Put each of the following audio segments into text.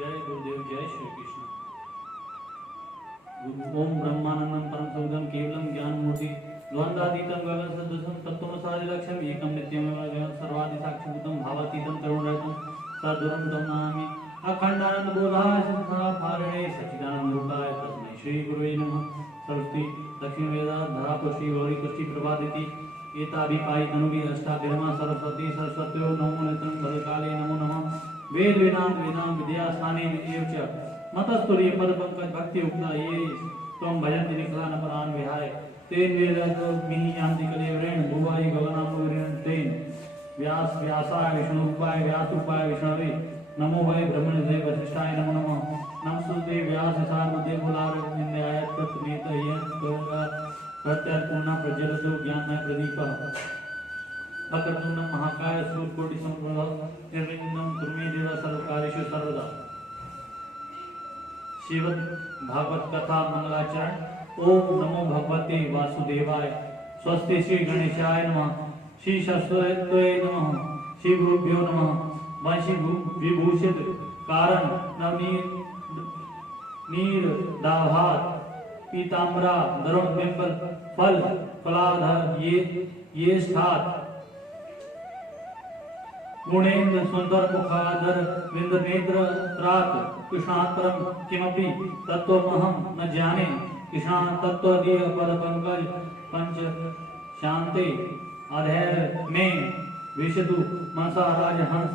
जय गुरुदेव, जय श्री कृष्ण। ओम ब्रह्मानंदं परम सौदं केवलं ज्ञानमूर्ति द्वंद्वातीतं गगन सदृशं तत्त्वमसादिलक्ष्यम् एकं नित्यमेव सर्वादिसाक्षिभूतं भावातीतं तरुणरतं सद्गुरुं तं नमामि। अखंडानंदबोधाय संसारपारणे सच्चिदानंदरूपाय तस्मै श्री गुरुवे नमः। सरस्वती दक्षिणवेदा धरापुष्टि गौरी पुष्टि प्रभादिति एताभिपायि तनुभिः अष्टाभिर्मा सरस्वती सरस्वत्यो नमो नित्यं भद्रकाले नमो नमः। वेद वेदांत वेदांत विद्यास्थाने एव च मतस्तुर्य पद पंकज भक्ति उक्ता ये त्वं भजन्ति निखिलान् परान् विहाय तेन वेदो मिहि यान्ति कलेवरेण भुवाय गगनाम्बुरेण तेन व्यास व्यासाय विष्णुरूपाय व्यासरूपाय विष्णवे नमो वै ब्रह्मणिदेव वसिष्ठाय नमो नमः। नमस्ते व्यास सारमध्ये बुलारविंदाय तत्मेत यत् प्रत्यर्पूर्णा प्रज्वलतो ज्ञानमय प्रदीपः अकर्तुण्डं महाकाय सूर्यकोटि समप्रभः निर्विघ्नं कुरु मे देव सर्वकार्येषु सर्वदा। श्रीमद् भागवत कथा मंगलाचरण। ओम नमो भगवते वासुदेवाय। स्वस्ति श्री गणेशाय नमः। श्री सरस्वत्यै नमः। श्री गुरुभ्यो नमः। वंशी विभूषित कारण नवनीत नीर दाभात पीताम्बरा दरुण बिंबल फल फलाधर ये स्थात गुणेन्द्र सुंदर मुखाधर विंद नेत्र त्रात कृष्णात् परम किमपि तत्त्वमहं न जाने। कृष्णात् तत्त्वदीय पद पंकज पंच शांते अधैर्य में विशतु मनसा राजहंस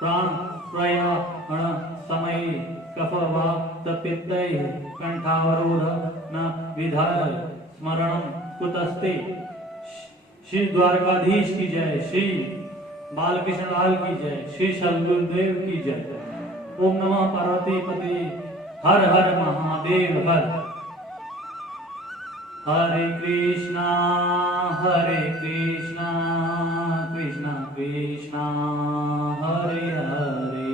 प्राण प्रयाण समय कफ वा तपित्तैः कंठावरोध न विधाय स्मरणं कुतस्ते। श्री द्वारकाधीश की जय। श्री बालकृष्ण लाल की जय। श्री सद्गुरुदेव की जय। ओम नमः पार्वती पते हर हर महादेव हर। हरे कृष्णा कृष्णा कृष्णा हरे हरे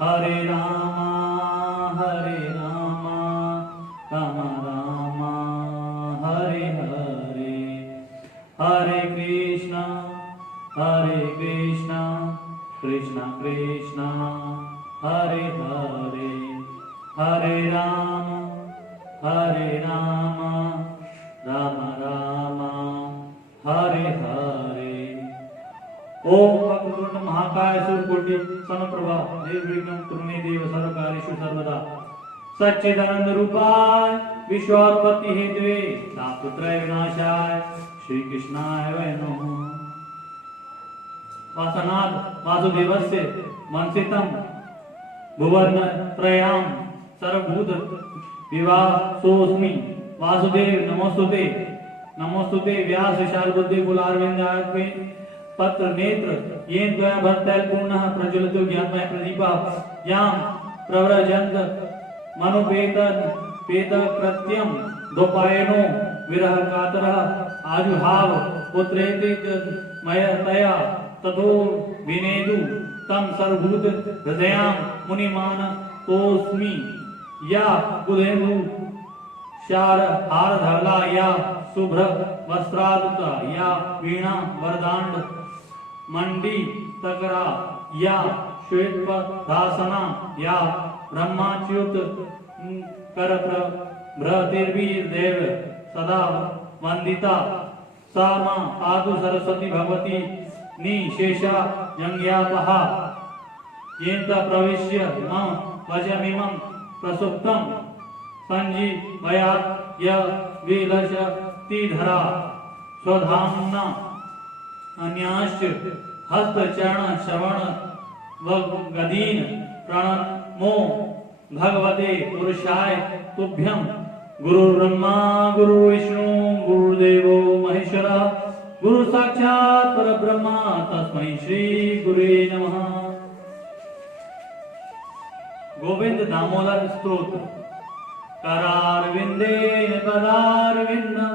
हरे राम राम राम हरे हरे। हरे कृष्णा कृष्णा कृष्णा हरे हरे हरे राम राम राम हरे हरे। ओम वक्रतुंड महाकाय सूर्यकोटि समप्रभा निर्विघ्नं कुरु मे देव सर्वकार्येषु सर्वदा। सच्चिदानंद रूपाय विश्वोत्पत्ति हेतवे तापत्रय विनाशाय श्री कृष्णाय वै नमः। वासनाद वासुदेवस्य वंशितं भुवन त्रयां सर्वभूत विवासोऽस्मि वासुदेव नमोस्तुते। नमोस्तुते व्यास शारबुद्धि कुलारविंदाय पत्र नेत्र येन द्वया भक्तैल पूर्णः प्रज्वलितो ज्ञानमय प्रदीपः यां प्रव्रजन्त मनोपेतन पेत कृत्यं दोपायनो विरह कातरः आजुहाव पुत्रेति मयतया ततो विनेदु तम सर्वभूत हृदयां मुनिमान तोस्मि। या कुलेन्दु शार हारधला या शुभ्र वस्त्रादुता या वीणा वरदांड मंडी तकरा या श्वेतपदासना या ब्रह्माच्युत कर प्रभृतिर्देव सदा वंदिता सा मां पातु सरस्वती भगवती निशेषा जंग्यापहा। येन प्रविश्य मम वचमिमं प्रसुप्तं संजीवयात् य विलसतिधरा स्वधाम्ना अन्याश्च हस्तचरण श्रवण वगदीन प्रणमो भगवते पुरुषाय तुभ्यं। गुरुर्ब्रह्मा गुरुर्विष्णु गुरुर्देवो महेश्वरः गुरु साक्षात् परब्रह्म तस्मै श्री गुरुवे नमः। गोविंद दामोदर स्तोत्र। करारविंदे पदारविंदं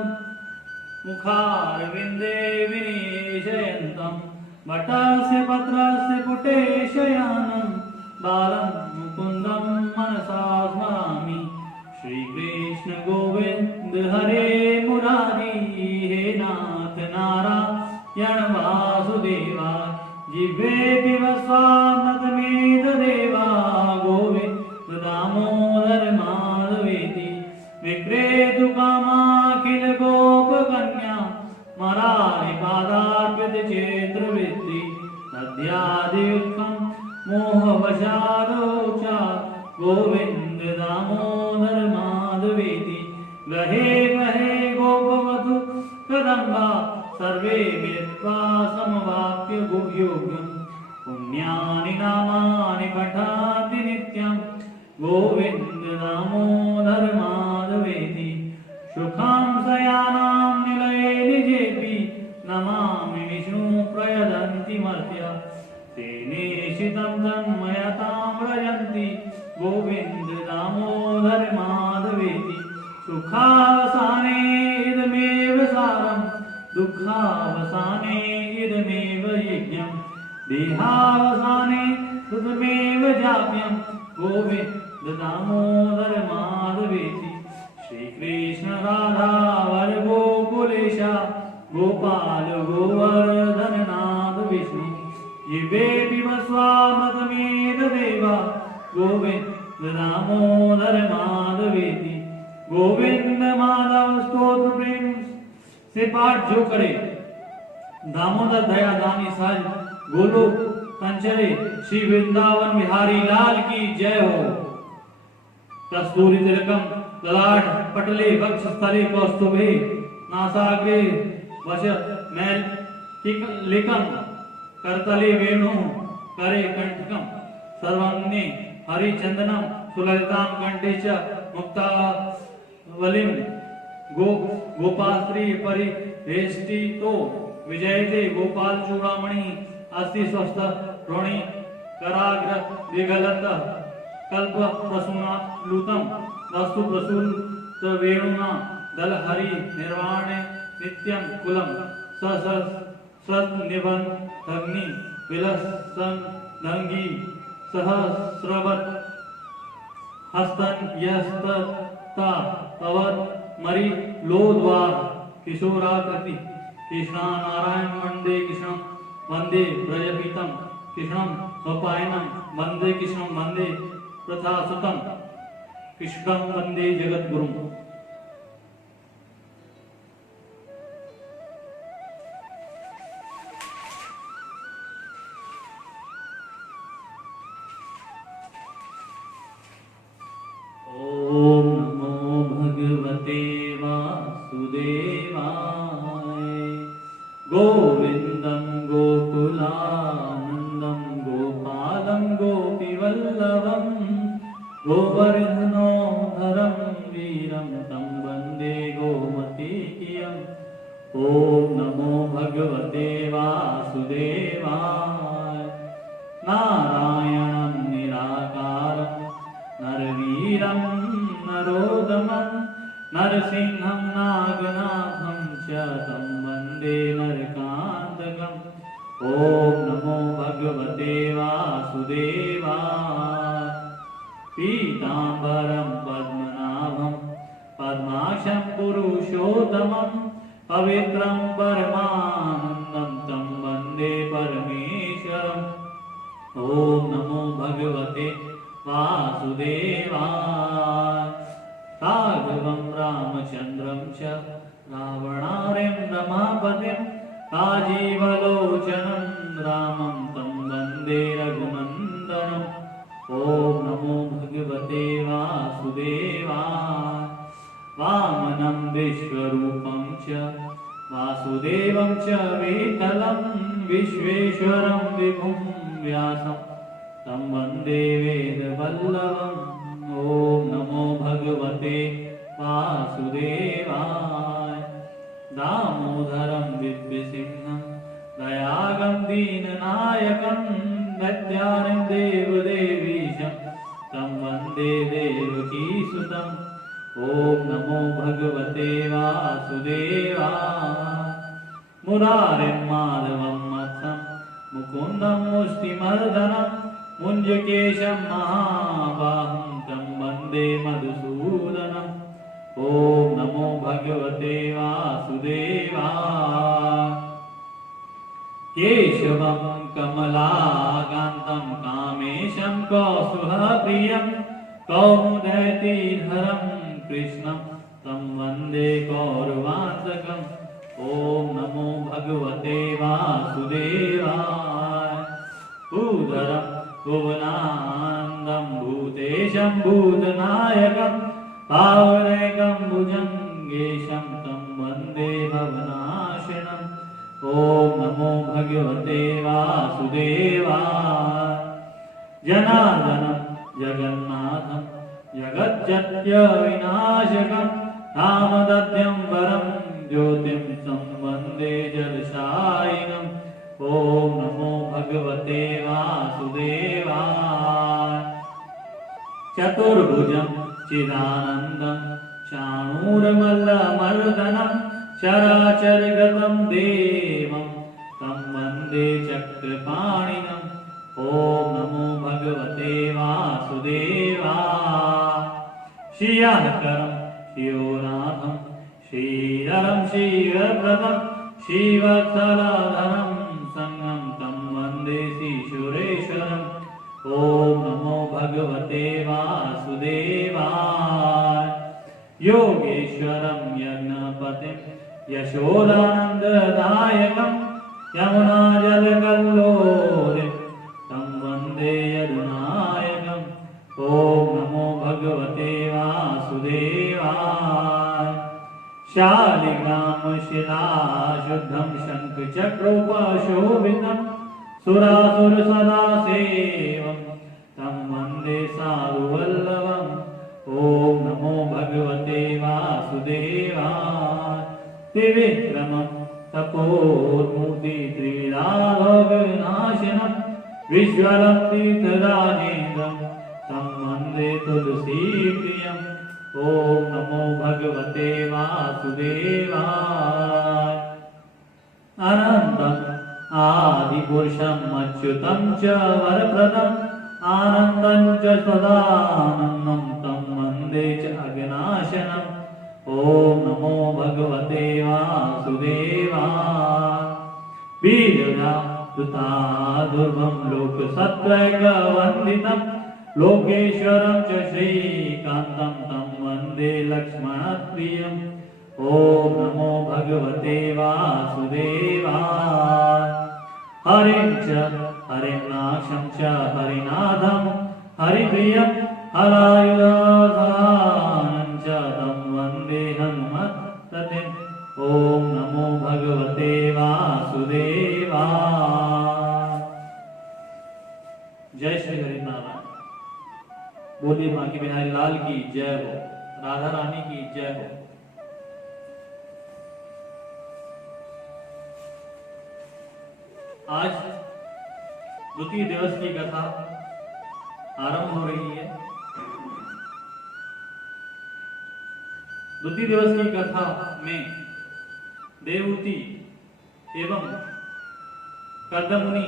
मुखारविंदे विनिशयन्तं वटस्य पत्रस्य पुटे शयानं बालं मुकुन्दं मनसा स्मरामि। श्री कृष्ण गोविंद हरे मुरारी हे नाथ नारायण वासुदेवा जिह्वे पिबस्वामृतमेतदेवा गो दुःखं मोहवशारोचा गोविन्द दामोदर माधवेति गहे गहे गोपवधू कदम्बा सर्वे मिलित्वा समवाप्य गुह्योग्यं पुण्यानि नामानि पठन्ति नित्यं गोविन्द दामोदर माधवेति सुखं शयानां निलये निजेऽपि नमामि विष्णु प्रयदन्ति मर्त्या तेनेशितं तन्मयतां व्रजन्ति गोविन्द दामोदर माधवेति सुखावसाने इदमेव सारं दुःखावसाने इदमेव यज्ञं देहावसाने तदमेव जाप्यं गोविन्द दामोदर माधवेति श्रीकृष्ण राधा वर गोकुलेशा गोपाल गोवर्धन नाथ विष्णु जिवेऽपि वस्वामृतमेव देवा गोविन्द दामोदर माधवेति गोविंद माधव स्तोत्र प्रेम से पाठ जो करे दामोदर दया दानी सहज गोलोक कंचरे श्री वृंदावन बिहारी लाल की जय हो। कस्तूरी तिलकम ललाट पटले वक्ष स्थले कौस्तुभे नासाग्रे वश मैल लिकम करतले वेणु करे कंठकम सर्वांगे हरिचंदनम सुललितां कंठे च मुक्ता वलिम गोपाश्री परिवेष्टि तो विजयते गोपाल चूड़ामणि अस्ति स्वस्थ रोणि कराग्र विगलत कल्प प्रसूना लूतम वस्तु प्रसूल वेणुना दल हरि निर्वाण नित्यं कुलम सस निबंधग्नि विलसन धंगी सहस्रवत हस्तन यस्तता तवत मरी लोद्वार किशोराकृति कृष्णा नारायण वंदे कृष्णं वंदे ब्रजपीतम कृष्णं स्वपायनम वंदे कृष्णं वंदे प्रथासुतम कृष्णं वंदे जगद्गुरुम। ओम नमो भगवते वासुदेवाय गोविंदं गोकुलानंदं गोपालं गोपीवल्लभं गोवर्धनोद्धरं वीरं तं वन्दे गोमतीकियम्। ओम नमो भगवते वासुदेवाय नारायणं निराकारं नरवीरं नरोदमं नरसिंहं नागनाथं च तं वन्दे नरकान्तकम्। ओम नमो भगवते वासुदेवाय पीताम्बरं पद्मनाभं पद्माक्षं पुरुषोत्तमं पवित्रं परमानन्दं तं वन्दे परमेश्वरम्। ओम नमो भगवते वासुदेवाय राघवं रामचन्द्रं च रावणारिं रमापतिं राजीवलोचनं रामं तं वन्दे रघुनन्दनम्। ओम नमो भगवते वासुदेवाय वामनं विश्वरूपं च वासुदेवं च विठलं विश्वेश्वरं विभुं व्यासं तं वन्दे वेदवल्लभम्। ओम नमो भगवते वासुदेवाय दामोदरं दिव्यसिंहं दयागं दीननायकं दद्यानं देवदेवीशं तं वन्दे देवकीसुतम्। ओम नमो भगवते वासुदेवाय मुरारिं माधवं मत्सं मुकुन्दं मुष्टिमर्दनं मुञ्जकेशं महाबाहुं तं वन्दे मधुसूदनम्। ओम नमो भगवते वासुदेवाय केशवं कमलाकान्तं कामेशं कौसुहप्रियं कौमुदैतीधरं कृष्णं तं वन्दे कौरवान्तकम्। ओम नमो भगवते वासुदेवाय भूधरं भुवनान्दं भूतेशं भूतनायकं पावनैकं भुजङ्गेशं तं वन्दे भवनाशनम्। ॐ नमो भगवते वासुदेवाय। जनार्दनं जगन्नाथं जगज्जत्य विनाशकं रामदत्यं वरं ज्योतिं तं वन्दे जलशायिनम्। ॐ नमो भगवते वासुदेवाय। चतुर्भुजं चिदानन्दं चाणूरमल्लमर्दनं चराचरगतं देवं तं वन्दे चक्रपाणिनम्। ॐ नमो भगवते वासुदेवाय। श्रियःकरं शिवनाथं श्रीधरं शिवप्रदं शिवत्सलाधरं संगं तं वन्दे श्रीसुरेश्वरम्। ॐ नमो भगवते वासुदेवाय। योगेश्वरं यज्ञपतिं यशोदानन्ददायकं यमुनाजलकल्लोलितं तं वन्दे यदुनायकम्। ॐ नमो भगवते वासुदेवाय। शालिग्राम शिलाशुद्धं शङ्खचक्रोपशोभितं सुरासुरसदासेवं तं वन्दे साधुवल्लभम्। ॐ नमो भगवते वासुदेवाय। त्रिविक्रमं तपोमूर्ति त्रिविधाभवनाशनं विश्वलं तीर्थराजेन्द्रं तं वन्दे तुलसीप्रियम्। ॐ नमो भगवते वासुदेवाय। अनन्तम् आदिपुरुषम् अच्युतं च वरप्रदम् आनन्दं च सदानन्दं तं वन्दे च अविनाशनम्। ॐ नमो भगवते वासुदेवाय। बीजधातुता दुर्गं लोकसत्रैकवन्दितं लोकेश्वरं च श्रीकान्तं तं वन्दे लक्ष्मणप्रियम्। ॐ नमो भगवते वासुदेवाय। हरिं च हरिनाशं च हरिनाथं हरिप्रियं हरायुधानं च तं वन्दे हनुमत्ततिम्। ॐ नमो भगवते वासुदेवाय। जय श्री हरिनारायण। बोलिए बांके बिहारी लाल की जय हो, राधा रानी की जय हो। आज द्वितीय दिवस की कथा आरंभ हो रही है। द्वितीय दिवस की कथा में देवहूति एवं कर्दमुनि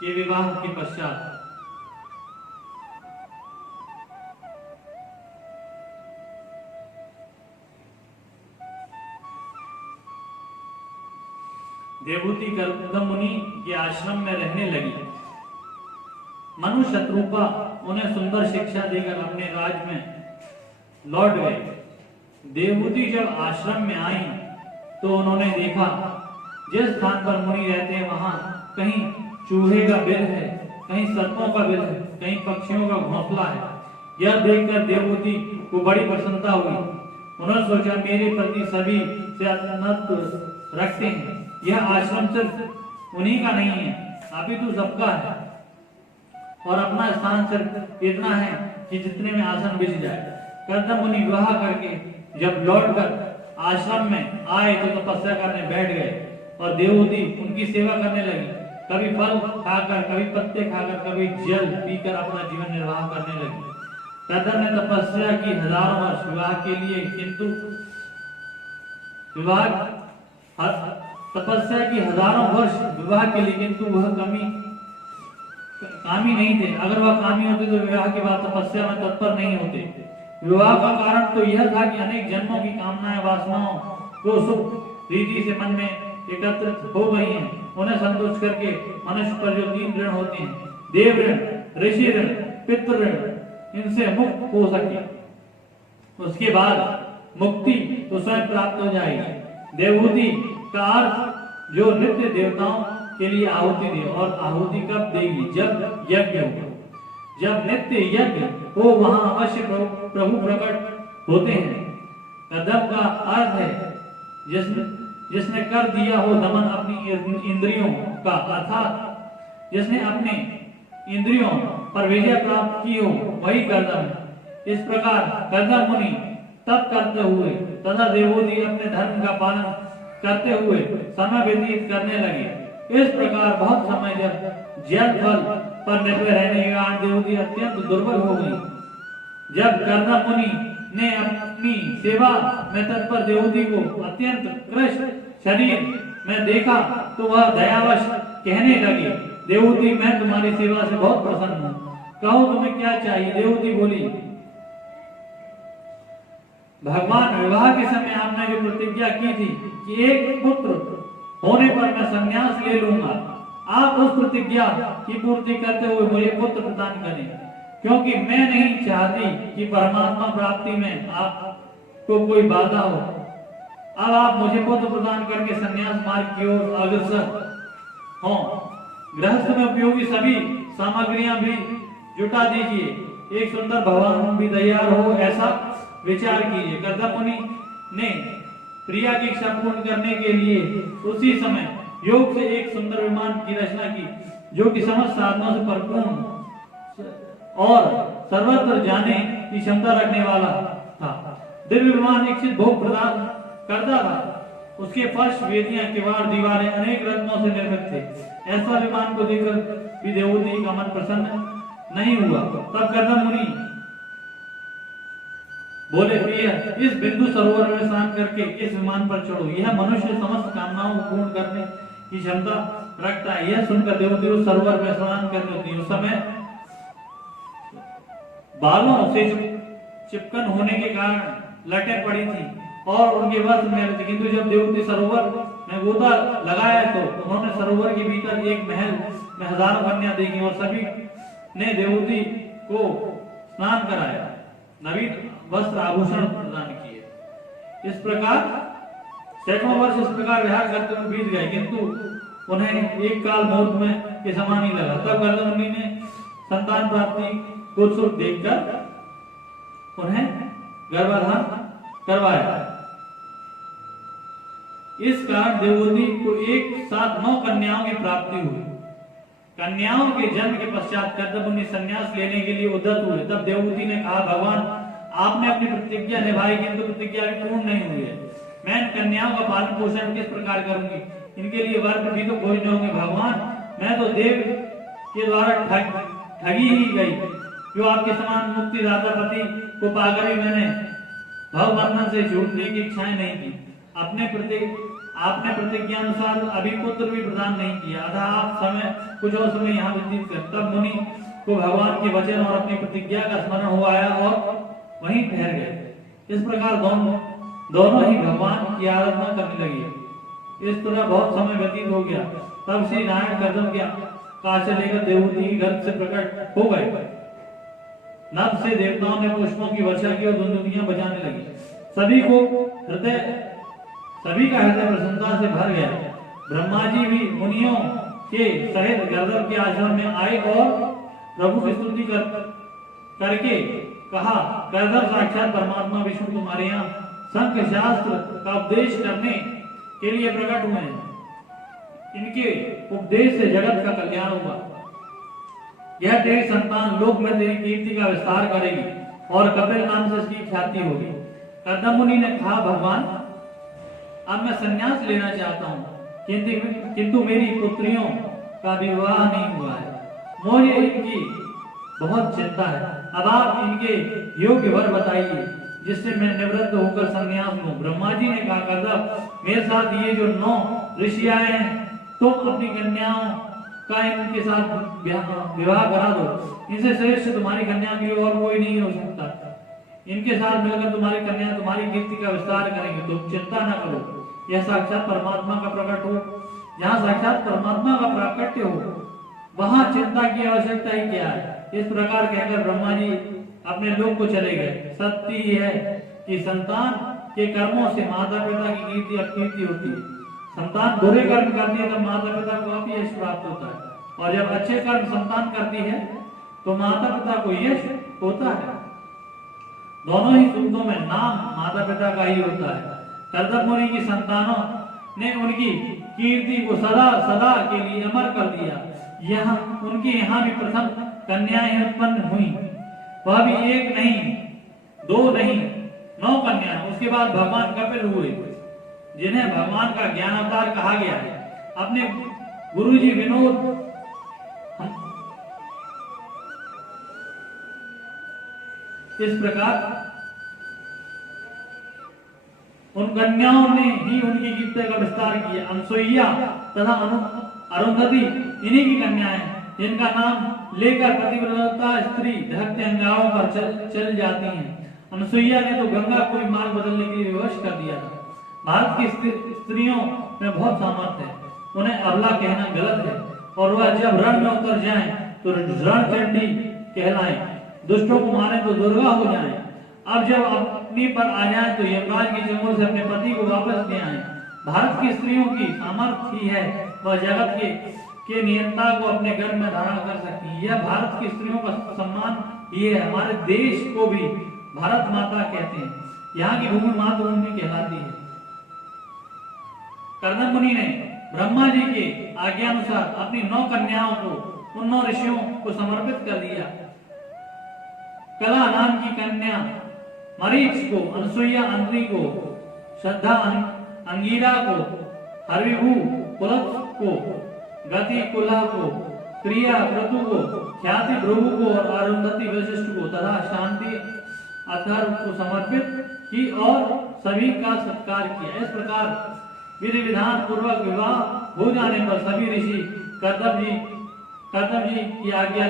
के विवाह के पश्चात देवहूति कर्दमुनि के आश्रम में रहने लगी। मनु शत्रुपा उन्हें सुंदर शिक्षा देकर अपने राज्य में लौट गए। देवहूति जब आश्रम में आई तो उन्होंने देखा जिस स्थान पर मुनि रहते हैं वहां कहीं चूहे का बिल है, कहीं सर्पों का बिल है, कहीं पक्षियों का घोंसला है। यह देखकर देवहूति को बड़ी प्रसन्नता हुई। उन्होंने सोचा मेरे प्रति सभी से अत्यंत रखते हैं, यह आश्रम सिर्फ उन्हीं का नहीं है अपितु सबका है और अपना स्थान सिर्फ इतना है कि जितने में आसन बिछ जाए। कर्दमुनि विवाह करके जब लौटकर आश्रम में आए तो तपस्या करने बैठ गए और देवहूति उनकी सेवा करने लगी। कभी फल खाकर, कभी पत्ते खाकर, कभी जल पीकर अपना जीवन निर्वाह करने लगी। कर्दम ने तपस्या की हजारों वर्ष विवाह के लिए, किंतु तपस्या की हजारों वर्ष विवाह के लिए, किंतु वह कामी नहीं थे। अगर वह कामी होते तो विवाह के बाद तपस्या में तत्पर नहीं होते। विवाह का कारण तो यह था कि अनेक जन्मों की कामनाएं, वासनाओं को सुख रीति से मन में एकत्रित हो गई हैं। उन्हें संतुष्ट करके मनुष्य पर जो 3 ऋण होते हैं, देव ऋण, ऋषि ऋण, पितृ ऋण, इनसे मुक्त हो सके, उसके बाद मुक्ति तो स्वयं प्राप्त हो जाएगी। देवहूति का अर्थ जो नित्य देवताओं के लिए आहुति दे। और आहुति कब देगी? जब यज्ञ होगा, जब नित्य यज्ञ हो वहां अवश्य प्रभु प्रकट होते हैं। कर्दम का अर्थ है जिसने कर दिया हो दमन अपनी इंद्रियों का, अर्थात जिसने अपने इंद्रियों पर विजय प्राप्त की हो वही कर्दम है। इस प्रकार कर्दम मुनि तप करते हुए तथा देवोदी अपने धर्म का पालन करते हुए समय व्यतीत करने लगे। इस प्रकार बहुत समय जब जल बल पर निर्भर रहने के कारण देवोदी अत्यंत दुर्बल हो गई। जब कर्दम मुनि ने अपनी सेवा में तत्पर देवोदी को अत्यंत कृष्ण शरीर में देखा तो वह दयावश कहने लगे, देवोदी मैं तुम्हारी सेवा से बहुत प्रसन्न हूँ, कहो तुम्हें क्या चाहिए? देवोदी बोली, भगवान विवाह के समय आपने जो प्रतिज्ञा की थी कि एक पुत्र होने पर मैं संन्यास ले लूंगा, आप उस प्रतिज्ञा की पूर्ति करते हुए मुझे पुत्र प्रदान करें, क्योंकि मैं नहीं चाहती कि परमात्मा प्राप्ति में आपको कोई बाधा हो। अब आप मुझे पुत्र प्रदान करके संन्यास मार्ग की ओर अग्रसर हों। गृहस्थ में उपयोगी सभी सामग्रियां भी जुटा दीजिए, एक सुंदर भवन भी तैयार हो ऐसा विचार कीजिए। कर्दम मुनि ने प्रिया की इच्छा पूर्ण करने के लिए उसी समय योग से एक सुंदर विमान की रचना की, जो कि समस्त साधनों से परिपूर्ण और सर्वत्र जाने की क्षमता रखने वाला था। दिव्य विमान इच्छित भोग प्रदान करता था। उसके फर्श, वेदियां, किवाड़, दीवारें अनेक रत्नों से निर्मित थे। ऐसा विमान को देखकर भी देवोदी का मन प्रसन्न नहीं हुआ। तब कर्दम मुनि बोले, प्रिय, इस बिंदु सरोवर में स्नान करके इस विमान पर चढ़ो, यह मनुष्य समस्त कामनाओं को पूर्ण करने की क्षमता रखता है। यह सुनकर देवोदी उस सरोवर में स्नान करने लगी। उस समय बालों से चिपकन होने के कारण लटें पड़ी थी और उनके वस्त्र मैले थे, किंतु जब देवोदी सरोवर में गोता लगाया तो उन्होंने सरोवर के भीतर एक महल में हजारों कन्या देखी और सभी ने देवोदी को स्नान कराया, नवीन वस्त्र आभूषण प्रदान किए। इस प्रकार सैकड़ों वर्ष इस प्रकार विहार करते हुए बीत गए, किंतु उन्हें एक काल मुहूर्त में के समान ही लगा। तब कर्दम मुनि ने संतान प्राप्ति को सुख देखकर उन्हें गर्भाधान करवाया। इस कारण देवोदी को एक साथ 9 कन्याओं की प्राप्ति हुई। कन्याओं के जन्म के पश्चात कर्दम मुनि संन्यास लेने के लिए उद्यत हुए। तब देवोदी ने कहा, भगवान आपने अपनी प्रतिज्ञा निभाई, किंतु प्रतिज्ञा भी पूर्ण नहीं हुई है। मैं इन कन्याओं का पालन पोषण किस प्रकार करूंगी? इनके लिए वर भी तो खोजने होंगे। भगवान, मैं तो देव के द्वारा ठगी ही गई, जो आपके समान मुक्तिदाता पति को पाकर भी मैंने भवबंधन से छूटने की इच्छाएं नहीं की। आपने प्रतिज्ञा अनुसार अभी पुत्र भी प्रदान नहीं किया, अतः आप कुछ और समय यहाँ व्यतीत कर। तब मुनि को भगवान के वचन और अपनी प्रतिज्ञा का स्मरण हो आया और वहीं ठहर गए। इस प्रकार दोनों ही भगवान की आराधना करने लगे। इस तरह बहुत समय व्यतीत हो गया। तब श्री नारायण कर्दम के कांचे लेकर देवोदी के गर्भ से प्रकट हो गए। नभ से देवताओं ने पुष्पों की वर्षा की और धुंधुनियां बजाने लगी। सभी का हृदय प्रसन्नता से भर गया। ब्रह्मा जी भी मुनियों के सहित गर्दभ के आश्रम में आए और प्रभु की स्तुति करके कहा, गर्दभ साक्षात परमात्मा विष्णु तुम्हारे यहाँ संख शास्त्र का उपदेश करने के लिए प्रकट हुए हैं। इनके उपदेश से जगत का कल्याण होगा। यह तेरी संतान लोक में तेरी कीर्ति का विस्तार करेगी और कपिल नाम से इसकी ख्याति होगी। कर्दम मुनि ने कहा, भगवान, अब मैं संन्यास लेना चाहता हूँ, किंतु मेरी पुत्रियों का विवाह नहीं हुआ है। मुझे इनकी बहुत चिंता है। अब आप इनके योग्य वर बताइए, जिससे मैं निवृत्त होकर संन्यास लूं। ब्रह्मा जी ने कहा, कर्दम, मेरे साथ ये जो 9 ऋषि आए हैं, तुम अपनी कन्याओं का इनके साथ विवाह करा दो। इनसे श्रेष्ठ तुम्हारी कन्या के लिए और कोई नहीं हो सकता। इनके साथ मिलकर तुम्हारी कन्या तुम्हारी कीर्ति का विस्तार करेंगे। तुम चिंता न करो, यह साक्षात परमात्मा का प्रकट हो। जहाँ साक्षात परमात्मा का प्राकट्य हो, वहां चिंता की आवश्यकता ही क्या है? इस प्रकार कहकर ब्रह्मा जी अपने लोक को चले गए। सत्य ही है कि संतान के कर्मों से माता पिता की कीर्ति अपकीर्ति होती है। संतान बुरे कर्म करती है तो माता पिता को काफी यश प्राप्त होता है, और जब अच्छे कर्म संतान करती है तो माता पिता को यश होता है। दोनों ही सूक्तों में नाम माता पिता का ही होता है। कर्दम मुनि की संतानों ने उनकी कीर्ति को सदा सदा के लिए अमर कर दिया। यहाँ उनके यहाँ भी प्रथम कन्याएं उत्पन्न हुई, वह भी एक नहीं, दो नहीं, 9 कन्याएं। उसके बाद भगवान कपिल हुए, जिन्हें भगवान का ज्ञान अवतार कहा गया है। अपने गुरुजी विनोद इस प्रकार उन कन्याओं ने ही उनकी कीर्ति का विस्तार किया। अनसुईया तथा अरुंधति इन्हीं की कन्याएं, जिनका नाम लेकर पतिव्रता स्त्री धरती अंगारों पर चल जाती हैं। अनसुईया ने तो गंगा को भी मार्ग बदलने के लिए विवश कर दिया था। भारत की स्त्रियों में बहुत सामर्थ्य है, उन्हें अबला कहना गलत है, और वह जब रण में उतर जाएं तो रणचंडी कहलाएं, दुष्टों को मारे तो दुर्गा हो जाएं। अब जब अपनी पर आ जाए तो यमराज के चंगुल से अपने पति को वापस ले आए। भारत की स्त्रियों की सामर्थ्य ही है, वह जगत के नियंता को अपने घर में धारण कर सकती है। यह भारत की स्त्रियों का सम्मान ये है। हमारे देश को भी भारत माता कहते हैं, यहाँ की भूमि मातृभूमि कहलाती है। कर्दम मुनि ने ब्रह्मा जी के आज्ञानुसार अपनी 9 कन्याओं को उन 9 ऋषियों को समर्पित कर दिया। कला नाम की कन्या मरीच को, अनसुईया अंत्री को, श्रद्धा अंगीरा को, हरविभू कुलत को, गति कुला को, प्रिया क्रतु को, ख्याति भृगु को और अरुंधति वशिष्ठ को तथा शांति अथर्व को समर्पित की और सभी का सत्कार किया। इस प्रकार विधि विधान पूर्वक विवाह हो जाने पर सभी ऋषि कर्दम जी की आज्ञा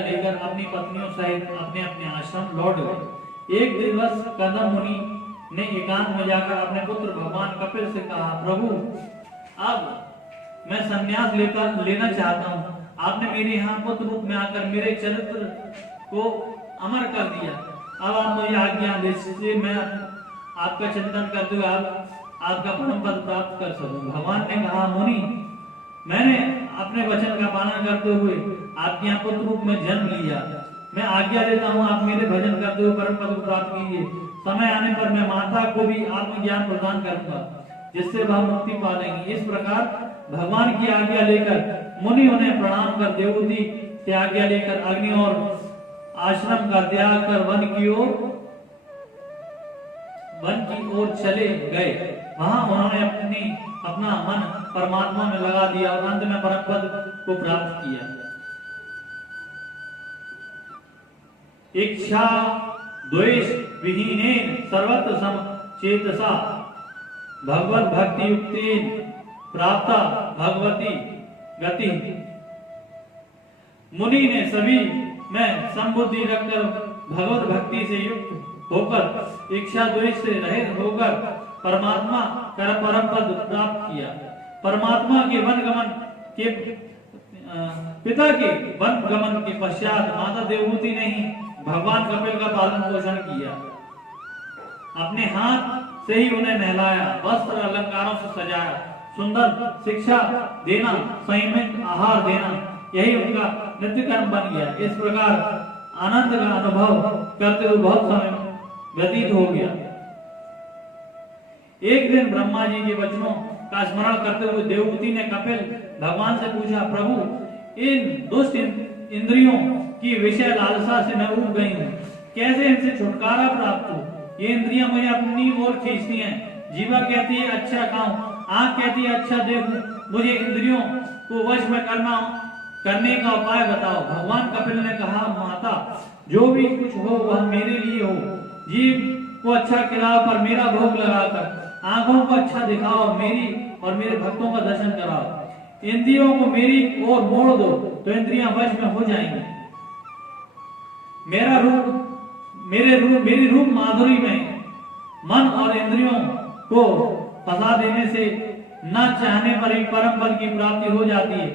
लेकर अपनी पत्नियों सहित अपने अपने आश्रम लौट गए। एक दिवस कर्दम मुनि ने एकांत में जाकर अपने पुत्र भगवान कपिल से कहा, प्रभु अब मैं संन्यास लेना चाहता हूँ। आपने मेरे यहाँ पुत्र रूप में आकर मेरे चरित्र को अमर कर दिया। अब आप मुझे आज्ञा दीजिए, मैं आपका चिंतन करते हुए आपका परम पद प्राप्त कर सकूं। भगवान ने कहा, मुनि मैंने अपने वचन का पालन करते हुए आपके यहाँ पुत्र रूप में जन्म लिया। मैं आज्ञा देता हूँ आप मेरे भजन करते हुए परम पद को प्राप्त कीजिए। समय आने पर मैं माता को भी आत्मज्ञान प्रदान करूंगा, जिससे वह मुक्ति पा लेंगी। इस प्रकार भगवान की आज्ञा लेकर मुनि उन्हें प्रणाम कर देवहूति की आज्ञा लेकर अग्नि और आश्रम का त्याग कर वन की ओर चले गए। वहां उन्होंने अपना मन परमात्मा में लगा दिया और अंत में परम पद को प्राप्त किया। इच्छा द्वेष विहीनेन सर्वत्र समचेतसा भगवत भक्ति युक्तेन प्राप्ता भगवती गति। मुनि ने सभी में संबुद्धि रखकर भगवत भक्ति से युक्त होकर इच्छा द्वेष से रहित होकर परमात्मा का परम पद प्राप्त किया। परमात्मा के वन गमन के पिता के वन गमन के पश्चात माता देवहूति ने ही भगवान कपिल का पालन पोषण किया। अपने हाथ से ही उन्हें नहलाया, वस्त्र अलंकारों से सजाया, सुंदर शिक्षा देना, संयमित आहार देना, यही उनका नित्य कर्म बन गया। इस प्रकार आनंद का अनुभव करते हुए बहुत समय व्यतीत हो गया। एक दिन ब्रह्मा जी के वचनों का स्मरण करते हुए देवहूति ने कपिल भगवान से पूछा, प्रभु इन दुष्ट इंद्रियों की विषय लालसा से मैं उब गई हूँ, कैसे इनसे छुटकारा प्राप्त हो? ये इंद्रियां मुझे अपनी ओर खींचती हैं। जीवा कहती है अच्छा खाऊं, आंख कहती है अच्छा देखूं, मुझे इंद्रियों को वश में करने का उपाय बताओ। भगवान कपिल ने कहा, माता जो भी कुछ हो वह मेरे लिए हो। जीव को अच्छा खिलाओ पर मेरा भोग लगाकर, आंखों को अच्छा दिखाओ मेरी और मेरे भक्तों का दर्शन कराओ। इंद्रियों को मेरी ओर मोड़ दो तो इंद्रियां वश में हो जाएंगी। मेरी रूप माधुरी में मन और इंद्रियों को फंसा देने से न चाहने पर ही परम पद की प्राप्ति हो जाती है।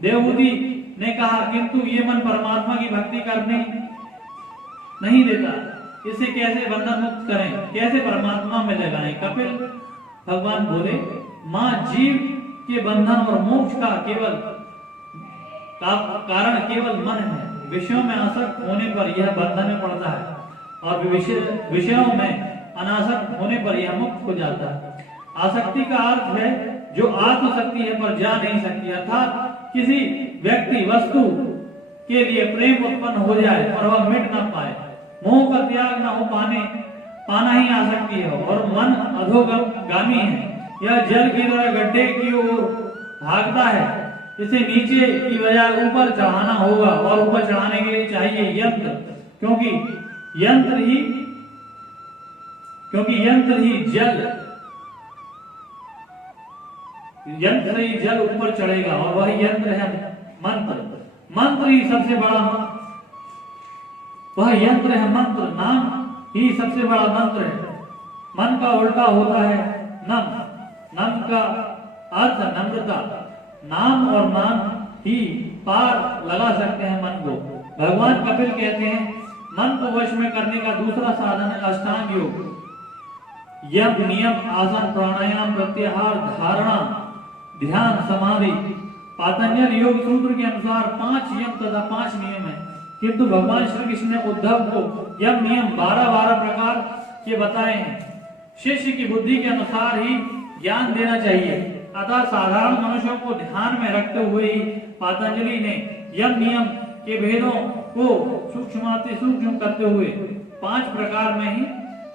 देवहूति ने कहा, किंतु ये मन परमात्मा की भक्ति करने नहीं देता। इसे कैसे बंधन मुक्त करें, कैसे परमात्मा में लगाएं। कपिल भगवान बोले, मां जीव के बंधन और मोक्ष का कारण केवल मन है। विषयों में आसक्त होने पर यह बंधन में पड़ता है और विषयों में अनासक्त होने पर यह मुक्त हो जाता है। आसक्ति का अर्थ है जो आ तो सकती है पर जा नहीं सकती, अर्थात किसी व्यक्ति वस्तु के लिए प्रेम उत्पन्न हो जाए और वह मिट ना पाए। मोह का त्याग न हो पाना ही आसक्ति है और मन अधोगामी है। यह जल की तरह गड्ढे की ओर भागता है, इसे नीचे की बजाय ऊपर चढ़ाना होगा और ऊपर चढ़ाने के लिए चाहिए यंत्र, क्योंकि यंत्र ही जल ऊपर चढ़ेगा और वही यंत्र है मंत्र ही सबसे बड़ा, वह यंत्र है मंत्र, नाम ही सबसे बड़ा मंत्र है। मन का उल्टा होता है नम का अर्थ नम्रता। नाम और नाम ही पार लगा सकते हैं मन को। भगवान कपिल कहते हैं, मन को वश में करने का दूसरा साधन है अष्टांग योग। यम नियम आसन प्राणायाम प्रत्याहार धारणा ध्यान समाधि। पातंजल योग सूत्र के अनुसार 5 यम तथा 5 नियम है, किंतु भगवान श्री कृष्ण ने उद्धव को यम नियम 12 प्रकार के बताए हैं। शिष्य की बुद्धि के अनुसार ही ज्ञान देना चाहिए, अतः साधारण मनुष्यों को ध्यान में रखते हुए ही पातंजलि ने यम नियम के भेदों को सूक्ष्म करते हुए 5 प्रकार में ही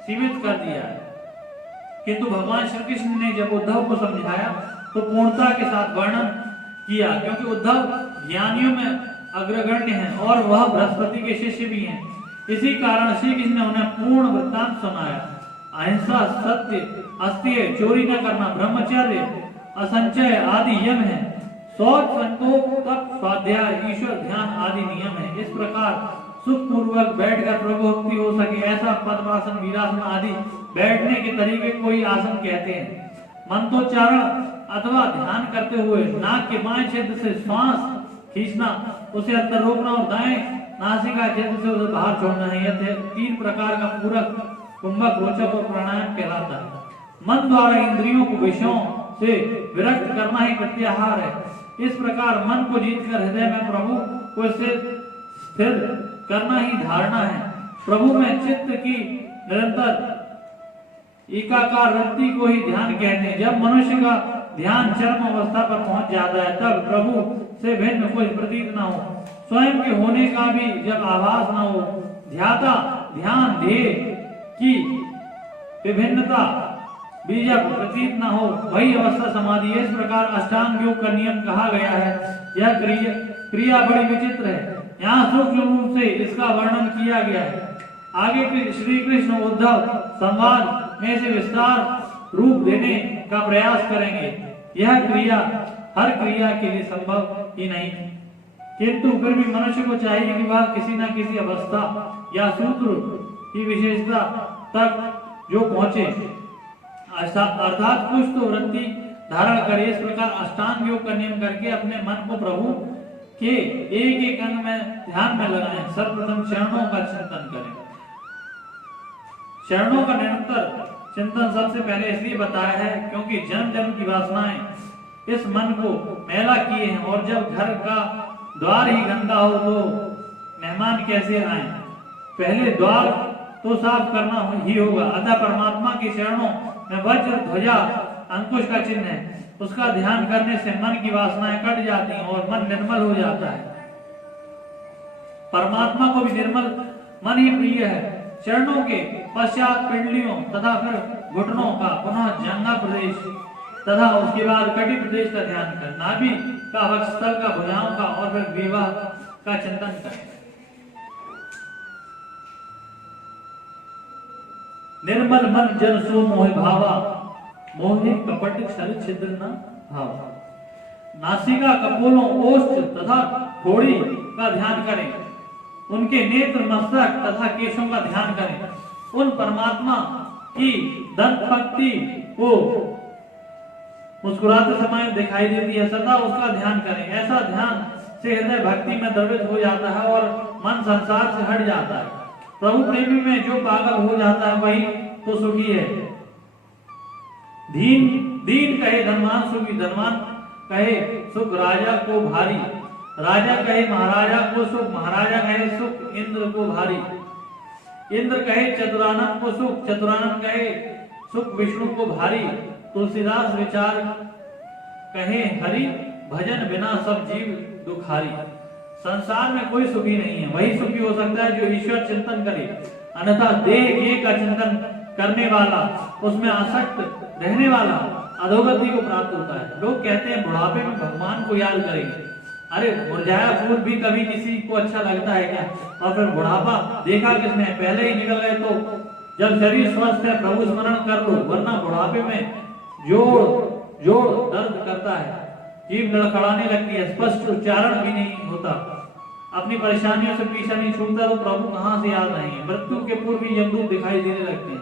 सीमित कर दिया है। किंतु भगवान श्री कृष्ण ने जब उद्धव को समझाया तो पूर्णता के साथ वर्णन किया, क्योंकि उद्धव ज्ञानियों में अग्रगण्य हैं और वह बृहस्पति के शिष्य भी हैं। इसी कारण श्री कृष्ण ने उन्हें पूर्ण वृत्तांत सुनाया। अहिंसा, सत्य, अस्तेय, चोरी न करना, ब्रह्मचर्य, असंचय आदि यम है। शौच, संतोष, तप, स्वाध्याय, ईश्वर ध्यान आदि नियम है। इस प्रकार सुख पूर्वक बैठकर प्रभु भक्ति हो सके ऐसा पद्मासन, वीरासन आदि बैठने के तरीके को ही आसन कहते हैं। मंत्रोच्चारण अथवा ध्यान करते हुए नाक के बाएं छेद से श्वास खींचना, उसे अंदर रोकना और दाएं नासिका छेद से उसे बाहर छोड़ना है। यह 3 प्रकार का पूरक, कुंभक, रोचक और प्राणायाम कहलाता है। मन द्वारा इंद्रियों को विषयों से विरक्त करना ही प्रत्याहार है। इस प्रकार मन को जीतकर हृदय में प्रभु को स्थिर करना ही धारणा है। प्रभु में चित्त की निरंतर एकाकार वृत्ति को ही ध्यान कहते हैं। जब मनुष्य का ध्यान चरम अवस्था पर पहुंच जाता है तब प्रभु से भिन्न कुछ प्रतीत न हो, स्वयं के होने का भी जब आभास न हो, ध्याता ध्यान ध्येय की विभिन्नता भी जब प्रतीत न हो, वही अवस्था समाधि है। इस प्रकार अष्टांग योग का नियम कहा गया है। यह क्रिया बड़ी विचित्र है, यहाँ सूक्ष्म रूप से इसका वर्णन किया गया है। आगे श्री कृष्ण उद्धव संवाद में से विस्तार रूप देने का प्रयास करेंगे। यह क्रिया हर क्रिया के लिए संभव ही नहीं, किंतु फिर भी मनुष्य को चाहिए कि वह किसी न किसी अवस्था या सूत्र की विशेषता तक जो पहुंचे, अर्थात कुछ तो वृत्ति धारण करे। इस प्रकार अष्टांग योग का नियम करके अपने मन को प्रभु के एक एक अंग में ध्यान में लगाएं। सर्वप्रथम चरणों का चिंतन करें। चरणों का निरंतर चिंतन सबसे पहले इसलिए बताया है क्योंकि जन्म जन्म की वासनाएं इस मन को मैला किए हैं, और जब घर का द्वार ही गंदा हो तो मेहमान कैसे आए। पहले द्वार तो साफ करना ही होगा। अतः परमात्मा के चरणों में वज्र ध्वजा अंकुश का चिन्ह है, उसका ध्यान करने से मन की वासनाएं कट जाती हैं और मन निर्मल हो जाता है। परमात्मा को भी निर्मल मन ही प्रिय है। चरणों के पश्चात पिंडलियों तथा फिर घुटनों का, पुनः जंघा प्रदेश तथा उसके बाद कटी प्रदेश का ध्यान कर, नाभि का, वक्षस्थल का, भुजाओं का और फिर ग्रीवा का चिंतन कर। निर्मल मन जन सो मोह भावा, मोहे कपट छल छिद्र न भावा। नासिका, कपोलों, ओष्ठ तथा थोड़ी का ध्यान करें। उनके नेत्र, मस्तक तथा केशों का ध्यान करें। उन परमात्मा की दंत पंक्ति को मुस्कुराते समय दिखाई देती है, सदा उसका ध्यान करें। ऐसा ध्यान से हृदय भक्ति में द्रवित हो जाता है और मन संसार से हट जाता है। प्रभु प्रेमी में जो पागल हो जाता है वही तो सुखी है। दीन दीन कहे धनवान सुखी, धनवान कहे सुख राजा को भारी, राजा कहे महाराजा को सुख, महाराजा कहे सुख इंद्र को भारी, इंद्र कहे चतुरानन को सुख, चतुरानन कहे सुख विष्णु को भारी। तुलसीदास विचार कहे हरि, भजन बिना सब जीव दुखारी। संसार में कोई सुखी नहीं है, वही सुखी हो सकता है जो ईश्वर चिंतन करे, अन्यथा देह का चिंतन करने वाला, उसमें आसक्त रहने वाला अधोगति को प्राप्त होता है। लोग कहते हैं बुढ़ापे में भगवान को याद करेंगे। अरे मुरझाया फूल भी कभी किसी को अच्छा लगता है क्या? और फिर बुढ़ापा देखा किसने? पहले ही निकल गए। तो जब शरीर स्वस्थ है प्रभु स्मरण कर लो, वरना बुढ़ापे में जोड़ जोड़ दर्द करता है, जीभ लड़खड़ाने लगती है, स्पष्ट उच्चारण भी नहीं होता, अपनी परेशानियों से पीछा नहीं छूटता, तो प्रभु कहाँ से याद आएंगे? मृत्यु के पूर्व ही यमदूत दिखाई देने लगते हैं,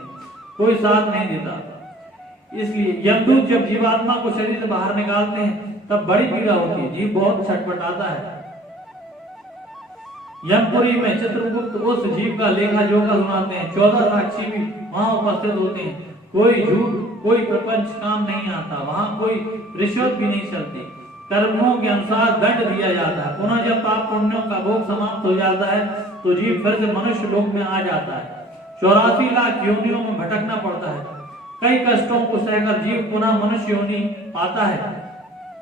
कोई साथ नहीं देता। इसलिए यमदूत जब जीवात्मा को शरीर से बाहर निकालते हैं तब बड़ी पीड़ा होती है, जीव बहुत छटपटाता है। यमपुरी में चित्रगुप्त उस जीव का लेखा जोखा सुनाते हैं। 14 साक्षी भी वहां उपस्थित होते हैं। कोई झूठ कोई प्रपंच काम नहीं आता, वहां कोई रिश्वत भी नहीं चलती। कर्मों के अनुसार दंड दिया जाता है। पुनः जब पाप पुण्यों का भोग समाप्त हो जाता है तो जीव फिर से मनुष्य लोक में आ जाता है। 84 लाख योनियों में भटकना पड़ता है। कई कष्टों को सहकर जीव पुनः मनुष्य योनि पाता है।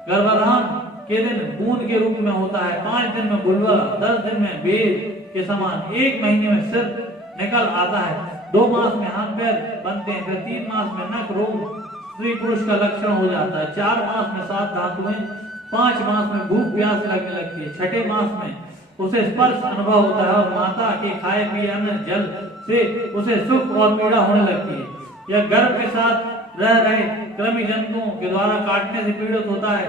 गर्भाधान के दिन बूंद के रूप में होता है, 5 दिन में बुलबुला, 10 दिन में बेर के समान, 1 महीने में सिर निकल आता है, 2 मास में हाथ पैर बनते हैं, फिर 3 मास में नख रोग स्त्री पुरुष का लक्षण हो जाता है, 4 मास में 7 धातुएं, 5 मास में भूख प्यास लगने लगती है, 6ठे मास में उसे स्पर्श अनुभव होता है और माता के खाए पिए अन्न जल से उसे सुख और पीड़ा होने लगती है। यह गर्भ के साथ रह रहे कृमि जंतुओं के द्वारा काटने से पीड़ित होता है।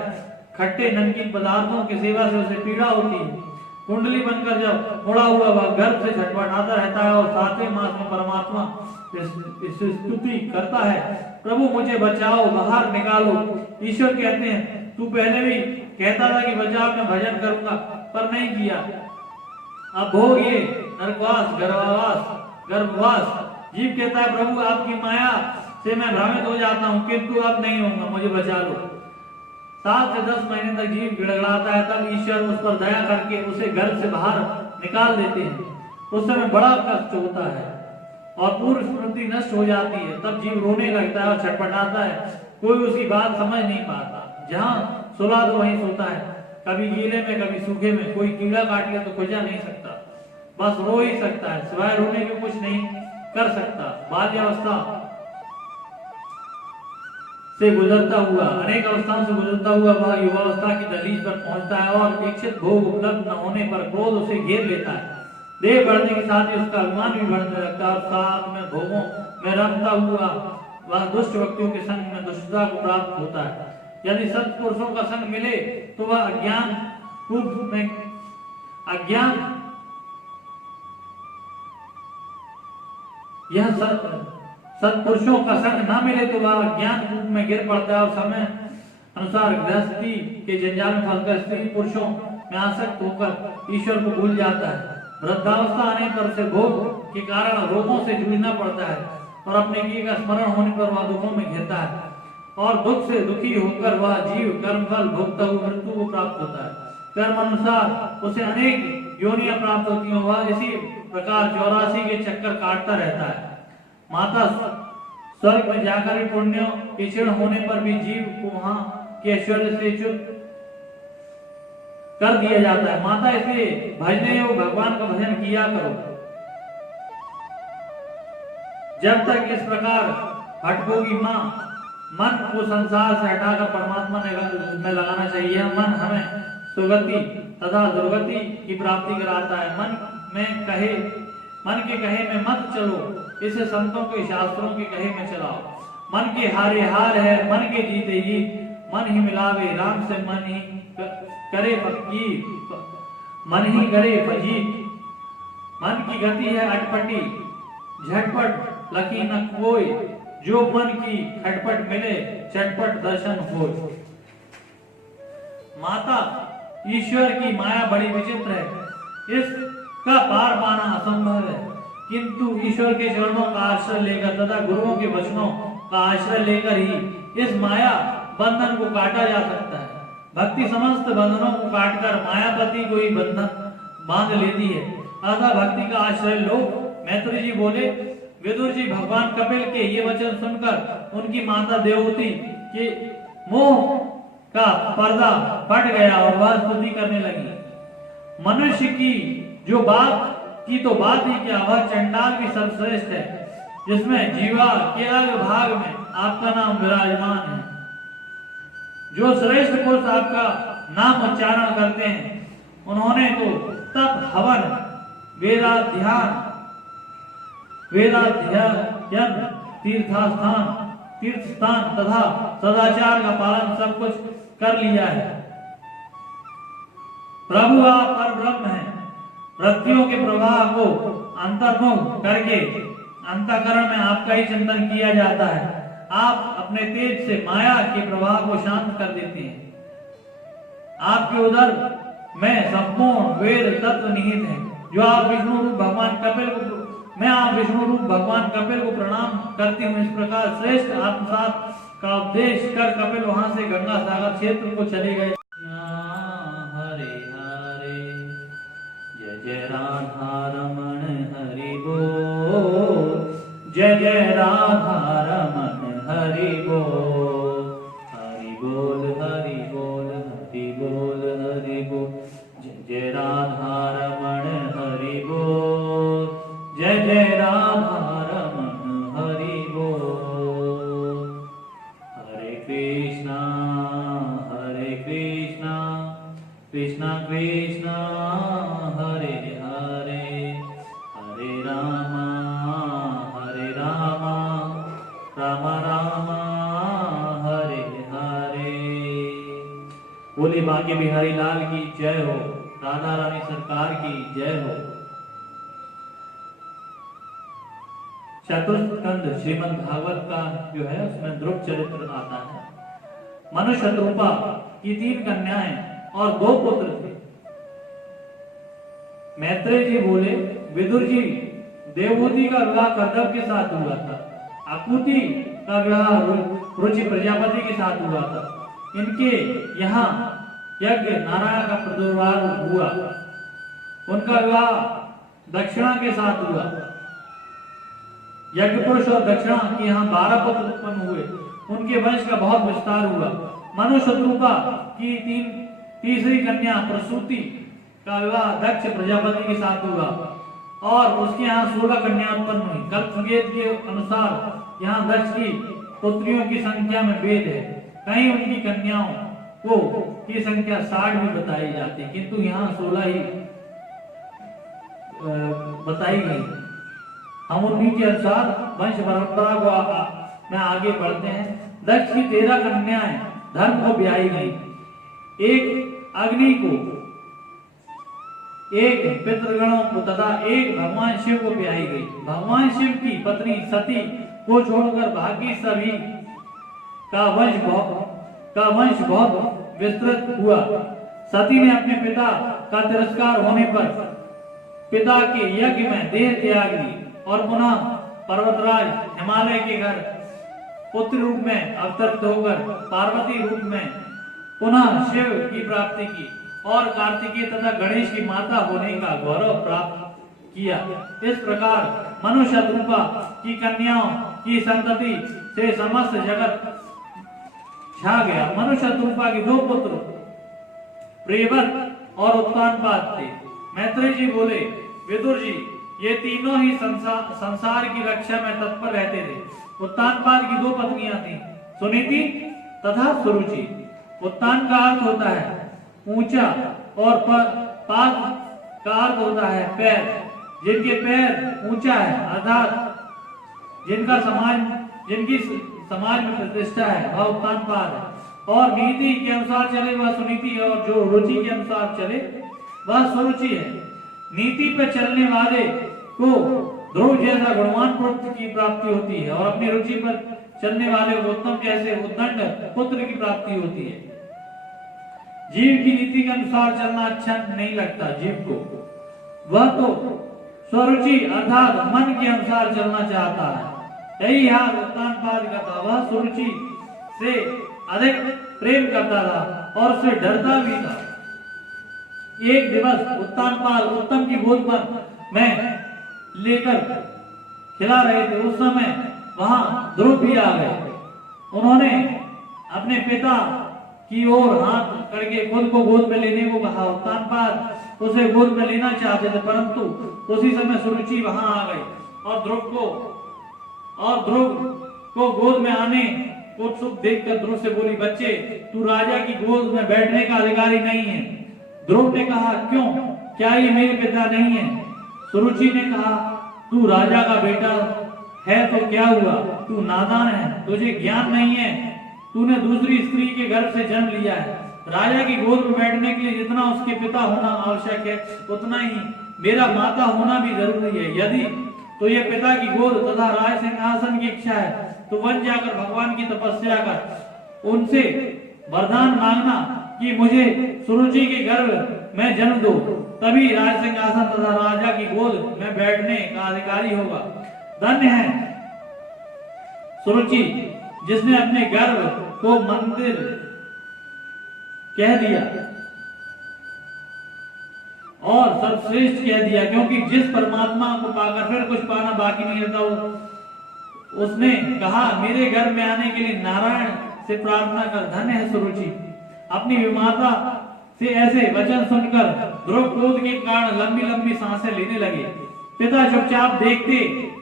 खट्टे नमकीन पदार्थों की सेवा से उसे पीड़ा होती है। कुंडली बनकर जब मुड़ा हुआ वह गर्भ से छटपटाता रहता है और 7वें मास में परमात्मा इससे स्तुति करता है, प्रभु मुझे बचाओ, बाहर निकालो। ईश्वर कहते हैं तू पहले भी कहता था कि बचाओ, मैं भजन करूंगा, पर नहीं किया। अब भोग ये नरकवास गर्भवास। जीव कहता है प्रभु आपकी माया से मैं भ्रमित हो जाता हूँ, किंतु अब नहीं होऊंगा, मुझे बचा लो। 7 से 10 महीने तक जीव गिड़गिड़ाता है, तब ईश्वर उस पर दया करके उसे घर से बाहर निकाल देते हैं। उस समय बड़ा कष्ट होता है और पूर्व स्मृति नष्ट हो जाती है। तब जीव रोने लगता है और छटपटाता है, कोई उसकी बात समझ नहीं पाता। जहाँ सुला तो वहीं सोता है, कभी गीले में कभी सूखे में। कोई कीड़ा काट ले तो खुजा नहीं सकता, बस रो ही सकता है, सिवाय रोने के कुछ नहीं कर सकता। बाल्यावस्था से गुजरता हुआ, अनेक अवस्थाओं से गुजरता हुआ वह युवावस्था की दहलीज पर पहुंचता है और इच्छित भोग उपलब्ध न होने पर क्रोध उसे घेर लेता है। देह बढ़ने के साथ ही उसका अभिमान भी बढ़ने लगता है और साथ में भोगों में रमता हुआ वह दुष्ट व्यक्तियों के संग में दुष्टता को प्राप्त होता है। यदि सत्पुरुषों का संग मिले तो वह अज्ञान सत्पुरुषों का संग न मिले तो वह ज्ञान रूप में गिर पड़ता है और समय अनुसार गृहस्थी के जंजाल में फंसकर स्त्री पुरुषों में आसक्त होकर ईश्वर को भूल जाता है। वृद्धावस्था आने पर उसे भोग के कारण रोगों से जूझना पड़ता है और अपने किए का स्मरण होने पर वह दुखों में घिरता है और दुख से दुखी होकर वह जीव कर्म फल भोगता हुआ मृत्यु को प्राप्त होता है। कर्म अनुसार उसे अनेक योनियां प्राप्त होती हैं। वह इसी प्रकार 84 के चक्कर काटता रहता है। माता स्वर्ग में जाकर पुण्यों के क्षीण होने पर भी जीव को वहां के ऐश्वर्य से च्युत कर दिया जाता है। माता इसलिए भजने हो भगवान का भजन किया करो। जब तक इस प्रकार भटकोगी माँ, मन को संसार से हटाकर परमात्मा में लगाना चाहिए। मन हमें सुगति तथा दुर्गति की प्राप्ति कराता है। मन के कहे में मत चलो, इसे संतों के शास्त्रों के कहे में चलाओ। मन के हारे हार है, मन के जीते ही मन ही मिलावे, राम से मन ही करे फकीर, मन ही करे फजीर। मन की गति है अटपटी, झटपट लकी न कोई, जो मन की खटपट मिले चटपट दर्शन हो। माता ईश्वर की माया बड़ी विचित्र है, इसका पार पाना असंभव है। किंतु ईश्वर के चरणों का आश्रय लेकर तथा गुरुओं के वचनों का आश्रय लेकर ही इस माया बंधन को काटा जा सकता है। भक्ति समस्त बंधनों को काटकर मायापति को ही बंधन बांध लेती है। अतः भक्ति का आश्रय लो। मैत्री जी बोले, विदुर जी भगवान कपिल के ये वचन सुनकर उनकी माता देवहूति के मोह का पर्दा फट गया और वह स्तुति करने लगी। मनुष्य की जो बात की तो बात ही क्या, वह चंडाल भी सर्वश्रेष्ठ है, जिसमें जीवा के अग्र भाग में आपका नाम विराजमान है। जो श्रेष्ठ पुरुष आपका नाम उच्चारण करते हैं, उन्होंने तो तप, हवन, वेदाध्यान, तीर्थस्थान तथा सदाचार का पालन सब कुछ कर लिया है। प्रभु आप परब्रह्म हैं। वृत्तियों के प्रवाह को अंतर्मुख करके अंतःकरण में आपका ही चिंतन किया जाता है। आप अपने तेज से माया के प्रवाह को शांत कर देते हैं। आपके उदर में संपूर्ण वेद तत्व निहित है। जो आप विष्णु रूप भगवान कपिल को मैं आप विष्णु रूप भगवान कपिल को प्रणाम करती हूँ। इस प्रकार श्रेष्ठ आत्मसात का उपदेश कर कपिल वहां से गंगा सागर क्षेत्र को चले गए। हरे हरे जय जय राधा रमण हरि बोल, जय जय राधा रमण हरि बोल, हरि बोल हरि बोल हरि बोल हरि बोल, जय जय राधा रमण हरि बोल, जय जय राधा रमण हरि बोल। हरे कृष्णा कृष्णा कृष्णा हरे हरे, हरे राम राम राम हरे हरे। बोले बांके बिहारी लाल की जय हो, राधा रानी सरकार की जय हो। चतुस्कंद श्रीमद् भागवत का जो है उसमें ध्रुव चरित्र आता है। मनु शत्रुपा की 3 कन्याएं और 2 पुत्र थे। मैत्रेय जी बोले, विदुर जी देवहूति का विवाह कर्दभ के साथ हुआ था। आकुति का विवाह रुचि प्रजापति के साथ हुआ था। इनके यहाँ यज्ञ नारायण का प्रादुर्भाव हुआ। उनका विवाह दक्षिणा के साथ हुआ। यज्ञ पुरुष और दक्षिणा के यहाँ 12 पुत्र उत्पन्न हुए। उनके वंश का बहुत विस्तार हुआ। मनु शत्रुपा की तीसरी कन्या प्रसूति का विवाह दक्ष प्रजापति के साथ हुआ और उसके यहाँ 16 कन्या उत्पन्न हुई। कल्पवेद के अनुसार यहाँ दक्ष की पुत्रियों की संख्या में भेद है। कहीं उनकी कन्याओं को की संख्या 60 भी बताई जाती है, किंतु यहाँ 16 ही बताई गई। हम उन्हीं के अनुसार वंश परंपरा को में आगे बढ़ते हैं। दक्ष की 13 कन्याएं धर्म को ब्याही गई। एक अग्नि को, एक पितृगणों को तथा एक भगवान शिव को ब्याही गई। भगवान शिव की पत्नी सती को छोड़कर बाकी सभी का वंश बहुत विस्तृत हुआ। सती ने अपने पिता का तिरस्कार होने पर पिता के यज्ञ में देह त्याग दी और पुनः पर्वतराज हिमालय के घर पुत्र रूप में अवतरित होकर पार्वती रूप में पुनः शिव की प्राप्ति की और कार्तिकेय तथा गणेश की माता होने का गौरव प्राप्त किया। इस प्रकार मनु शत्रुपा की कन्याओं की संतति से समस्त जगत छा गया। मनु शत्रुपा के 2 पुत्र प्रियव्रत और उत्तानपाद थे। मैत्रेय जी बोले, विदुर जी ये तीनों ही संसार की रक्षा में तत्पर रहते थे। उत्तानपाद की 2 पत्नियां थी, सुनीति तथा सुरुचि। उत्तान का अर्थ होता है ऊंचा और पाद का अर्थ होता है पैर। जिनके पैर ऊंचा है अर्थात जिनकी समाज में प्रतिष्ठा है वह उत्तानपाद है। और नीति के अनुसार चले वह सुनीति, और जो रुचि के अनुसार चले वह सुरुचि है। नीति पर चलने वाले को ध्रुव जैसा गुणवान पुत्र की प्राप्ति होती है और अपनी रुचि पर चलने वाले को उत्तम जैसे उद्दंड पुत्र की प्राप्ति होती है। जीव की नीति के अनुसार चलना अच्छा नहीं लगता जीव को। वह तो स्वरुचि अर्थात मन के अनुसार चलना चाहता है। यही हाल उत्तानपाद का था। वह सुरुचि से अधिक प्रेम करता था और उससे डरता भी था। एक दिवस उत्तानपाद उत्तम की गोद पर में लेकर खिला रहे थे। उस समय वहां ध्रुव भी आ गए। उन्होंने अपने पिता की ओर हाथ करके खुद को गोद में लेने को कहा। उत्तानपाद उसे गोद में लेना चाहते थे, परंतु उसी समय सुरुचि वहां आ गई और ध्रुव को गोद में आने को उत्सुक देखकर ध्रुव से बोली, बच्चे, तू राजा की गोद में बैठने का अधिकारी नहीं है। ध्रुव ने कहा, क्यों, क्या ये मेरे पिता नहीं है? सुरुचि ने कहा, तू राजा का बेटा है तो क्या हुआ, तू नादान है, तुझे ज्ञान नहीं है, तूने दूसरी स्त्री के गर्भ से जन्म लिया है। राजा की गोद में बैठने के लिए जितना उसके पिता होना आवश्यक है, उतना ही मेरा माता होना भी जरूरी है। यदि तो ये पिता की गोद तथा राज सिंहासन की इच्छा है तो वन जाकर भगवान की तपस्या कर उनसे वरदान मांगना कि मुझे सुरुचि के गर्भ में जन्म दो, तभी राज सिंहासन तथा राजा की गोद में बैठने का अधिकारी होगा। धन्य है सुरुचि जिसने अपने गर्भ को मंदिर कह दिया और सर्वश्रेष्ठ कह दिया, क्योंकि जिस परमात्मा को पाकर फिर कुछ पाना बाकी नहीं रहता। उसने कहा, मेरे घर में आने के लिए नारायण से प्रार्थना कर। धन्य है सुरुचि। अपनी विमाता से ऐसे वचन सुनकर ध्रुव क्रोध के कारण लंबी लंबी सांसें लेने लगे। पिता चुपचाप देखते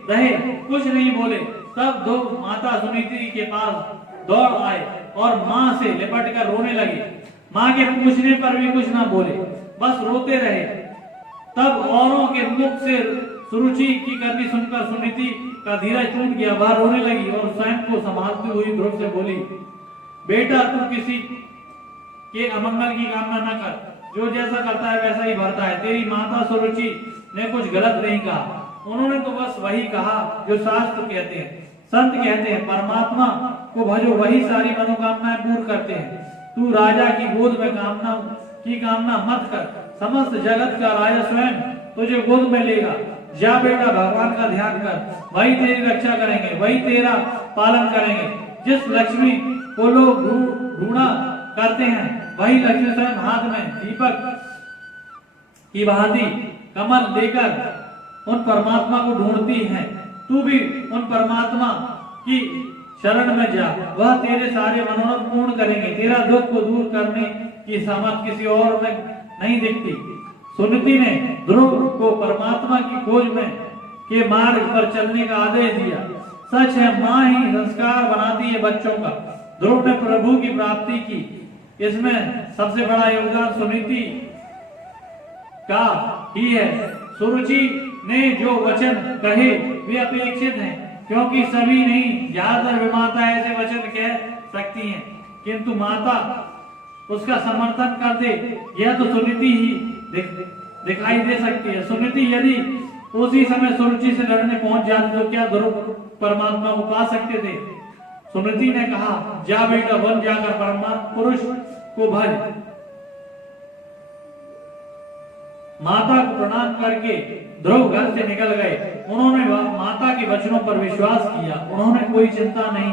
रहे, कुछ नहीं बोले। तब दो माता सुनीति के पास दौड़ आए और माँ से लिपट कर रोने लगे। माँ के पूछने पर भी कुछ ना बोले, बस रोते रहे। तब औरों के मुख से सुरुचि की करनी सुनकर सुनीति का धीरज टूट गया। वह रोने लगी और स्वयं को संभालती हुई ध्रुव से बोली, बेटा, तू किसी के अमंगल की कामना न कर, जो जैसा करता है वैसा ही भरता है। तेरी माता सुरुचि ने कुछ गलत नहीं कहा, उन्होंने तो बस वही कहा जो शास्त्र कहते हैं, संत कहते हैं। परमात्मा को भजो, वही सारी मनोकामनाएं पूर्ण करते हैं। तू राजा की गोद में कामना मत कर, समस्त जगत का राजा स्वयं तुझे गोद में लेगा। जा बेटा, भगवान का ध्यान कर, वही तेरी रक्षा करेंगे, वही तेरा पालन करेंगे। जिस लक्ष्मी को लोग ढूंढा करते हैं, वही लक्ष्मी स्वयं हाथ में दीपक की भांति कमल लेकर उन परमात्मा को ढूंढती है। तू भी उन परमात्मा की शरण में जा, वह तेरे सारे मनोरथ पूर्ण करेंगे। तेरा दुख को दूर करने की सामर्थ किसी और में नहीं दिखती। सुनीति ने ध्रुव को परमात्मा की खोज में के मार्ग पर चलने का आदेश दिया। सच है, माँ ही संस्कार बनाती है बच्चों का। ध्रुव ने प्रभु की प्राप्ति की, इसमें सबसे बड़ा योगदान सुनीति का ही है। सुरुचि ने जो वचन कहे वे अपेक्षित हैं, क्योंकि सभी नहीं, ज्यादातर विमाता ऐसे वचन कह सकती हैं, किंतु माता उसका समर्थन कर दे, यह तो सुनीति ही दिखाई दे सकती है। सुनीति यदि उसी समय सुरुचि से लड़ने पहुंच जाते तो क्या ध्रुव परमात्मा को पा सकते थे? सुनीति ने कहा, जा बेटा, वन जाकर परमात्मा पुरुष को भज। माता को प्रणाम करके ध्रुव घर से निकल गए। उन्होंने माता के वचनों पर विश्वास किया। उन्हें कोई चिंता नहीं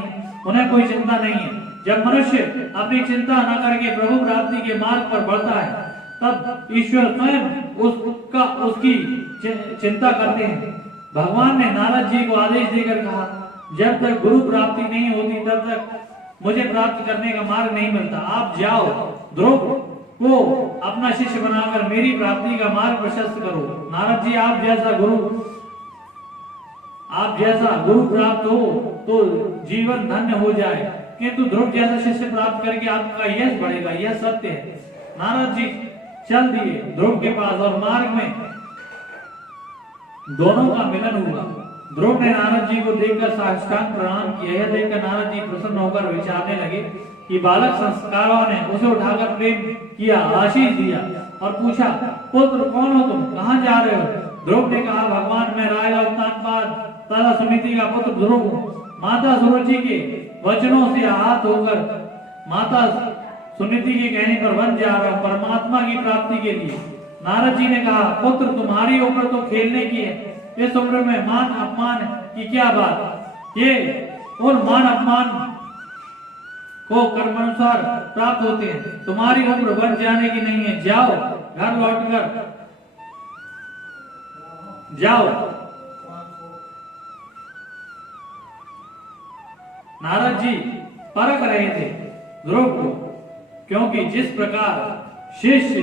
है। जब मनुष्य अपनी चिंता न करके प्रभु प्राप्ति के मार्ग पर बढ़ता है, तब ईश्वर स्वयं उसकी चिंता करते हैं। भगवान ने नारद जी को आदेश देकर कहा, जब तक गुरु प्राप्ति नहीं होती तब तक मुझे प्राप्त करने का मार्ग नहीं मिलता। आप जाओ, ध्रुव को अपना शिष्य बनाकर मेरी प्राप्ति का मार्ग प्रशस्त करो। नारद जी, आप जैसा गुरु प्राप्त हो तो जीवन धन्य हो जाए, किंतु ध्रुव जैसा शिष्य प्राप्त करके आपका यश बढ़ेगा, यह सत्य है। नारद जी चल दिए ध्रुव के पास और मार्ग में दोनों का मिलन हुआ। ध्रुव ने नारद जी को देखकर साष्टांग प्रणाम किया। यह देखकर नारद जी प्रसन्न होकर विचारने लगे कि बालक संस्कारों ने उसे उठाकर प्रेम किया, आशीष दिया और पूछा, पुत्र कौन हो तुम, कहाँ जा रहे हो? ध्रुव ने कहा, भगवान, मैं राजा उत्तानपाद तथा सुनीति का पुत्र ध्रुव हूँ। माता सुरुचि के वचनों से आहत होकर माता सुनीति के कहने पर वन जा रहा हूं परमात्मा की प्राप्ति के लिए। नारद जी ने कहा, पुत्र तुम्हारी उम्र तो खेलने की है, इस उम्र में मान अपमान की क्या बात। ये उन मान अपमान को कर्मानुसार प्राप्त होते हैं, तुम्हारी उम्र बन जाने की नहीं है। जाओ घर लौटकर जाओ। नारद जी परख रहे थे ध्रुव को, क्योंकि जिस प्रकार शिष्य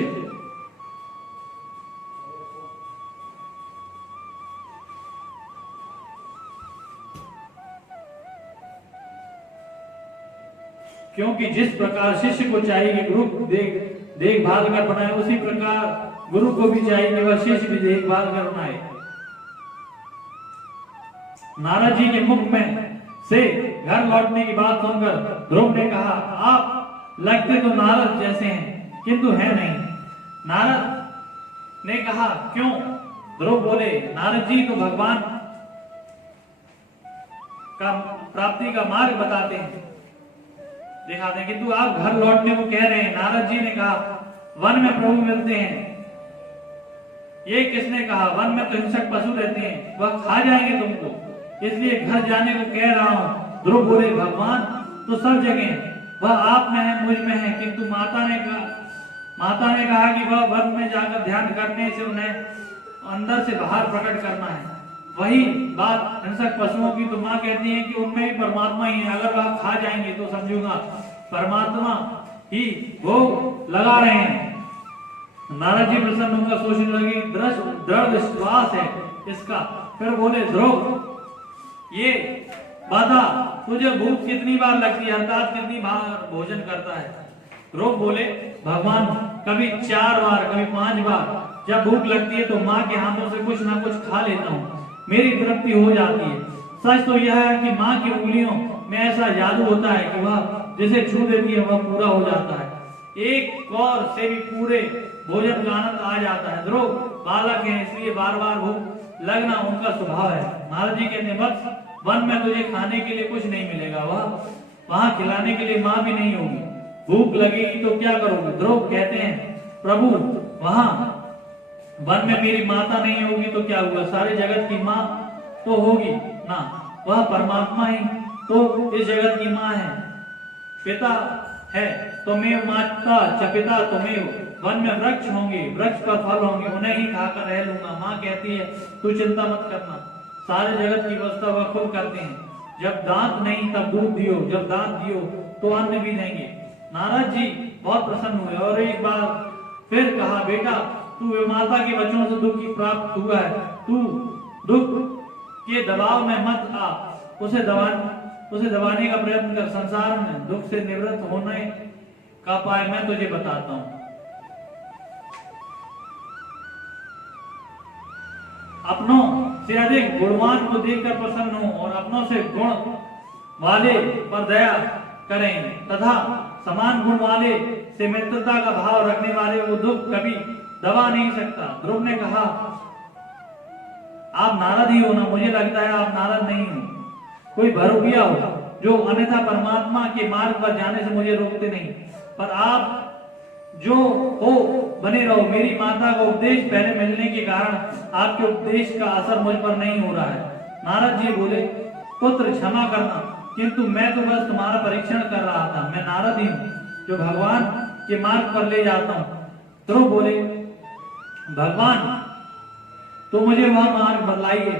शिष्य को चाहिए कि गुरु देखभाल कर बनाए, उसी प्रकार गुरु को भी चाहिए कि वह शिष्य भी देखभाल कर बनाए। नारद जी के मुख में से घर लौटने की बात सुनकर ध्रुव ने कहा, आप लगते तो नारद जैसे हैं, किंतु है नहीं। नारद ने कहा, क्यों? ध्रुव बोले, नारद जी तो भगवान का प्राप्ति का मार्ग बताते हैं, दिखाते हैं, किंतु आप घर लौटने को कह रहे हैं। नारद जी ने कहा, वन में प्रभु मिलते हैं। ये किसने कहा? वन में तो हिंसक पशु रहते हैं, वह खा जाएंगे तुमको, इसलिए घर जाने को कह रहा हूं। ध्रुव बोले, भगवान तो सब जगह है, वह आप में है, मुझ में है, किंतु माता ने कहा कि वह वन में जाकर ध्यान करने से उन्हें अंदर से बाहर प्रकट करना है। वही बात हिंसक पशुओं की तो माँ कहती है कि उनमें ही परमात्मा ही है, अगर वह खा जाएंगे तो समझूंगा परमात्मा ही भोग लगा रहे हैं। नारद जी प्रसन्न होकर सोचने लगे, दृढ़ विश्वास है इसका। फिर बोले, ध्रुव ये बता, तुझे भूख कितनी बार लगती है, अर्थात कितनी बार भोजन करता है? ध्रुव बोले, भगवान कभी 4 बार, कभी 5 बार। जब भूख लगती है तो माँ के हाथों से कुछ ना कुछ खा लेता हूँ, मेरी तृप्ति हो जाती है। सच तो यह है कि माँ की उंगलियों में ऐसा जादू होता है कि वह जिसे छू देती है वह पूरा हो जाता है। एक कौर से भी पूरे भोजन का आनंद आ जाता है। ध्रुव बालक है, इसलिए बार बार भूख लगना उनका स्वभाव है। नारद जी कहते, बस वन में तुझे खाने के लिए कुछ नहीं मिलेगा, वहां खिलाने के लिए माँ भी नहीं होगी, भूख लगेगी तो क्या करोगे? ध्रुव कहते हैं, प्रभु वहां वन में मेरी माता नहीं होगी तो क्या हुआ, सारे जगत की माँ तो होगी ना, वह परमात्मा ही तो इस जगत की माँ है। पिता है तुम्हें, माता च पिता तुम्हें। वन में वृक्ष होंगे, वृक्ष पर फल होंगे, उन्हें ही खाकर रह लूंगा। माँ कहती है, तू चिंता मत करना, सारे जगत की व्यवस्था वह खुद करते हैं। जब दांत नहीं तब दूध दियो, जब दांत दियो तो अन्न भी देंगे। नारद जी बहुत प्रसन्न हुए और एक बार फिर कहा, बेटा तू माता के वचनों से दुख की प्राप्त हुआ है, तू दुख के दबाव में मत आ, उसे दबाने का प्रयत्न कर। संसार में दुख से निवृत्त होने का उपाय मैं तुझे बताता हूं। अपनों से अधिक गुणवान को देखकर प्रसन्न हो और अपनों से गुण वाले पर दया करें तथा समान गुण वाले से मित्रता का भाव रखने वाले वो दुख कभी दबा नहीं सकता। ध्रुव ने कहा, आप नारद ही हो ना? मुझे लगता है आप नारद नहीं हो, कोई भरोगिया हो जो अन्यथा परमात्मा के मार्ग पर जाने से मुझे रोकते नहीं, पर आप जो हो बने रहो। मेरी माता का उपदेश पहले मिलने के कारण आपके उपदेश का असर मुझ पर नहीं हो रहा है। नारद जी बोले, पुत्र क्षमा करना, किंतु मैं तो बस तुम्हारा परीक्षण कर रहा था। मैं नारद ही हूँ जो भगवान के मार्ग पर ले जाता हूँ। ध्रुव बोले, भगवान तो मुझे वह मार्ग बतलाइए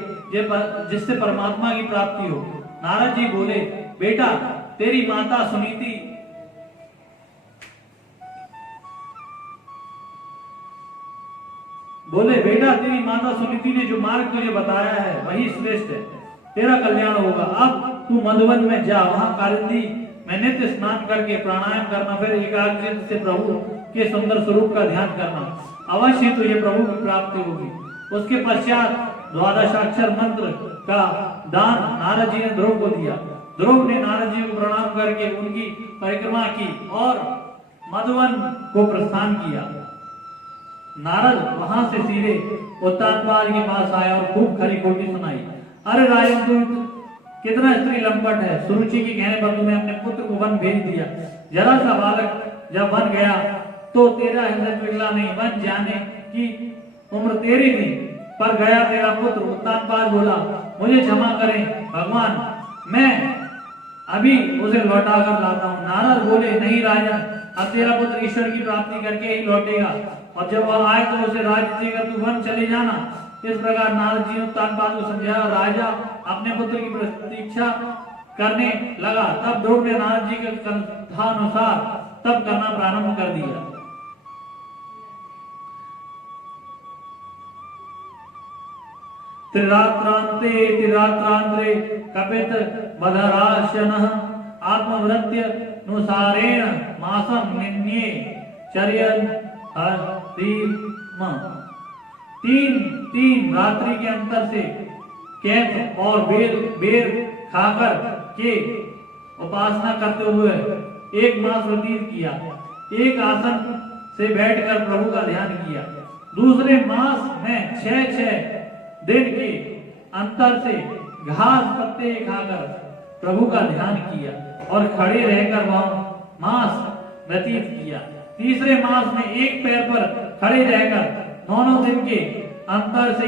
जिससे परमात्मा की प्राप्ति हो। नारद जी बोले, बेटा तेरी माता सुनीति ने जो मार्ग तुझे बताया है वही श्रेष्ठ है, तेरा कल्याण होगा। अब तू मधुवन में जा, वहां कालिंदी में नित्य स्नान करके प्राणायाम करना, फिर एकाग्रचित्त से प्रभु के सुंदर स्वरूप का ध्यान करना, अवश्य तुझे प्रभु की प्राप्ति होगी। उसके पश्चात 12 मंत्र का दान नारद जी ने ध्रुव को दिया। ध्रुव ने नारद जी को प्रणाम करके उनकी परिक्रमा की और मधुवन को प्रस्थान किया। नारद वहां से सीधे उत्तानपाद के पास आया और खूब खरी खोटी सुनाई। अरे राजन, तू कितना स्त्री लंपट है, सुरुचि के कहने पर तूने अपने पुत्र को वन भेज दिया। जरा सा बालक जब वन गया तो तेरा हृदय पिघला नहीं, बन जाने की उम्र तेरी थी, पर गया तेरा पुत्र। उत्तानपाद बोला, मुझे क्षमा करें भगवान, मैं अभी उसे लौटा कर लाता हूँ। नारद बोले, नहीं राजन, अब तेरा पुत्र ईश्वर की प्राप्ति करके ही लौटेगा, और जब वह आए तो उसे राज्य देकर तू वन चले जाना। इस प्रकार नारद जी ने उत्तानपाद को समझाया। राजा अपने पुत्र की प्रतीक्षा करने लगा। तब ध्रुव ने नारद जी के कथानुसार तब करना प्रारंभ कर दिया। त्रिरात्रांते त्रिरात्रांतरे कपित बधराशनः आत्मवृत्य नुसारेण मासं निन्ये चर्यन् हरिम। तीन रात्रि के अंतर से कैथ और बेर खाकर के उपासना करते हुए एक मास व्यतीत किया। एक आसन से बैठकर प्रभु का ध्यान किया। दूसरे मास में 6 दिन के अंतर से घास पत्ते खाकर प्रभु का ध्यान किया और खड़े रहकर वह मास व्यतीत किया। तीसरे मास में एक पैर पर खड़े रहकर दोनों दिन के अंतर से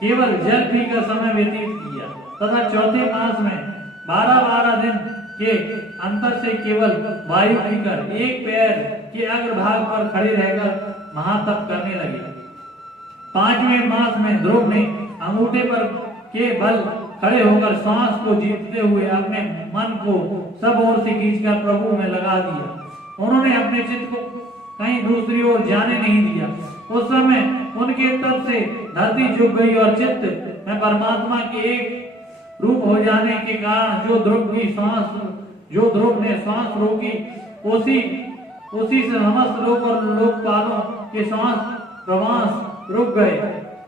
केवल जल पीकर समय व्यतीत किया, तथा चौथे मास में 12 दिन के अंतर से केवल वायु पीकर एक पैर के अग्रभाग पर खड़े रहकर महातप करने लगे। 5वें मास में ध्रुव ने अंगूठे पर के बल खड़े होकर सांस को जीतते हुए अपने मन को सब ओर से खींचकर प्रभु में लगा दिया। उन्होंने अपने चित्त को कहीं दूसरी ओर जाने नहीं दिया। उस समय उनके तप से धरती झुक गई और चित्त में परमात्मा के एक रूप हो जाने के कारण जो ध्रुव ने सांस रोकी, उसी से समस्त लोक और लोकपालों के सांस प्रवास रुक गए।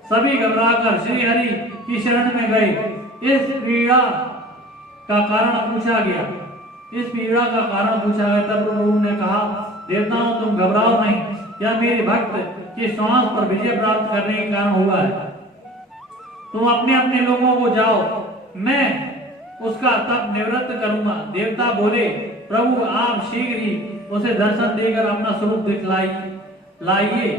सभी घबराकर श्री हरि की शरण में गए। इस पीड़ा का कारण पूछा गया। तब प्रभु ने कहा, देवताओं तुम घबराओ नहीं, यह मेरे भक्त के श्वास पर विजय प्राप्त करने के कारण हुआ है। तुम अपने अपने लोगों को जाओ, मैं उसका तप निवृत्त करूंगा। देवता बोले, प्रभु आप शीघ्र ही उसे दर्शन देकर अपना स्वरूप दिखलाइए,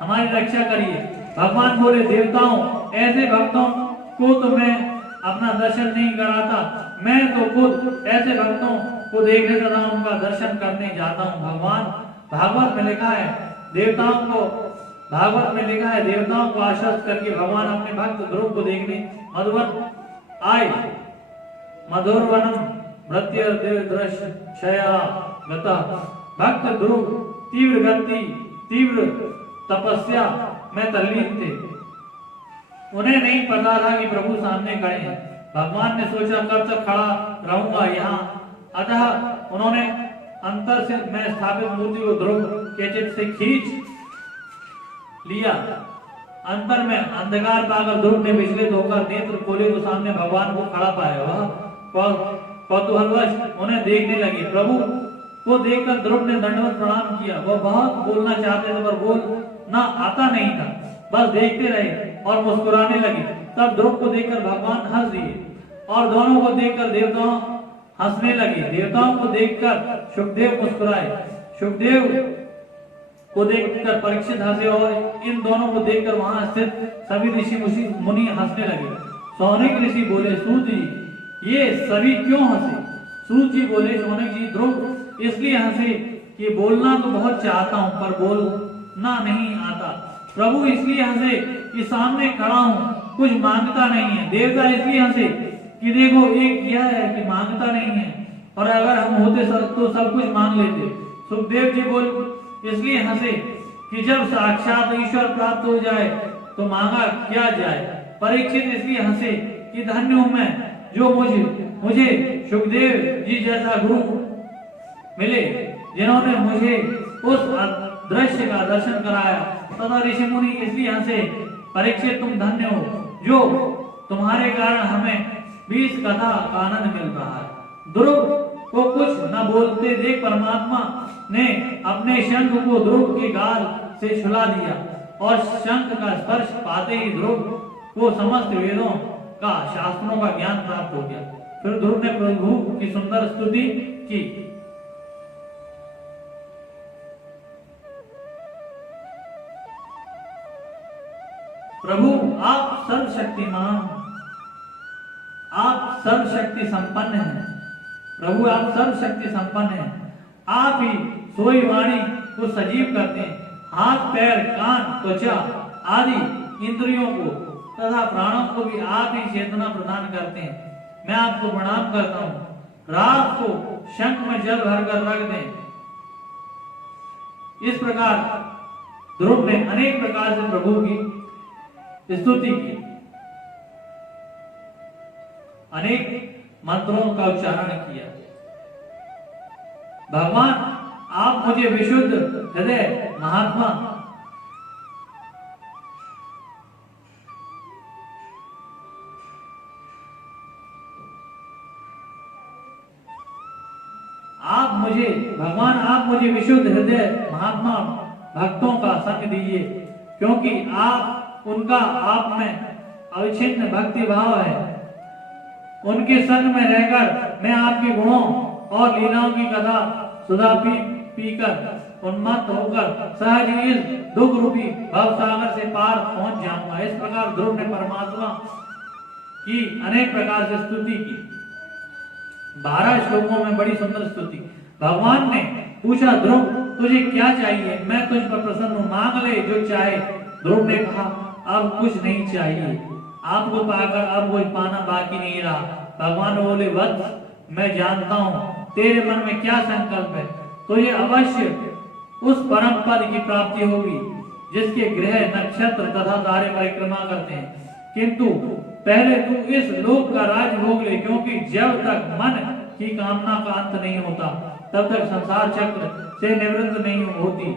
हमारी रक्षा करिए। भगवान बोले, देवताओं ऐसे भक्तों को तो मैं अपना दर्शन नहीं कराता, मैं तो खुद ऐसे भक्तों को देखने तथा उनका दर्शन करने जाता हूँ। भागवत में लिखा है, देवताओं को आश्वस्त करके भगवान अपने भक्त ध्रुव को देखने मधुवन आए। मधुरवनम भृत्य दृश्यया गतः। भक्त ध्रुव तीव्र तपस्या में तल्लीन थे। उन्हें नहीं पता था कि प्रभु सामने खड़े हैं। भगवान ने सोचा, कब तक खड़ा रहूंगा यहाँ। अतः उन्होंने अंतर से में स्थापित मूर्ति को ध्रुव के चित्त से खींच लिया। अंतर में अंधकार पाकर ध्रुव ने विचलित होकर नेत्र खोले तो सामने भगवान को खड़ा पाया। वह कौतूहलवश उन्हें देखने लगे। प्रभु को देखकर ध्रुव ने दंडवत प्रणाम किया। वह बहुत बोलना चाहते थे पर बोलना आता नहीं था, बस देखते रहे और मुस्कुराने लगे। तब ध्रुव को देखकर भगवान हंस दिए और दोनों को देखकर देवताओं हंसने लगे। देवताओं को देखकर शुकदेव मुस्कुराए, शुकदेव को देखकर परीक्षित हंसे और इन दोनों को देखकर वहां स्थित सभी ऋषि मुनि हंसने लगे। सौनक ऋषि बोले, सूत जी ये सभी क्यों हंसे? सूत जी बोले, सौनक जी ध्रुव इसलिए हंसे कि बोलना तो बहुत चाहता हूं पर बोलना नहीं आता। प्रभु इसलिए हंसे कि सामने खड़ा हूं, कुछ मांगता नहीं है। देवता इसलिए हंसे कि देखो एक किया है कि मांगता नहीं है, और अगर हम होते तो सब कुछ मांग लेते। सुखदेव जी बोल इसलिए हंसे कि जब साक्षात ईश्वर प्राप्त हो जाए तो मांगा क्या जाए। परीक्षित इसलिए हंसे कि धन्य हूं मैं जो मुझे सुखदेव जी जैसा गुरु मिले, जिन्होंने मुझे उस दृश्य का दर्शन कराया। तथा ऋषि मुनि इसलिए हंसे, परीक्षित तुम धन्य हो जो तुम्हारे कारण हमें 20 कथा का आनंद मिल रहा है। ध्रुव को कुछ न बोलते देख परमात्मा ने अपने शंख को ध्रुव के गाल से छुला दिया और शंख का स्पर्श पाते ही ध्रुव को समस्त वेदों का शास्त्रों का ज्ञान प्राप्त हो गया। फिर ध्रुव ने प्रभु की सुंदर स्तुति की। प्रभु आप सर्वशक्तिमान, आप सर्वशक्ति संपन्न हैं। प्रभु आप सर्वशक्ति संपन्न हैं। आप ही सोई वाणी को सजीव करते हैं। हाथ पैर कान त्वचा आदि इंद्रियों को तथा प्राणों को भी आप ही चेतना प्रदान करते हैं। मैं आपको प्रणाम करता हूँ। रात को शंख में जल भरकर रख दें। इस प्रकार ध्रुव ने अनेक प्रकार से प्रभु की स्तुति की, अनेक मंत्रों का उच्चारण किया। भगवान आप मुझे विशुद्ध हृदय महात्मा आप मुझे विशुद्ध हृदय महात्मा भक्तों का संग दीजिए, क्योंकि आप उनका आप में अविच्छिन्न भक्ति भाव है। उनके संग में रहकर मैं आपके गुणों और लीलाओं की कथा सुधा पीकर उन्मत्त होकर सहज इस दुख रूपी भव सागर से पार पहुंच जाऊंगा। इस प्रकार ध्रुव ने परमात्मा की अनेक प्रकार से स्तुति की। 12 श्लोकों में बड़ी सुंदर स्तुति। भगवान ने पूछा, ध्रुव तुझे क्या चाहिए? मैं तुझ पर प्रसन्न हूं, मांग ले जो चाहे। ध्रुव ने कहा, अब कुछ नहीं चाहिए, आपको पाकर अब कुछ पाना बाकी नहीं रहा। भगवान बोले, वत्स मैं जानता हूँ तेरे मन में क्या संकल्प है। तुझे अवश्य उस परम पद की प्राप्ति होगी जिसके ग्रह नक्षत्र तथा तारे परिक्रमा करते हैं, किंतु पहले तू इस लोक का राज भोग ले, क्योंकि जब तक मन की कामना का अंत नहीं होता तब तक संसार चक्र से निवृत्त नहीं होती,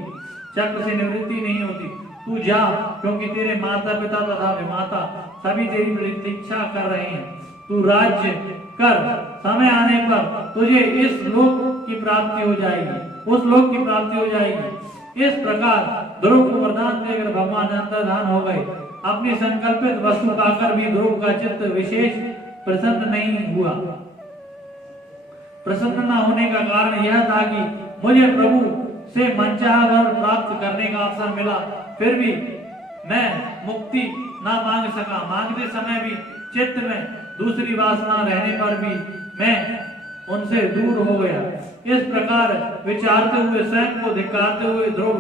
चक्र से निवृत्ति नहीं होती। तू जा, क्योंकि तेरे माता पिता तथा विमाता सभी तेरी प्रतीक्षा कर रहे हैं। तू राज्य कर, समय आने पर तुझे इस लोक की प्राप्ति हो जाएगी, उस लोक की प्राप्ति हो जाएगी। इस प्रकार ध्रुव को वरदान देकर भगवान अंतर्धान हो गए। अपनी संकल्पित वस्तु पाकर भी ध्रुव का चित्त विशेष प्रसन्न नहीं हुआ। प्रसन्न न होने का कारण यह था कि मुझे प्रभु से मनचाहा वर प्राप्त करने का अवसर मिला, फिर भी मैं मुक्ति ना मांग सका। मांगते समय भी चित्त में दूसरी वासना रहने पर भी मैं उनसे दूर हो गया। इस प्रकार विचारते हुए स्वयं को धिक्कारते हुए ध्रुव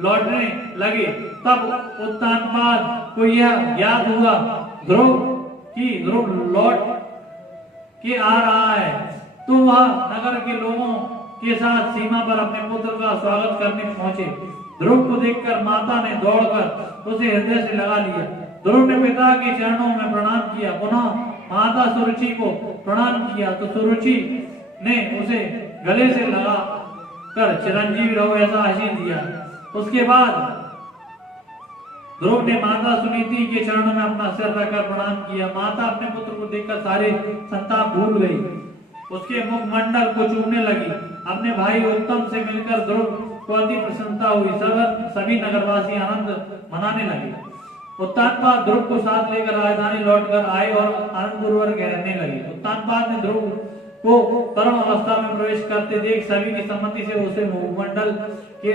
लौटने लगे। तब उत्तानपाद को यह ज्ञात हुआ ध्रुव लौट के आ रहा है, तो वह नगर के लोगों के साथ सीमा पर अपने पुत्र का स्वागत करने पहुंचे। ध्रुव को देखकर माता ने दौड़कर उसे हृदय से लगा लिया। ध्रुव ने पिता के चरणों में प्रणाम किया, पुनः माता सुरुचि को प्रणाम किया तो सुरुचि ने उसे गले से लगा कर चिरंजीवी रहो ऐसा आशीष दिया। उसके बाद ध्रुव ने माता सुनीति के चरणों में अपना सिर रखकर प्रणाम किया। माता अपने पुत्र को देखकर सारे संताप भूल गई, उसके मुखमंडल को चूमने लगी। अपने भाई उत्तम से मिलकर ध्रुव को अति प्रसन्नता हुई। सभी नगरवासी आनंद मनाने लगे। उत्तानपाद ध्रुव को साथ लेकर राजधानी लौटकर आए और आनंद पूर्वक रहने लगे। उत्तानपाद ने ध्रुव को परम अवस्था में प्रवेश करते देख सभी की सम्मति से उसे मुखमंडल के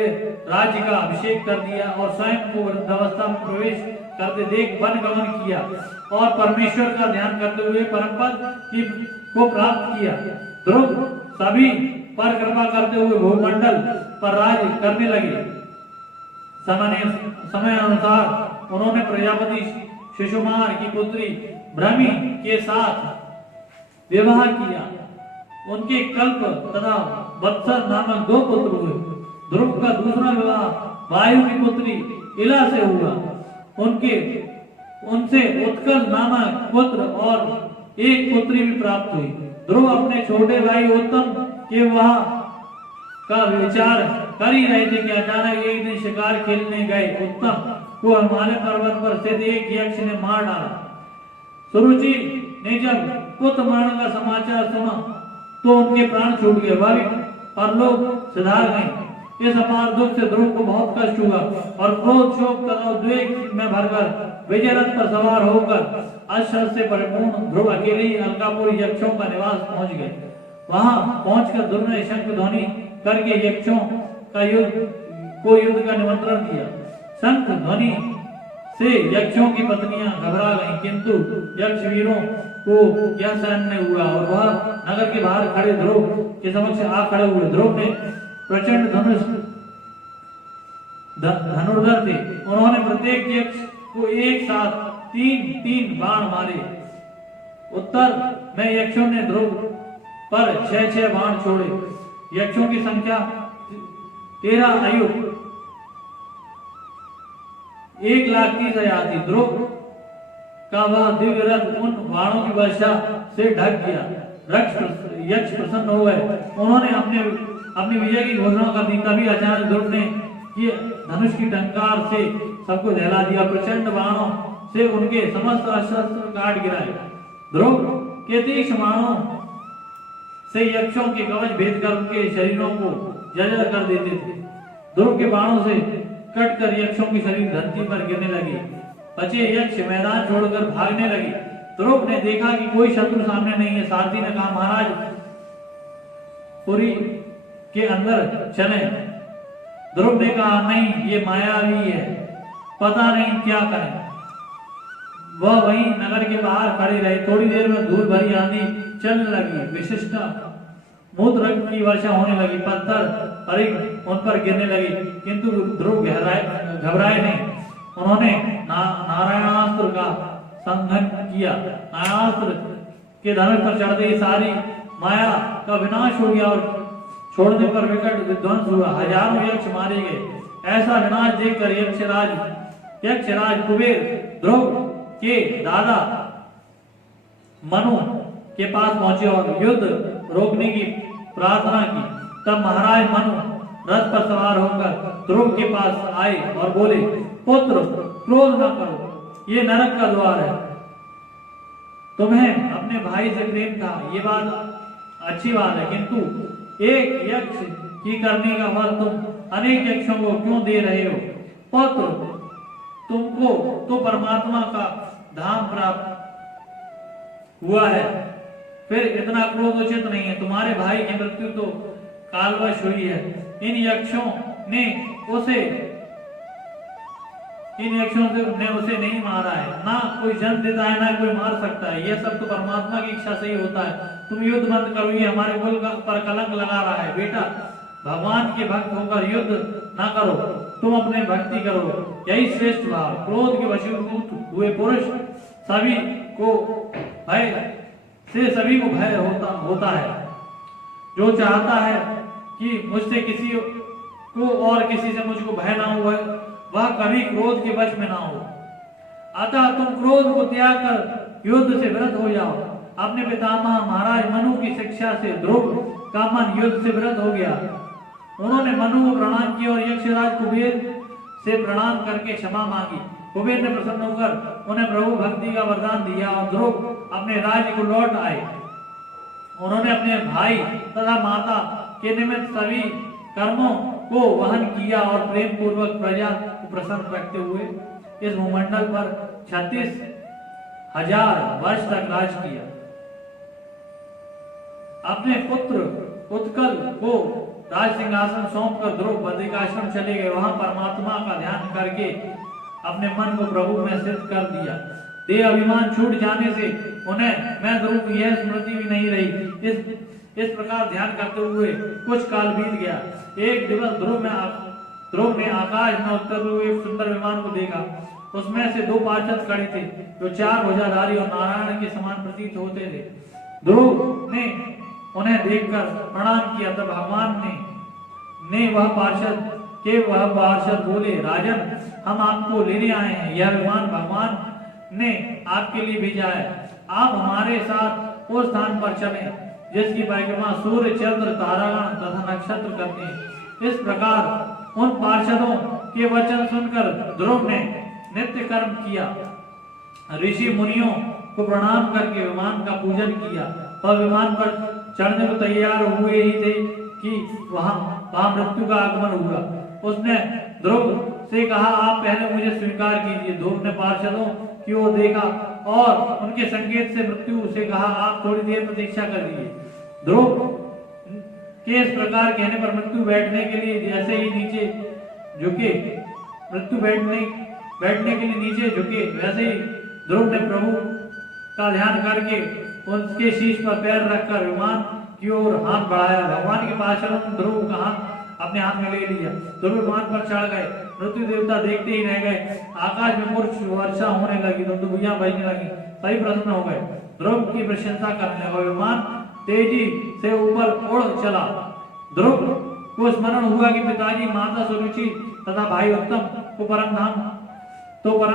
राज्य का अभिषेक कर दिया और स्वयं को वृद्धावस्था में प्रवेश करते देख वन गमन किया और परमेश्वर का ध्यान करते हुए परम पद को प्राप्त किया। ध्रुव सभी पर कृपा करते हुए भूमंडल पर राज करने लगे। समय अनुसार उन्होंने प्रजापति शिशुमार की पुत्री ब्रह्मी के साथ विवाह किया। उनके कल्प तथा वत्सर नामक 2 पुत्र हुए। ध्रुव का दूसरा विवाह वायु की पुत्री इला से हुआ। उनसे उत्कल नामक पुत्र और एक पुत्री भी प्राप्त हुई। ध्रुव अपने छोटे भाई उत्तम के विवाह का विचार कर ही रहे थे कि अचानक एक दिन शिकार खेलने गए उत्तम को हिमालय पर्वत पर स्थित एक यक्ष ने मार डाला। सुरुचि ने जब पुत्र मरण का समाचार सुना तो उनके प्राण छूट गए, वह भी परलोक सिधार गए। इस अपार दुख से ध्रुव को बहुत कष्ट हुआ और क्रोध शोक तथा उद्वेग में भरकर विजय रथ पर सवार होकर अश्व से परिपूर्ण ध्रुव अकेले ही अलकापुर यक्षों का निवास पहुंच गए। वहां पहुंचकर ध्रुव ने शंख ध्वनि करके यक्षों का युद्ध का निमंत्रण दिया। शंख ध्वनि से यक्षों की पत्नियां घबरा गईं, किंतु यक्ष वीरों को यह सहन नहीं हुआ और वह नगर के बाहर खड़े ध्रुव के समक्ष आ खड़े हुए। ध्रुव ने प्रचंड धनुर्धर थे, उन्होंने प्रत्येक यक्ष को एक साथ 3-3 बाण मारे। उत्तर में यक्षों ने ध्रुव पर 6-6 बाण छोड़े। यक्षों की संख्या 13 अयुत 1,30,000 थी। ध्रुव का वह दिव्य रथ उन बाणों की वर्षा से ढक गया। यक्ष प्रसन्न हो गए, उन्होंने अपनी विजय की घोषणा कर दी। तभी अचानक ध्रुव ने धनुष की टंकार से सबको दहला दिया, प्रचंड बाणों से उनके समस्त शस्त्र काट गिराए। ध्रुव के तीक्ष्ण बाणों से यक्षों के कवच भेद कर उनके शरीरों को जर्जर कर देते थे। ध्रुव के बाणों से कटकर यक्षों के शरीर धरती पर गिरने लगे। बचे यक्ष मैदान छोड़कर भागने लगे। ध्रुव ने देखा कि कोई शत्रु सामने नहीं है। सारथी ने कहा, महाराज पुरी के अंदर चले। ध्रुव ने कहा, नहीं, ये मायावी है, पता नहीं क्या करें। वह वहीं नगर के बाहर खड़े रहे। थोड़ी देर में धूल भरी आंधी चलने लगी, विशिष्ट मूत्र रक्त की वर्षा होने लगी, पत्थर परिक उन पर गिरने लगे, किंतु ध्रुव घबराए नहीं। उन्होंने नारायणास्त्र का संघन किया। नारायणास्त्र के धनुष पर चढ़ते ही सारी माया का विनाश हो गया और छोड़ने पर विकट विध्वंस हुआ। हजारों यक्ष मारे गए। ऐसा विनाश देखकर यक्षराज कुबेर ध्रुव के दादा मनु के पास पहुंचे और युद्ध रोकने की प्रार्थना की। तब महाराज मनु रथ पर सवार होकर ध्रुव के पास आए और बोले, पुत्र, क्रोध न करो, ये नरक का द्वार है। तुम्हें अपने भाई से प्रेम था, ये बात अच्छी बात है, किंतु एक यक्ष की करने का फल तुम अनेक यक्षों को क्यों दे रहे हो? पुत्र, तुमको तो परमात्मा का धाम प्राप्त हुआ है, फिर इतना क्रोध उचित नहीं है। तुम्हारे भाई की मृत्यु तो कालवश हुई है। इन यक्षों ने उसे नहीं मारा है, ना कोई जन्म देता है, ना कोई मार सकता है। यह सब तो परमात्मा की इच्छा से ही होता है। तुम युद्ध बंद करो, ये हमारे कुल पर कलंक लगा रहा है। बेटा, भगवान के भक्त होकर युद्ध ना करो, तुम अपने भक्ति करो, यही श्रेष्ठ भाव। क्रोध के वशीभूत हुए पुरुष सभी को भय होता है। जो चाहता है कि मुझसे किसी को और किसी से मुझको भय ना हो, वह कभी क्रोध के वश में ना हो। अतः तुम क्रोध को त्याग कर युद्ध से विरत हो जाओ। अपने पितामह महाराज मनु की शिक्षा से ध्रुव का मन युद्ध से विरत हो गया। उन्होंने मनु को प्रणाम किया और यक्षराज कुबेर से प्रणाम करके क्षमा मांगी। कुबेर ने प्रसन्न होकर उन्हें प्रभु भक्ति का वरदान दिया और ध्रुव अपने राज्य को लौट आए। उन्होंने अपने भाई तथा माता के निमित्त सभी कर्मों को वहन किया और प्रेम पूर्वक प्रजा को प्रसन्न रखते हुए इस भूमंडल पर 36,000 वर्ष तक राज किया। अपने पुत्र उत्कल को राज सिंहासन सौंपकर ध्रुव बद्रिकाश्रम चले गए। वहां परमात्मा का ध्यान करके अपने मन को प्रभु में सिद्ध कर दिया। देह अभिमान छूट जाने से उन्हें मैं ध्रुव यह स्मृति भी नहीं रही। इस प्रकार ध्यान करते हुए कुछ काल बीत गया। एक दिवस ध्रुव ने आकाश में उतरते हुए एक सुंदर विमान को देखा। उसमें से 2 पार्षद खड़े थे जो 4 भुजाधारी और नारायण के समान प्रतीत होते थे। ध्रुव ने उन्हें देखकर प्रणाम किया। तब भगवान ने वह पार्षद बोले, राजन, हम आपको लेने आए हैं। यह विमान भगवान ने आपके लिए भेजा है। आप हमारे साथ उस स्थान पर चलें जिसकी परिक्रमा सूर्य, चंद्र, तारागण तथा नक्षत्र करते हैं। इस प्रकार उन पार्षदों के वचन सुनकर ध्रुव ने नित्य कर्म किया। ऋषि मुनियों को प्रणाम करके विमान का पूजन किया और विमान पर चढ़ने को तैयार हुए ही थे कि वहां मृत्यु का आगमन हुआ। उसने ध्रुव से कहा, आप पहले मुझे स्वीकार कीजिए। ध्रुव ने पार्षदों की ओर देखा और उनके संकेत से मृत्यु से कहा, आप थोड़ी देर प्रतीक्षा कर लीजिए। ध्रुव के इस प्रकार कहने पर मृत्यु बैठने के लिए जैसे ही नीचे झुके, मृत्यु बैठने बैठने के लिए नीचे झुके, वैसे ही ध्रुव ने प्रभु का ध्यान करके उसके शीश पर पैर रखकर विमान की ओर हाथ बढ़ाया। भगवान के पास ध्रुव का हाथ अपने हाथ में ले लिया। ध्रुव विमान पर चढ़ गए। मृत्यु देवता देखते ही रह गए। आकाश में पुष्प वर्षा होने लगी, दुंदुभियां बजने लगी, सभी प्रसन्न हो गए, ध्रुव की प्रशंसा करने लगे। विमान तेजी से ऊपर उड़ चला। ध्रुव को स्मरण हुआ कि पिताजी, माता सुरुचि तथा भाई उत्तम को परम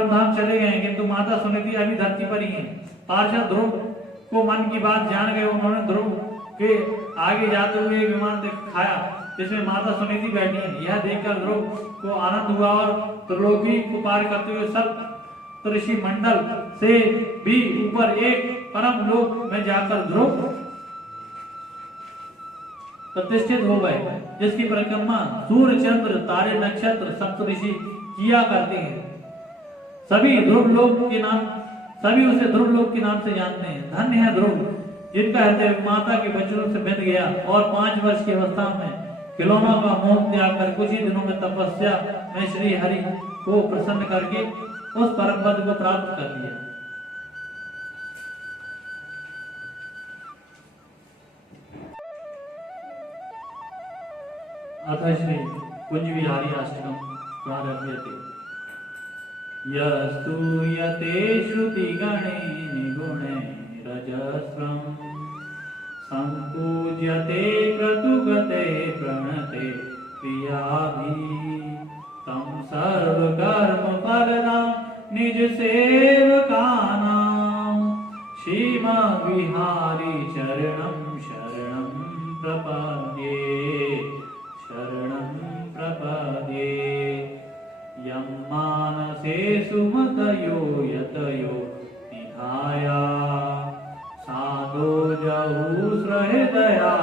धाम चले गए, किंतु माता सुनीति अभी धरती पर ही है। पार्षद ध्रुव को मन की बात जान गए। उन्होंने ध्रुव के आगे जाते हुए एक विमान दिखाया जिसमें माता सुनीति बैठी है। यह देखकर ध्रुव को आनंद हुआ और त्रिलोकी को पार करते हुए सप्तऋषि मंडल से भी ऊपर एक परम लोक में जाकर ध्रुव प्रतिष्ठित हो गए, जिसकी परिक्रमा सूर्य, चंद्र, तारे, नक्षत्र, सप्तऋषि किया करते हैं। सभी उसे ध्रुव लोक के नाम से जानते हैं। धन्य है ध्रुव, जिनका हृदय माता के वचनों से बंध गया और 5 वर्ष की अवस्था में खिलौनों का मोह त्याग कर कुछ ही दिनों में तपस्या में श्री हरि को प्रसन्न करके उस परम पद को प्राप्त कर लिया। अथ श्री कुंज विहारी अष्टकम प्रारभ्यते। यस्तूयते श्रुति गणे निगुणे रजस्रं संपूज्यते क्रतुगते प्रणते प्रियाभिः तं सर्वकर्म फलदां निज सेवकानां श्रीमद्विहारी चरणं शरणं प्रपद्ये यं मानसे सुमतयो यतयो निधाया साधो जहु सहृदया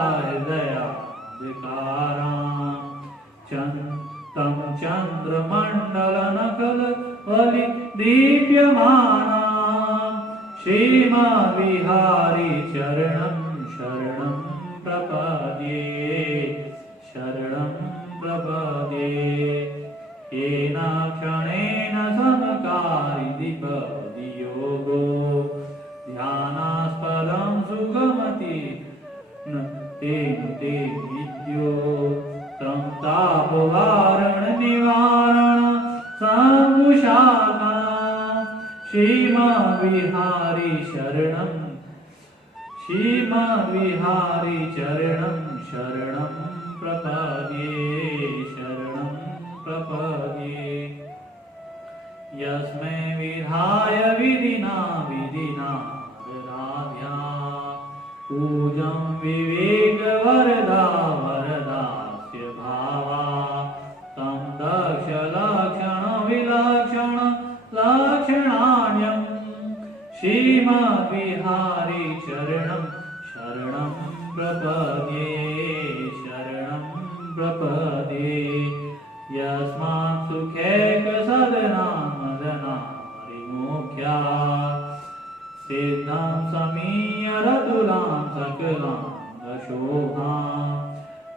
तं चन्द्रमण्डलनकल बलि दीप्यमाना श्रीमद्विहारी चरणं शरणं प्रपद्ये येन क्षणेन समकारिदिपदि योगो ध्यानास्पदं सुगमति ते विद्यो तं तापवारण निवारण संकुशाका श्रीमद्विहारी चरणं शरणं प्रपद्ये यस्मै विधाय विधिना ददाभ्या पूजं विवेकवरदा वरदास्य भावा तं दक्षलक्षण लक्षणान्यं श्रीमद्विहारी चरणं शरणं प्रपद्ये यस्मात् सुखैकसदनामदनारिमोख्या सिद्धं समीयरतुलां सकलां दशोहां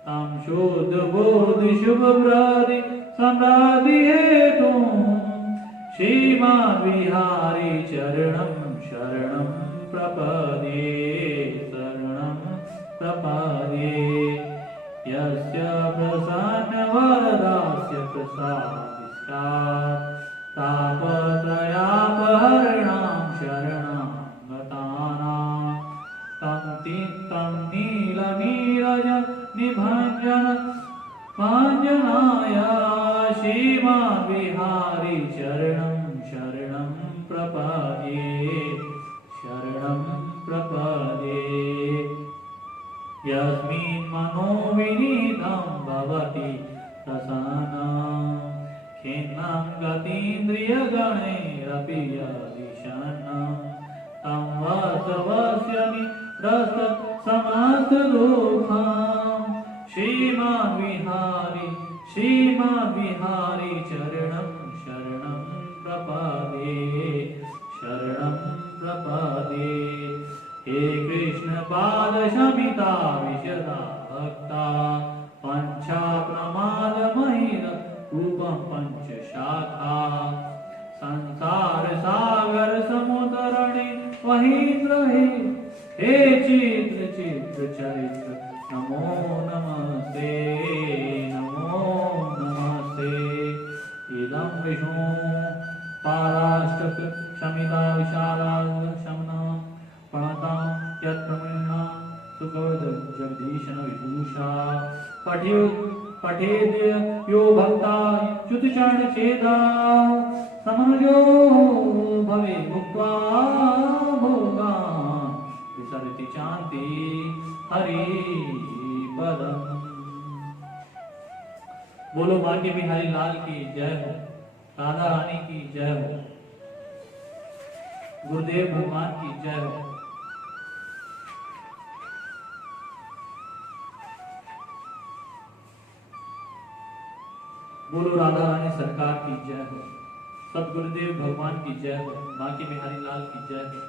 तं शुद्धबोधिशुभप्रदि समृद्धि हेतुं श्रीमद्विहारी चरणं शरणं प्रपद्ये यस्य प्रसन्नवरदास्य प्रसादिष्टात् तापत्रयापहरणां शरणं गतानां तं नीलनीरज निभञ्जन भाञ्जनाय श्रीमद्विहारी चरणं शरणं प्रपद्ये यस्मिन् मनोविनीतं भवति प्रसन्नं खिन्नं गतीन्द्रियगणैरपि यदिशन्नं तं वसवस्य निरस्तसमस्तदुःखं श्रीमद्विहारी चरणं शरणं प्रपद्ये हे कृष्ण पाद शमिता विशदा भक्ता पंचा प्रमाद महिर रूपं पंचशाखा चरित नमो नमस्ते नमो नमस्ते इदं विष्णु पाराष्टक शमिता विशाला शमना प्रणतां यत्प्रवीणा सुखद जगदीशन विभूषा पठेद्य यो भक्ता च्युतिचरण चेदा समनुजो भवे मुक्त्वा भोगान् विसरति चान्ति हरि पदम्। बोलो भाग्य बिहारी लाल की जय हो, राधा रानी की जय हो, गुरुदेव भगवान की जय हो। बोलो राधा रानी सरकार की जय हो, सतगुरुदेव भगवान की जय हो, बांके बिहारी लाल की जय हो।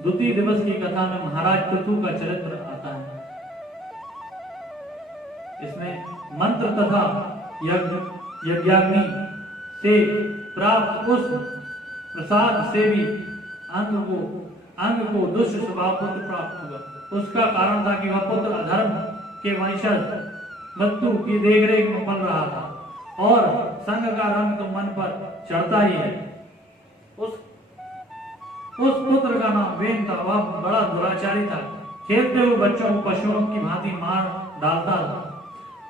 द्वितीय दिवस की कथा में महाराज पृथु का चरित्र आता है। इसमें मंत्र तथा यज्ञाग्नि से प्राप्त उस प्रसाद से भी अंग को दुष्ट स्वभाव पुत्र प्राप्त हुआ। उसका कारण था कि वह पुत्र अधर्म के वंशज मृत्यु की देखरेख में पल रहा था और संग का रंग तो मन पर चढ़ता ही है। उस पुत्र का नाम वेन था। वह बड़ा दुराचारी था, खेलते हुए बच्चों को पशुओं की भांति मार डालता था।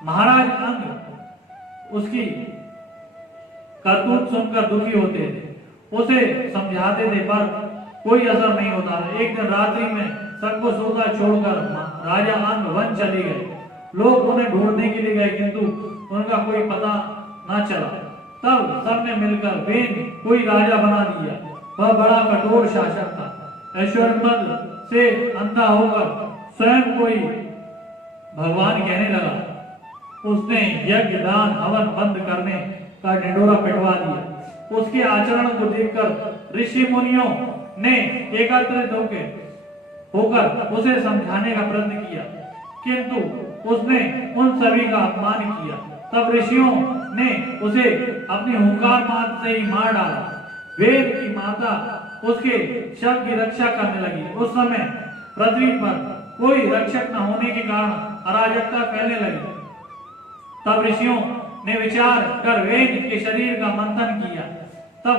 महाराज अंग उसकी करतूत सुनकर दुखी होते थे, उसे समझाते थे पर कोई असर नहीं होता। एक दिन रात्रि में सबको सोता छोड़कर राजा अंग वन चले गए। लोग उन्हें ढूंढने के लिए गए किंतु उनका कोई पता न चला। तब सबने मिलकर वेन कोई राजा बना दिया। वह बड़ा कठोर शासक था। ऐश्वर्य से अंधा होकर स्वयं कोई भगवान कहने लगा। उसने यज्ञ दान हवन बंद करने का ढिंढोरा पिटवा दिया। उसके आचरण को देखकर ऋषि मुनियों ने एकत्रित होकर उसे समझाने का प्रयत्न किया किंतु उसने उन सभी का अपमान किया। तब ऋषियों ने उसे अपनी हुंकार मात्र से ही मार डाला। वेद की माता उसके शव की रक्षा करने लगी। उस समय पृथ्वी पर कोई रक्षक न होने के कारण अराजकता फैलने लगी। तब ऋषियों ने विचार कर वेद के शरीर का मंथन किया। जब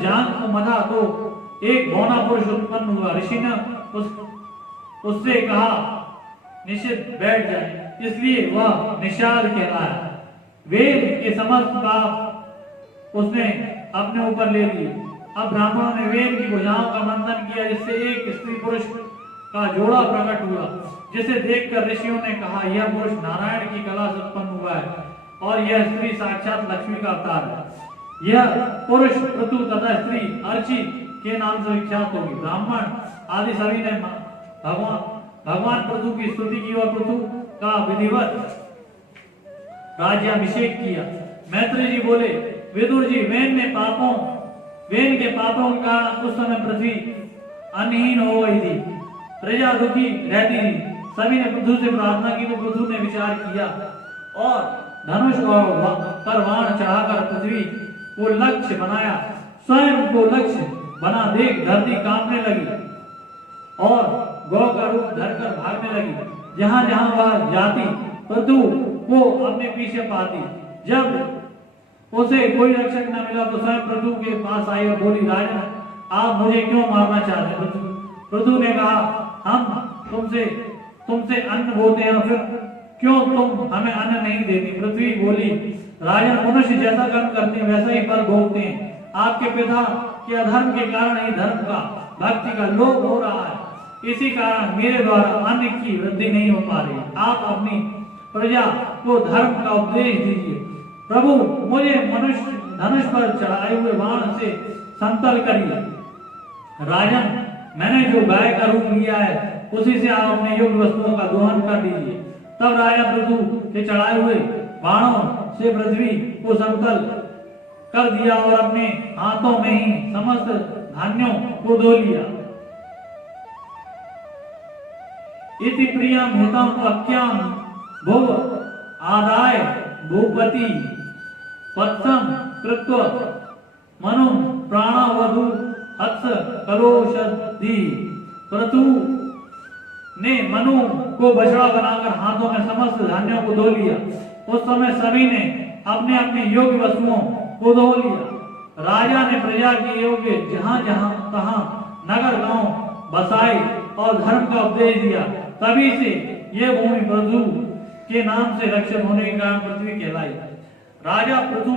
जांग को मथा तो एक बौना पुरुष उत्पन्न हुआ। ऋषि ने उससे कहा निषिद्ध बैठ जाए, इसलिए वह निषाद कहलाया। वेद के समस्त पाप उसने अपने ऊपर ले लिए। अब ब्राह्मणों ने वेद की भुजाओं का मंथन किया जिससे एक स्त्री पुरुष का जोड़ा प्रकट हुआ, जिसे देखकर ऋषियों ने कहा यह पुरुष नारायण की कला से उत्पन्न हुआ है और यह स्त्री साक्षात लक्ष्मी का अवतार है। यह पुरुष पृथु तथा स्त्री अर्ची के नाम से विख्यात होगी। ब्राह्मण आदि सभी ने भगवान पृथु की स्तुति की और पृथु का विधिवत राज्याभिषेक किया। मैत्री जी बोले, विदुर जी, वेन के पापों का उस समय पृथ्वी अन्नहीन हो गई थी, प्रजा दुखी रहती थी। सभी ने पृथु से प्रार्थना की तो पृथु ने विचार किया और धनुष पर बाण चढ़ाकर पृथ्वी को लक्ष्य बनाया। स्वयं को लक्ष्य बना देख धरती कांपने लगी और गौ का रूप धरकर भागने लगी। जहां जहां वह जाती पृथु को अपने पीछे पाती। जब उसे कोई रक्षक न मिला तो स्वयं पृथु के पास आई और बोली, राजन आप मुझे क्यों मारना चाहते हैं? पृथु ने कहा, हम तुमसे अन्न बोते हैं, फिर क्यों तुम हमें अन्न नहीं देती? पृथ्वी बोली, राजन मनुष्य जैसा कर्म करते हैं वैसा ही फल भोगते हैं। आपके पिता के अधर्म के कारण ही धर्म का भक्ति का लोप हो रहा है। इसी कारण मेरे द्वारा अन्न की वृद्धि नहीं हो पा रही। आप अपनी प्रजा को धर्म का उपदेश दीजिए। प्रभु मुझे मनुष्य धनुष पर चढ़ाए हुए बाण से समतल करिए। राजन मैंने जो गाय का रूप लिया है उसी से आप अपने योग्य वस्तुओं का दोहन कर दीजिए। तब राजा पृथु के चढ़ाए हुए बाणों से पृथ्वी को समतल कर दिया और अपने हाथों में ही समस्त धान्यों को धो लिया। इति प्रियम हितम वाक्यम भुव आदाय भूपति वत्सम कृत्व मनु प्राणवधु हत्स कलोषधि। प्रतु ने मनु को बछड़ा बनाकर हाथों में समस्त धान्यों को धो लिया। उस समय सभी ने अपने अपने योग्य वस्तुओं को धो लिया। राजा ने प्रजा के योग्य जहां जहां तहां नगर गांव बसाए और धर्म का उपदेश दिया। तभी से यह भूमि पृथु के नाम से रक्षित होने के कारण पृथ्वी कहलाई। राजा पृथु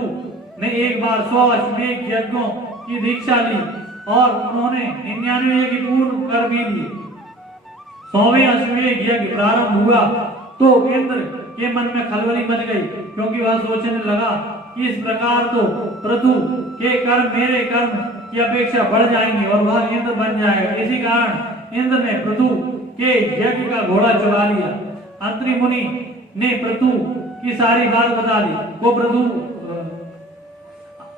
ने एक बार 100 अश्वमेध यज्ञों की दीक्षा ली और उन्होंने 99 यज्ञ पूर्ण कर भी लिए। 100वें अश्वमेध यज्ञ प्रारंभ हुआ तो इंद्र के मन में खलबली मच गई, क्योंकि वह सोचने लगा कि इस प्रकार तो पृथु के कर्म मेरे कर्म की अपेक्षा बढ़ जाएंगे और वह इंद्र बन जाएगा। इसी कारण इंद्र ने पृथु के यज्ञ का घोड़ा चुरा लिया। अंतरी मुनि ने पृथु की सारी बात बता दी।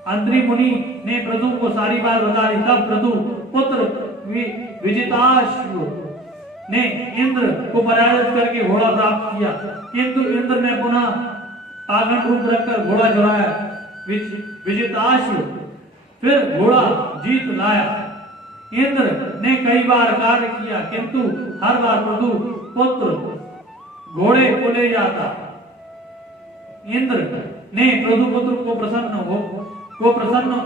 अंतरी मुनि ने पृथु को सारी बात बता दी। तब पृथु पुत्र विजिताश्व ने इंद्र को पराजित करके घोड़ा प्राप्त किया, किंतु इंद्र ने पुनः पागंड रूप रखकर घोड़ा चुराया। विजिताश्व फिर घोड़ा जीत लाया। इंद्र ने कई बार कार्य किया, किंतु हर बार पृथु पुत्र घोड़े को ले जाता। इंद्र ने पृथु पुत्र को प्रसन्न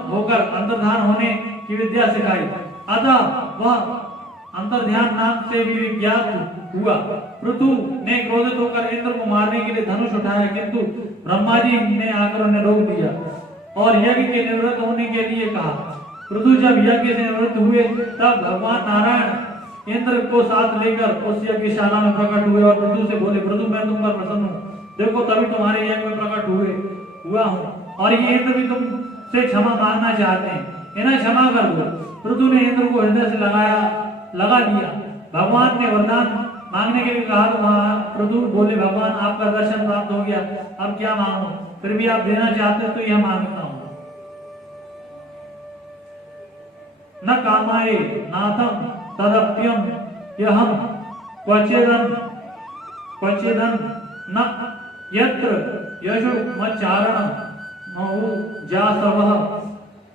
होकर अंतर्धान होने की विद्या सिखाई। अतः वह अंतर्ध्यान नाम से भी विख्यात हुआ। पृथु ने क्रोधित होकर इंद्र को मारने के लिए धनुष उठाया, किंतु ब्रह्मा जी ने आकर उन्हें रोक दिया और यज्ञ के निवृत्त होने के लिए कहा। पृथु जब यज्ञ से निवृत्त हुए तब भगवान नारायण इंद्र को साथ लेकर उस यज्ञशाला में प्रकट हुए और पृथु से बोले, पृथु मैं तुम पर प्रसन्न हूँ, देखो तभी तुम्हारे यज्ञ में प्रकट हुआ हूँ और ये इंद्र भी तुमसे क्षमा मांगना चाहते हैं, इन्हें क्षमा कर दो। पृथु ने इंद्र को हृदय से लगा दिया। भगवान ने वरदान मांगने के लिए कहा तो वहां पृथु बोले, भगवान आपका दर्शन प्राप्त हो गया, अब क्या मांगू, फिर भी आप देना चाहते तो यह मांगता हूं। न कामाये नाथम तदप्यम यहम क्वचिदन न यत्र यशो मच्चारण महु जासवः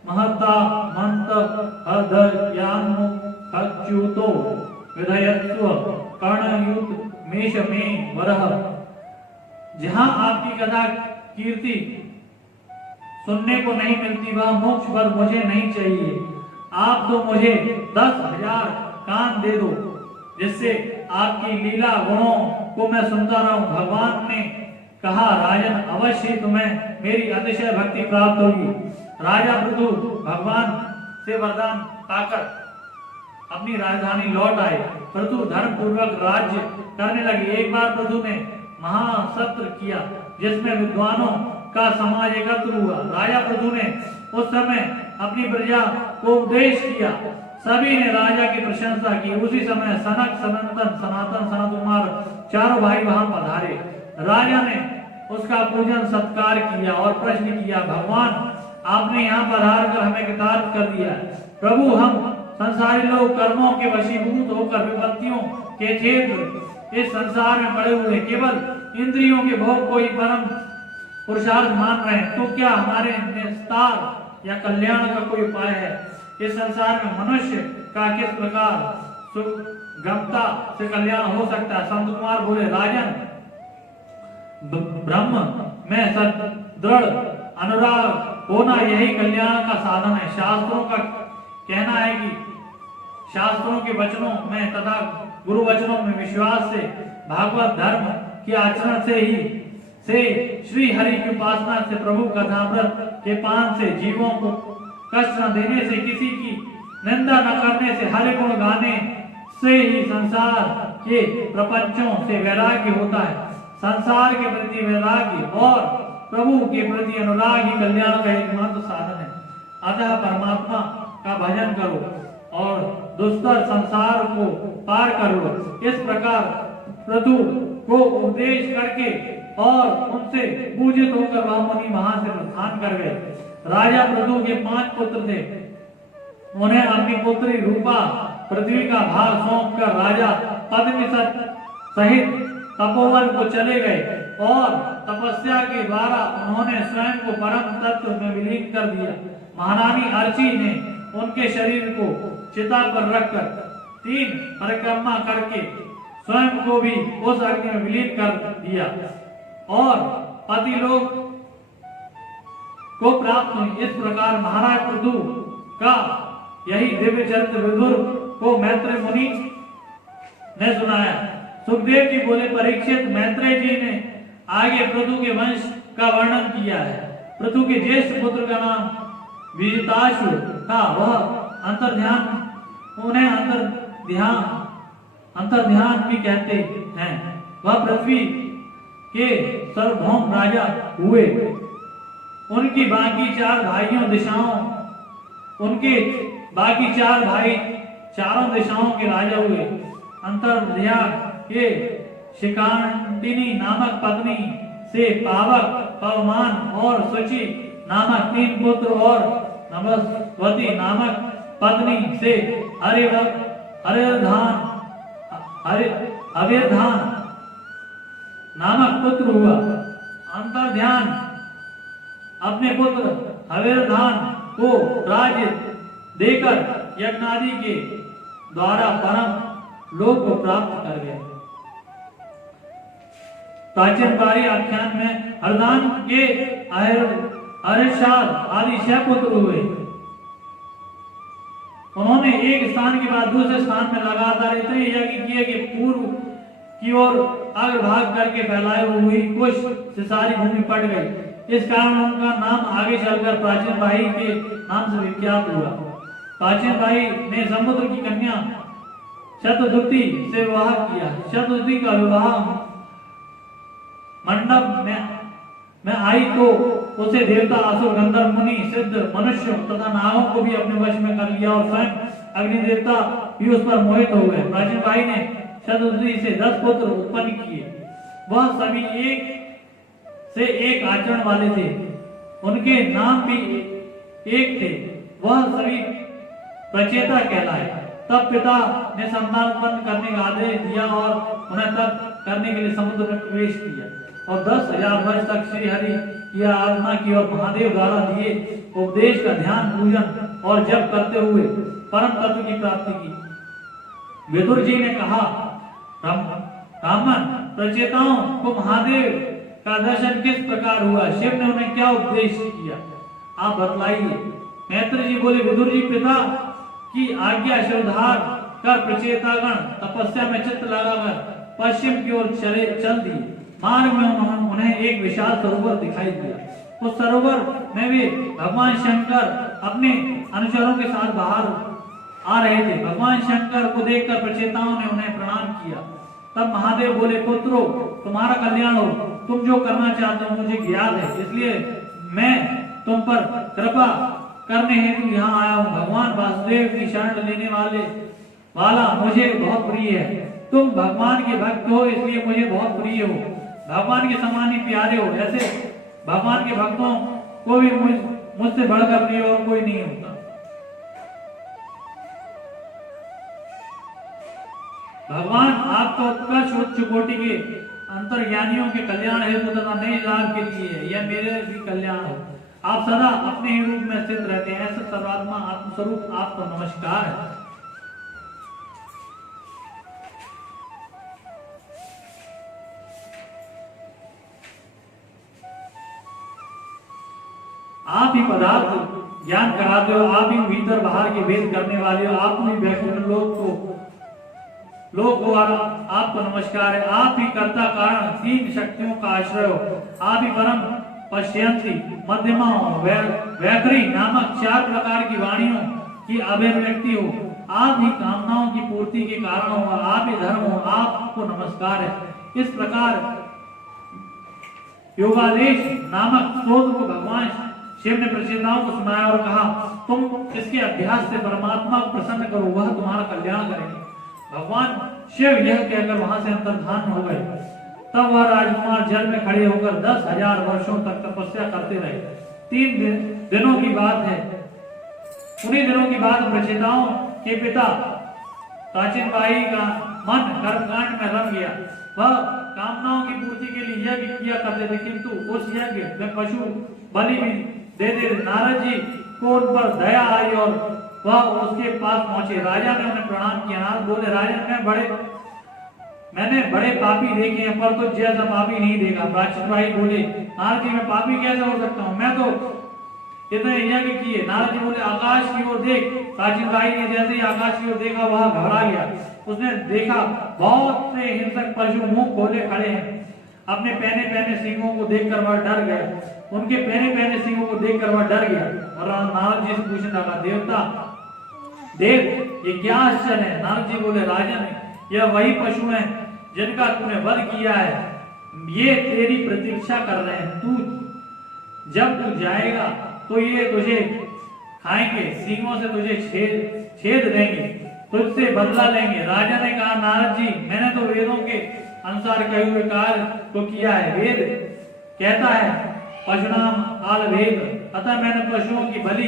महता मंत हदयान्नु अच्युतो विधयत्व कर्णयुत मेष में वरह। जहां आपकी कथा कीर्ति सुनने को नहीं मिलती वह मोक्ष पर मुझे नहीं चाहिए। आप तो मुझे 10,000 कान दे दो, जिससे आपकी लीला गुणों को मैं सुनता रहूं। भगवान ने कहा, राजन अवश्य तुम्हें मेरी अतिशय भक्ति प्राप्त होगी। राजा पृथु भगवान से वरदान पाकर अपनी राजधानी लौट आए। पृथु धर्म पूर्वक राज्य करने लगे। एक बार पृथु ने महासत्र किया, जिसमें विद्वानों का समाज एकत्र हुआ। राजा पृथु ने उस समय अपनी प्रजा को उपदेश किया। सभी ने राजा की प्रशंसा की। उसी समय सनक, सनंदन, सनातन, सनत कुमार चारों भाई वहां पधारे। राजा ने उसका पूजन सत्कार किया और प्रश्न किया, भगवान आपने यहाँ पधार कर हमें कृतार्थ कर दिया। प्रभु हम संसारी लोग कर्मों के वशीभूत होकर विपत्तियों के क्षेत्र इस संसार में पड़े हुए, केवल इंद्रियों के भोग को ही परम पुरुषार्थ मान रहे हैं, तो क्या हमारे निस्तार या कल्याण का कोई उपाय है? इस संसार में मनुष्य का किस प्रकार सुगमता से कल्याण हो सकता है? संत कुमार बोले, राजन ब्रह्म में सदृढ़ अनुराग होना यही कल्याण का साधन है। शास्त्रों का कहना है कि शास्त्रों के वचनों में तथा गुरु वचनों में विश्वास से, भागवत धर्म के आचरण से श्री हरि की उपासना से, प्रभु कथामृत के पान से, जीवों को कष्ट न देने से, किसी की निंदा न करने से, हरि गुण गाने से ही संसार के प्रपंचों से वैराग्य होता है। संसार के प्रति वैराग्य और प्रभु के प्रति अनुराग ही कल्याण का एकमात्र साधन है। अतः परमात्मा का भजन करो और दुस्तर संसार को पार करो। इस प्रकार पृथु को उपदेश करके और उनसे पूजित होकर वह मुनि वहां से प्रस्थान कर गए। राजा पृथु के 5 पुत्र थे। उन्हें अपनी पुत्री रूपा पृथ्वी का भार सौंप कर राजा सहित तपोवन को चले गए और तपस्या के द्वारा उन्होंने स्वयं को परम तत्व में विलीन कर दिया। महारानी अर्ची ने उनके शरीर को चिता पर रखकर 3 परिक्रमा करके स्वयं को भी उस अग्नि में विलीन कर दिया और पति लोग को प्राप्त हुई। इस प्रकार महाराज पृथु का यही दिव्य चरित्र विदुर को मैत्रेय मुनि ने सुनाया। सुखदेव जी बोले, परीक्षित, मैत्रेय जी ने आगे पृथु के वंश का वर्णन किया है। पृथु के ज्येष्ठ पुत्र का नाम विजिताश्व था। वह उन्हें अंतर्ध्यान भी कहते हैं। वह पृथ्वी के सार्वभौम राजा हुए। उनके बाकी 4 भाई चारों दिशाओं के राजा हुए। अंतर्ध्यान के शिकांडिनी नामक पत्नी से पावक, पवमान और सुचि नामक 3 पुत्र और नमस्वती नामक पत्नी से अवेरधान नामक पुत्र हुआ। अंतर्ध्यान अपने पुत्र अवेरधान को राज्य देकर यज्ञादि के द्वारा परम लोक को प्राप्त कर गए। प्राचीन पारी आख्यान में हरदान के अरिशाद आदि 6 पुत्र हुए। उन्होंने एक स्थान के बाद दूसरे स्थान में लगातार इतने यज्ञ किए कि पूर्व की ओर अग्रभाग करके फैलाए हुई कुछ से सारी भूमि पट गई। इस कारण उनका नाम आगे चलकर प्राचीन भाई के नाम से विख्यात हुआ। प्राचीन भाई ने समुद्र की कन्या शतदुति से विवाह किया। शतदुति का विवाह मंडप में आई तो उसे देवता, असुर, गंधर्व, मुनि, सिद्ध, मनुष्य तथा नागों को भी अपने वश में कर लिया और स्वयं अग्नि देवता भी उस पर मोहित हो गए। प्राचीन भाई ने शतदुति से 10 पुत्र उत्पन्न किए। वह सभी एक से एक आचरण वाले थे। उनके नाम भी एक थे। वह सभी प्रचेता कहलाए। तब पिता ने संतान उत्पन्न करने का आदेश दिया और उन्हें तप करने के लिए समुद्र में प्रवेश किया और 10,000 वर्ष तक श्री हरि की आराधना की और महादेव द्वारा दिए उपदेश का ध्यान, पूजन और जप करते हुए परम तत्व की प्राप्ति की। विदुर जी ने कहा, रामन, प्रचेताओं को महादेव का दर्शन किस प्रकार हुआ? शिव ने उन्हें क्या उपदेश किया? आप बतलाइए। मैत्रेय जी बोले, विदुर जी, पिता की आज्ञा शिरोधार कर प्रचेतागण तपस्या में चित्त लगाकर पश्चिम की ओर चल दिए। मार्ग में उन्हें एक विशाल सरोवर दिखाई दिया। उस सरोवर में भी भगवान शंकर अपने अनुचरों के साथ बाहर आ रहे थे। भगवान शंकर को देखकर प्रचेताओं ने उन्हें प्रणाम किया। तब महादेव बोले, पुत्रों, तुम्हारा कल्याण हो। तुम जो करना चाहते हो मुझे ज्ञात है, इसलिए मैं तुम पर कृपा करने हेतु यहाँ आया हूँ। भगवान वासुदेव की शरण लेने वाला मुझे बहुत प्रिय है। तुम भगवान के भक्त हो, इसलिए मुझे बहुत प्रिय हो। भगवान के समान ही प्यारे हो। ऐसे भगवान के भक्तों को भी मुझसे बढ़कर प्रिय और कोई नहीं होता। भगवान आपको उत्कर्ष उच्च कोटि के अंतर्ज्ञानियों के कल्याण हेतु तथा नए लाभ के लिए है। यह मेरे भी कल्याण हो। आप सदा अपने ही रूप में स्थित रहते हैं। ऐसे सर्वात्मा आत्मस्वरूप आपको नमस्कार है। आप ही पदार्थ ज्ञान कराते हो। आप ही भीतर बाहर के भेद करने वाले हो। आप ही वैकुंठ लोक को आपको नमस्कार है। आप ही कर्ता कारण 3 शक्तियों का आश्रय हो। आप ही परम पश्यंती, मध्यमा और वैखरी नामक 4 प्रकार की वाणियों की अभिव्यक्ति हो। आप ही कामनाओं की पूर्ति के कारण हो। आप ही धर्म हो। आपको नमस्कार है। इस प्रकार योगादेश नामक स्तोत्र को भगवान शिव ने प्रचेताओं को सुनाया और कहा, तुम इसके अभ्यास से परमात्मा को प्रसन्न करो, वह तुम्हारा कल्याण करेंगे। भगवान शिव यह कहकर वहां से अंतर्धान हो गए। तब वह राजकुमार जल में खड़े होकर 10,000 वर्षों तक तपस्या करते रहे। 3 दिनों की बात है। उन्हीं दिनों की बात प्रचेताओं के पिता प्राचीन भाई का मन कर्मकांड में रम गया। वह कामनाओं की पूर्ति के लिए यज्ञ किया करते थे, किंतु उस यज्ञ में पशु बलि भी देते थे। नारद जी को उन पर दया आई और वह उसके पास पहुंचे। राजा ने उन्हें प्रणाम किया। नारद बोले, राजन मैंने बड़े पापी देखे हैं, पर तो जैसा पापी नहीं देखा। प्राचीन भाई बोले, नारद जी मैं पापी कैसे हो सकता हूँ, मैं तो इतने यज्ञ किए। नारद जी बोले, आकाश की ओर देख। प्राचीन भाई ने जैसे ही आकाश की ओर देखा वह घबरा गया। उसने देखा बहुत से हिंसक पशु मुंह खोले खड़े हैं। अपने पहने पहने सिंहों को देखकर वह डर गया। उनके पहने पहने सिंहों को देखकर वह डर गया और नारद जी से पूछने लगा, देव ये क्या आश्चर्य है। नारद जी बोले, राजन यह वही पशु हैं जिनका तूने वध किया है, ये तेरी प्रतीक्षा कर रहे हैं। जब तू जाएगा तो ये तुझे खाएंगे, सींगों से तुझे छेद देंगे, तुझसे बदला लेंगे। राजा ने कहा, नारद जी मैंने तो वेदों के अनुसार कहे हुए कार्य को किया है। वेद कहता है पशुनाम आल भेद, अतः मैंने पशुओं की बलि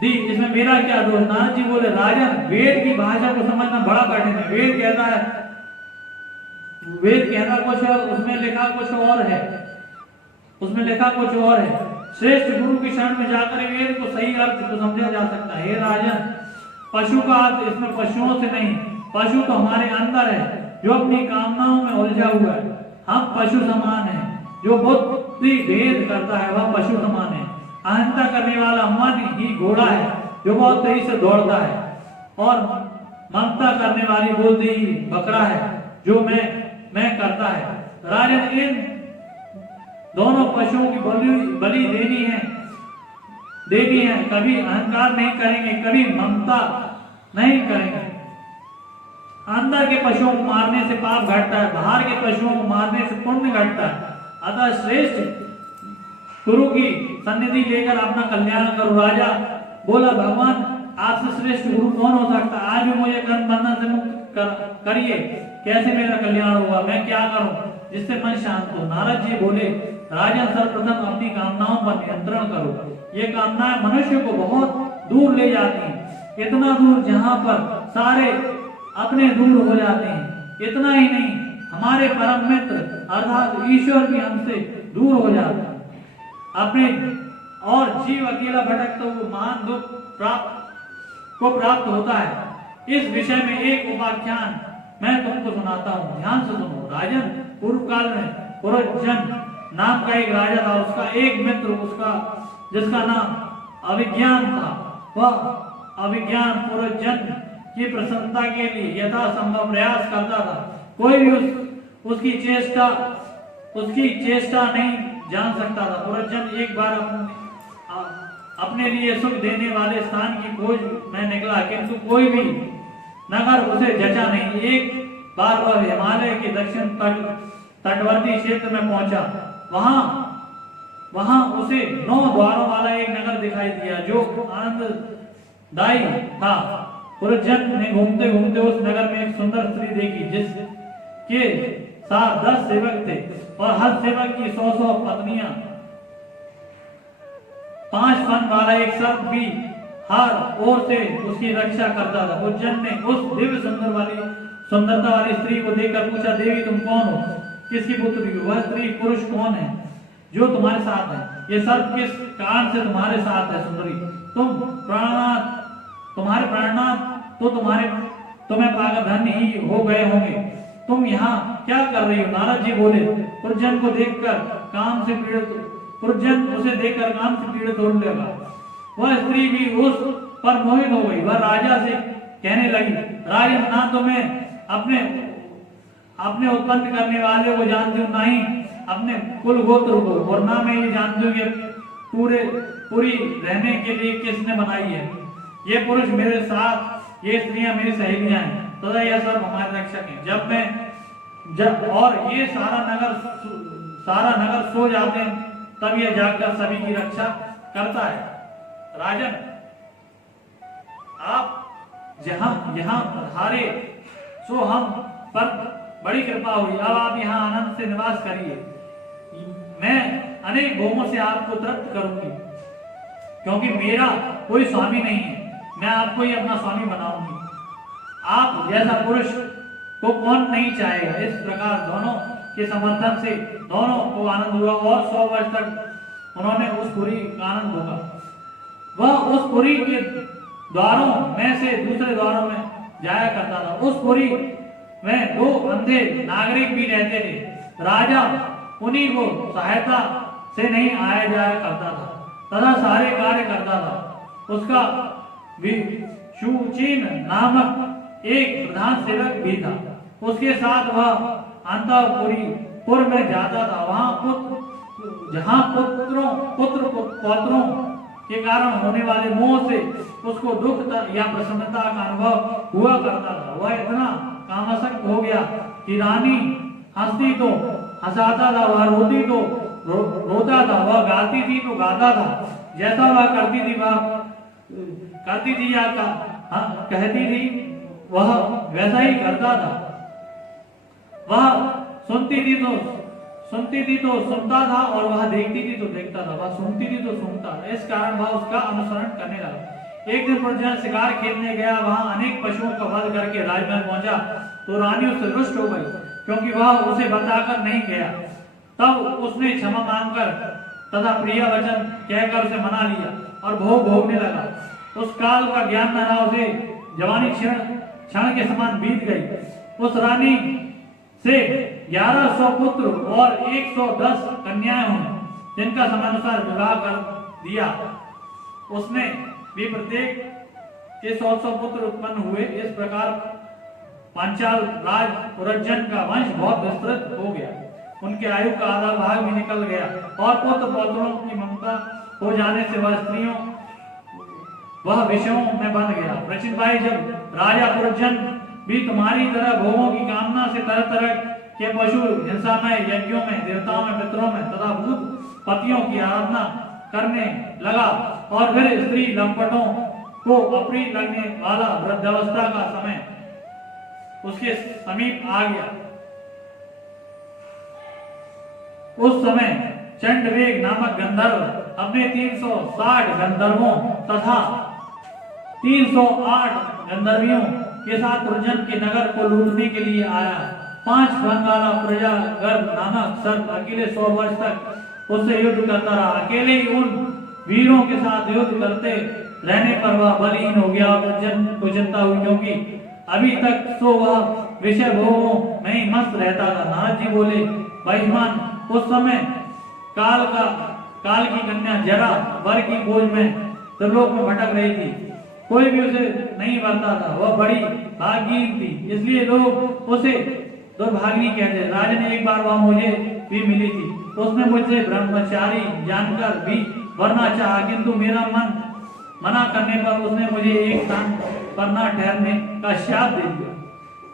दी, इसमें मेरा क्या दोष। नारद जी बोले, राजन वेद की भाषा को समझना बड़ा कठिन है। वेद कहता कुछ और उसमें लिखा कुछ और है, उसमें लिखा कुछ और है। श्रेष्ठ गुरु की शरण में जाकर वेद को सही अर्थ को समझा जा सकता है। हे राजन, पशु का अर्थ इसमें पशुओं से नहीं, पशु तो हमारे अंदर है जो अपनी कामनाओं में उलझा हुआ है। हम पशु समान हैं। जो बुद्धि भेद करता है वह पशु समान है। अहंता करने वाला मन ही घोड़ा है जो बहुत तेजी से दौड़ता है, और ममता करने वाली बुद्धि ही बकरा है जो मैं करता है। राजन इन दोनों पशुओं की बलि देनी है। कभी अहंकार नहीं करेंगे, कभी ममता नहीं करेंगे। अंदर के पशुओं को मारने से पाप घटता है, बाहर के पशुओं को मारने से पुण्य घटता है। अतः श्रेष्ठ गुरु की सन्निधि लेकर अपना कल्याण करो। राजा बोला, भगवान आपसे श्रेष्ठ गुरु कौन हो सकता है। आज भी मुझे कर्म बंधन से मुक्त करिए, कैसे मेरा कल्याण होगा, मैं क्या करूं जिससे मन शांत हो। नारद जी बोले, राजन सर्वप्रथम अपनी कामनाओं पर नियंत्रण करो। ये कामनाएं मनुष्य को बहुत दूर ले जाती हैं, इतना दूर जहां पर सारे अपने दूर हो जाते हैं। इतना ही नहीं, हमारे परम मित्र अर्थात ईश्वर भी हमसे दूर हो जाते हैं। अपने और जीव अकेला भटकता हुआ महान दुख प्राप्त होता है। इस विषय में एक उपाख्यान मैं तुमको सुनाता हूँ, ध्यान से सुनो। राजन, पूर्व काल में पुरजन नाम का एक राजा था। उसका एक मित्र जिसका नाम अभिज्ञान था। वह अभिज्ञान पुरजन की प्रसन्नता के लिए यथासंभव प्रयास करता था। कोई भी उसकी चेष्टा नहीं जान सकता था। पुरजन एक बार अपने लिए सुख देने वाले स्थान की खोज में निकला, किंतु कोई भी नगर उसे जचा नहीं। एक बार वह हिमालय के दक्षिण तटवर्ती क्षेत्र में पहुंचा। वहां उसे 9 द्वारों वाला एक नगर दिखाई दिया जो आनंददायी था। पुरजन ने घूमते घूमते उस नगर में एक सुंदर स्त्री देखी जिसके साथ 10 सेवक थे और हर सेवक की 100 पत्नियां। 5 फन वाला एक सर्प भी हर ओर से उसकी रक्षा करता था। पुरजन ने उस दिव्य सुंदरता वाली स्त्री को देखकर पूछा, देवी तुम कौन हो, किसकी पुत्री हो। वह स्त्री, पुरुष कौन है जो तुम्हारे साथ है, ये सर्प किस कारण से तुम्हारे साथ है। सुंदरी, तुम्हारे प्राणनाथ तो तुम्हें पाकर धन्य ही हो गए होंगे, तुम यहाँ क्या कर रही हो। नारद जी बोले, पुरजन उसे देखकर काम से पीड़ित होने लगा। वह स्त्री भी उस पर मोहित हो गई। वह राजा से कहने लगी, राजन, ना तो मैं अपने उत्पन्न करने वाले को जानती हूँ, ना ही अपने कुल गोत्र को, और ना मैं ये जानती हूँ कि पूरी रहने के लिए किसने बनाई है। ये पुरुष मेरे साथ, ये स्त्रियां मेरी सहेलियां हैं, तो यह सब हमारे रक्षक हैं। और ये सारा नगर सो जाते हैं, तब यह जागकर सभी की रक्षा करता है। राजन, आप यहाँ पधारे सो हम पर बड़ी कृपा हुई। अब आप यहाँ आनंद से निवास करिए। मैं अनेक भोगों से आपको तृप्त करूंगी, क्योंकि मेरा कोई स्वामी नहीं है। मैं आपको ही अपना स्वामी बनाऊंगी। आप जैसा पुरुष को कौन नहीं चाहेगा। इस प्रकार दोनों के समर्थन से दोनों को आनंद हुआ और 100 वर्ष तक उन्होंने उस पुरी का आनंद भोगा। वह उस पुरी के द्वारों में से दूसरे द्वारों में जाया करता था। उस पुरी में 2 अंधे नागरिक भी रहते थे। राजा उन्हीं को सहायता से नहीं आया जाया करता था तथा सारे कार्य करता था। उसका शुचीन नामक एक प्रधान सेवक भी था। उसके साथ वह अंतःपुर में जाता था। जहाँ पुत्र पौत्रों के कारण होने वाले मोह से उसको दुख या प्रसन्नता का अनुभव हुआ करता था। वह इतना कामासक्त हो गया कि रानी हंसती तो हंसाता था, वह रोती तो रोता था, वह गाती थी तो गाता था। जैसा वह करती थी या कहती थी वह वैसा ही करता था। वह सुनती थी तो सुनता था और वह देखती थी तो देखता था। वह सुनती थी तो सुनता। इस कारण वह उसका अनुसरण करने लगा। एक दिन प्रज्वल शिकार खेलने गया। वहां अनेक पशुओं का वध करके राजमहल पहुंचा तो रानी उससे रुष्ट हो गई क्योंकि वह उसे बताकर नहीं गया। तब उसने क्षमा मांगकर तथा प्रिय वचन कहकर उसे मना लिया और भोग भोगने लगा। उस काल का ज्ञान न रहा। उसे जवानी क्षण के समान बीत गई। उस रानी से 1100 पुत्र और 110 कन्याएं हुई जिनका समयानुसार विवाह कर दिया। उसने भी प्रत्येक के 100 पुत्र उत्पन्न हुए। इस प्रकार पांचाल राज पुरज्जन का वंश बहुत विस्तृत हो गया। उनके आयु का आधा भाग भी निकल गया और पुत्र पौत्रों की ममता हो जाने से वह विषयों में बंध गया। प्रचिन भाई, जब राजा पुरज्जन भी तुम्हारी तरह भोगों की कामना से तरह तरह के पशु हिंसा में, यज्ञों में, देवताओं में, पितरों में तथा भूत पतियों की आराधना करने लगा और फिर स्त्री लंपटों को अप्रिय लगने वाला वृद्धावस्था का समय उसके समीप आ गया। उस समय चंडवेग नामक गंधर्व अपने 360 गंधर्वों तथा 308 गंधर्वियों के साथ पुरजन के नगर को लूटने के लिए आया। 5 वन वाला प्रजागर नामक सर्प अकेले 100 वर्ष तक उससे युद्ध करता रहा। अकेले ही उन वीरों के साथ युद्ध करते रहने पर वह बलहीन हो गया। पुरजन को चिंता हुई क्योंकि अभी तक तो वह विषय भोगों में ही मस्त रहता था। नारद जी बोले, भाईमान, उस समय काल की कन्या जरा वर की खोज में त्रिलोक में भटक रही थी। कोई भी उसे नहीं बरता था। वह बड़ी भाग्यहीन थी, इसलिए लोग उसे दुर्भागिनी कहते। राजा ने एक बार वह मुझे भी मिली थी। उसने मुझसे ब्रह्मचारी जानकर भी वरना चाहा, किंतु मेरा मन मना करने पर उसने मुझे एक स्थान पर न ठहरने का शाप दे दिया।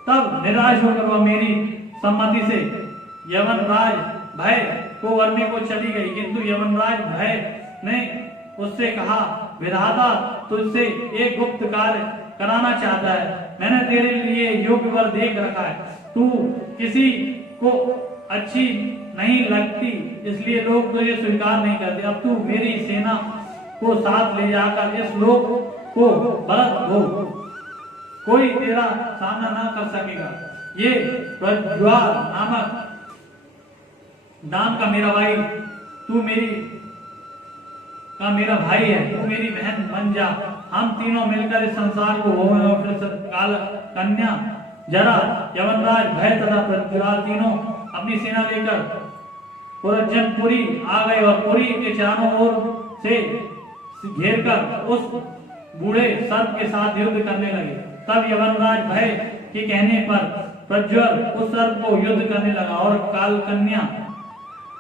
तब निराश होकर वह मेरी सम्मति से यवनराज भय को वरने को चली गई। किंतु यवनराज भय ने उससे कहा, विधाता तुझसे एक गुप्त कार्य कराना चाहता है। मैंने तेरे लिए योग्य वर देख रखा है। तू किसी को अच्छी नहीं लगती, इसलिए लोग तुझे स्वीकार नहीं करते। अब तू मेरी सेना को साथ ले जाकर इस लोक को बलत हो, कोई तेरा सामना ना कर सकेगा। ये प्रज्वाल नाम का मेरा भाई, तू मेरा भाई है, तू मेरी बहन बन जा। हम तीनों मिलकर इस संसार को भोगें और फिर काल कन्या जरा, यवनराज भय तथा प्रज्वाल तीनों अपनी सेना लेकर पुरज्जनपुरी आ गए और पुरी के चारों ओर से घेरकर उस बूढ़े सर्प के साथ युद्ध करने लगे। तब यवनराज भय के कहने पर प्रज्वल उस सर्प को युद्ध करने लगा और काल कन्या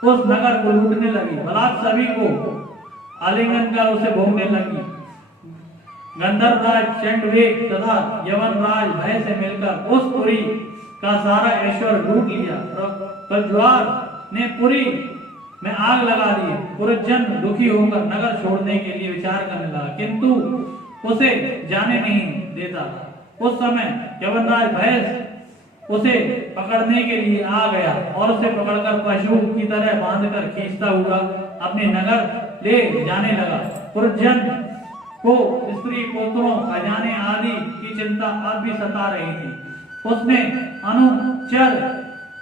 उस नगर को लूटने लगी। बलात् सभी को आलिंगन कर उसे भोगने लगी। गंधर्वराज चंडवेग तथा यवनराज भय से मिलकर उस पुरी का सारा ऐश्वर्य लूट लिया। प्रज्वाल ने पुरी में आग लगा दी। पुरज्जन दुखी होकर नगर छोड़ने के लिए विचार करने लगा, किंतु उसे जाने नहीं देता। उस समय यवनराज भय उसे पकड़ने के लिए आ गया और उसे पकड़कर पशु की तरह बांधकर खींचता हुआ अपने नगर ले जाने लगा। पुरज्जन को स्त्री पुत्रों खजाने आदि की चिंता अब भी सता रही थी। उसने अनुचर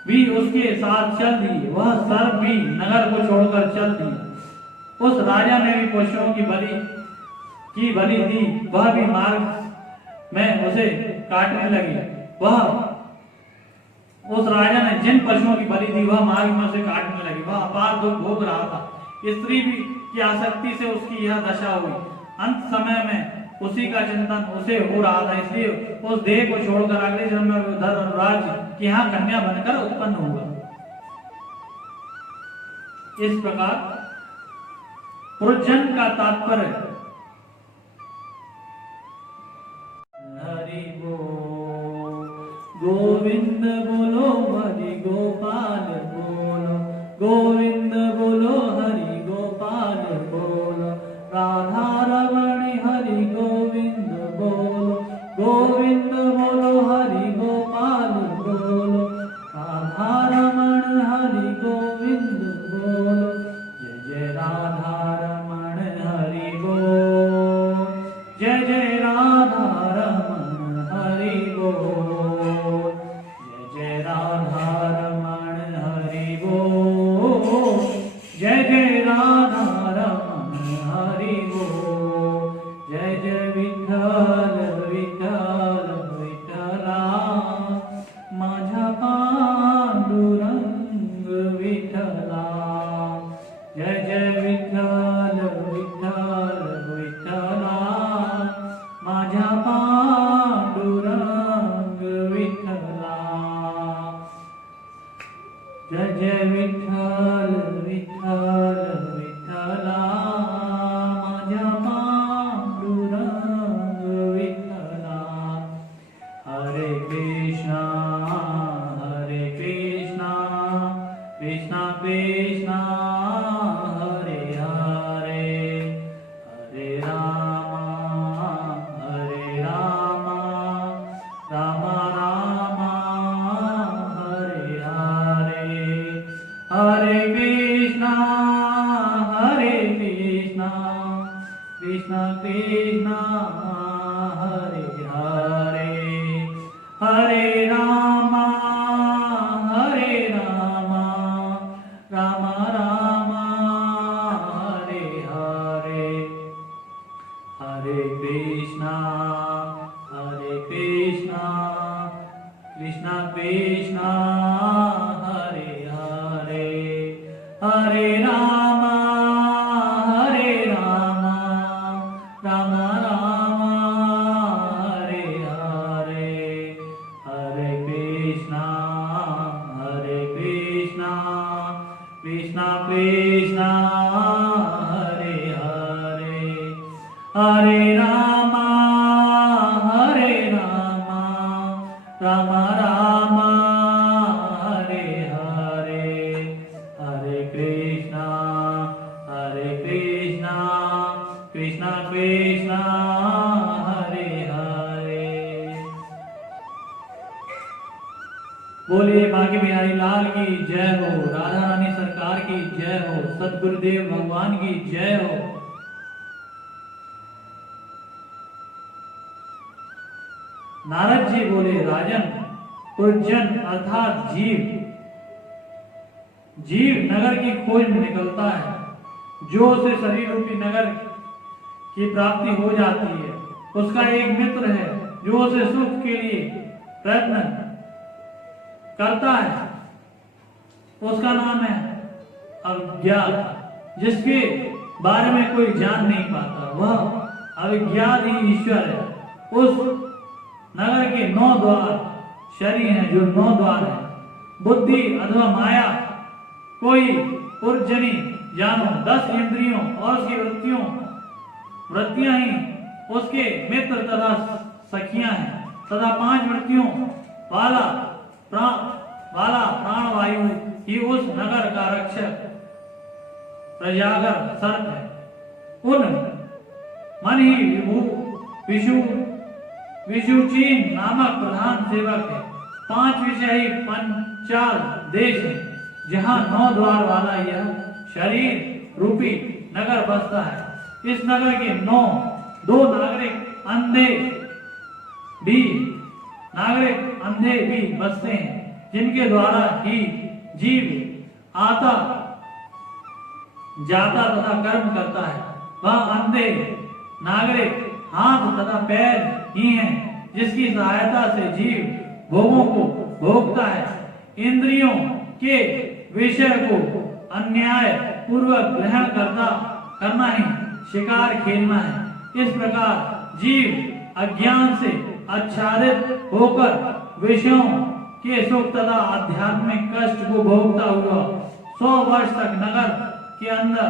भी उसके साथ चल दिए, वह सर्प भी नगर को छोड़कर चल दिया। उस राजा ने भी पशुओं की बलि दी, वह भी मार्ग में उसे काटने लगी। उस राजा ने जिन पशुओं की बलि दी वह मार्ग में उसे काटने लगी। वह अपार दुख भोग रहा था। स्त्री भी की आसक्ति से उसकी यह दशा हुई। अंत समय में उसी का चिंतन उसे हो रहा था, इसलिए उस देह को छोड़कर अगले जन्म में धर्मराज की यहाँ कन्या बनकर उत्पन्न हुआ। इस प्रकार पुरुषजन का तात्पर्य हरि बोल गोविंद बोलो हरि गोपाल बोलो गोविंद बोलो हरि गोपाल बोलो राधा रमण हरि गोविंद बोलो गोविंद बोलो हरि गोपाल बोलो राधा रमण हरि गोविंद बोलो जय जय राधा रमण हरि बोल जय जय राधा रमण हरि बोल जय जय राधा रमण हरि बोल जय जय राधा रमण हरि बोल जय जय विठ्ठल विठ्ठल विठ्ठला माझा पांडुरंग विठ्ठला जय जय विठ्ठल विठ्ठल विठ्ठला माझा पांडुरंग विठ्ठला जय जय विठ्ठल विठ्ठल विठ्ठला माझा पांडुरंग विठ्ठला हरे कृष्णा कृष्णा कृष्णा हरे हरे हरे रामा राम राम हरे हरे हरे कृष्णा कृष्णा कृष्णा हरे हरे हरे राम राम राम हरे हरे हरे कृष्णा कृष्णा कृष्णा हरे हरे हरे राम राम राम हरे हरे हरे कृष्णा कृष्णा कृष्णा हरे हरे हरे राम राम राम हरे हरे हरे कृष्णा कृष्णा कृष्णा हरे हरे। बोलिए बांके बिहारी लाल की जय हो, राधा रानी सरकार की जय हो, सतगुरुदेव भगवान की जय हो। नारद जी बोले राजन पुरुषजन अर्थात जीव नगर की खोज में निकलता है। जो उसे शरीर रूपी नगर की प्राप्ति हो जाती है, उसका एक मित्र है जो उसे सुख के लिए प्रयत्न करता है, उसका नाम है अज्ञात, जिसके बारे में कोई जान नहीं पाता। वह अज्ञात ही ईश्वर है। उस नगर के 9 द्वार शरीर हैं, जो 9 द्वार है। बुद्धि अथवा माया कोई पुरजनी जानो, 10 इंद्रियों और उसकी वृत्तियां ही उसके मित्र तथा सखियां हैं, तथा 5 वृत्तियों वाला प्राणवायु ही उस नगर का रक्षक प्रजागर सर्प है। उन मन ही विषुचीन नामक प्रधान सेवक है। 5 विषयी पंचाल देश है, जहाँ 9 द्वार वाला यह शरीर रूपी नगर बसता है। इस नगर के 9 दो नागरिक अंधे भी बसते हैं, जिनके द्वारा ही जीव आता जाता तथा कर्म करता है। वह अंधे नागरिक हाथ तथा पैर ही हैं, जिसकी सहायता से जीव भोगों को भोगता है। इंद्रियों के विषय को अन्याय पूर्वक ग्रहण करना ही शिकार खेलना है। इस प्रकार जीव अज्ञान से आच्छादित होकर विषयों के सुख तथा आध्यात्मिक कष्ट को भोगता हुआ 100 वर्ष तक नगर के अंदर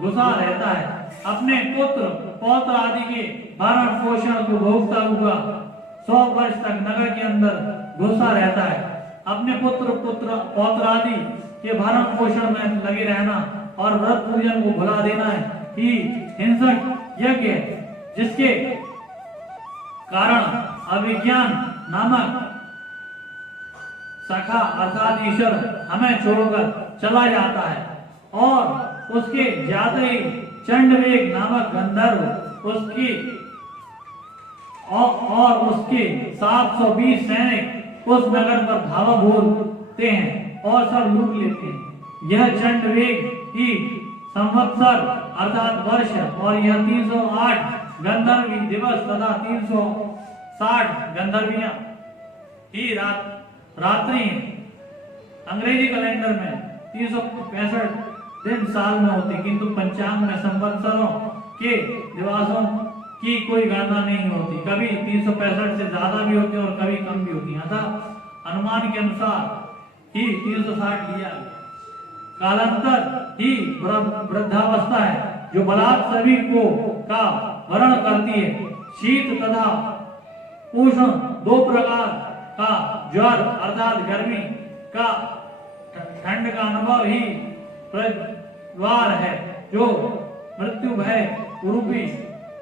घुसा रहता है। अपने पुत्र पौत्र आदि के भरण पोषण को भोगता हुआ 100 वर्ष तक नगर के अंदर घुसा रहता है। अपने पुत्र पौत्र आदि के भरण पोषण में लगे रहना और व्रत पूजन को भुला देना है कि हिंसक यज्ञ है, जिसके कारण अविज्ञान नामक सखा अर्थात ईश्वर हमें छोड़कर चला जाता है और उसके जाते ही चंडवेग नामक गंधर्व और उसके 720 सैनिक उस नगर पर धावा बोलते हैं और सब लूट लेते हैं। यह चंडवेग ही संवत्सर अर्थात वर्ष और यह 308 गंधर्वी दिवस तथा 360 गंधर्वियां ही रात्रि अंग्रेजी कैलेंडर में 365 दिन साल में होते, किंतु पंचांग में संवत्सरों के दिवसों की कोई गणना नहीं होती। कभी 365 से ज्यादा भी होते और कभी कम भी होती है। अतः अनुमान के अनुसार ही 360 लिया। कालांतर ही वृद्धावस्था है, जो बलात् सभी को का वर्ण करती है। शीत तथा उष्ण दो प्रकार का ज्वर अर्थात गर्मी का ठंड का अनुभव ही प्रज्वार है, जो मृत्यु भय रूपी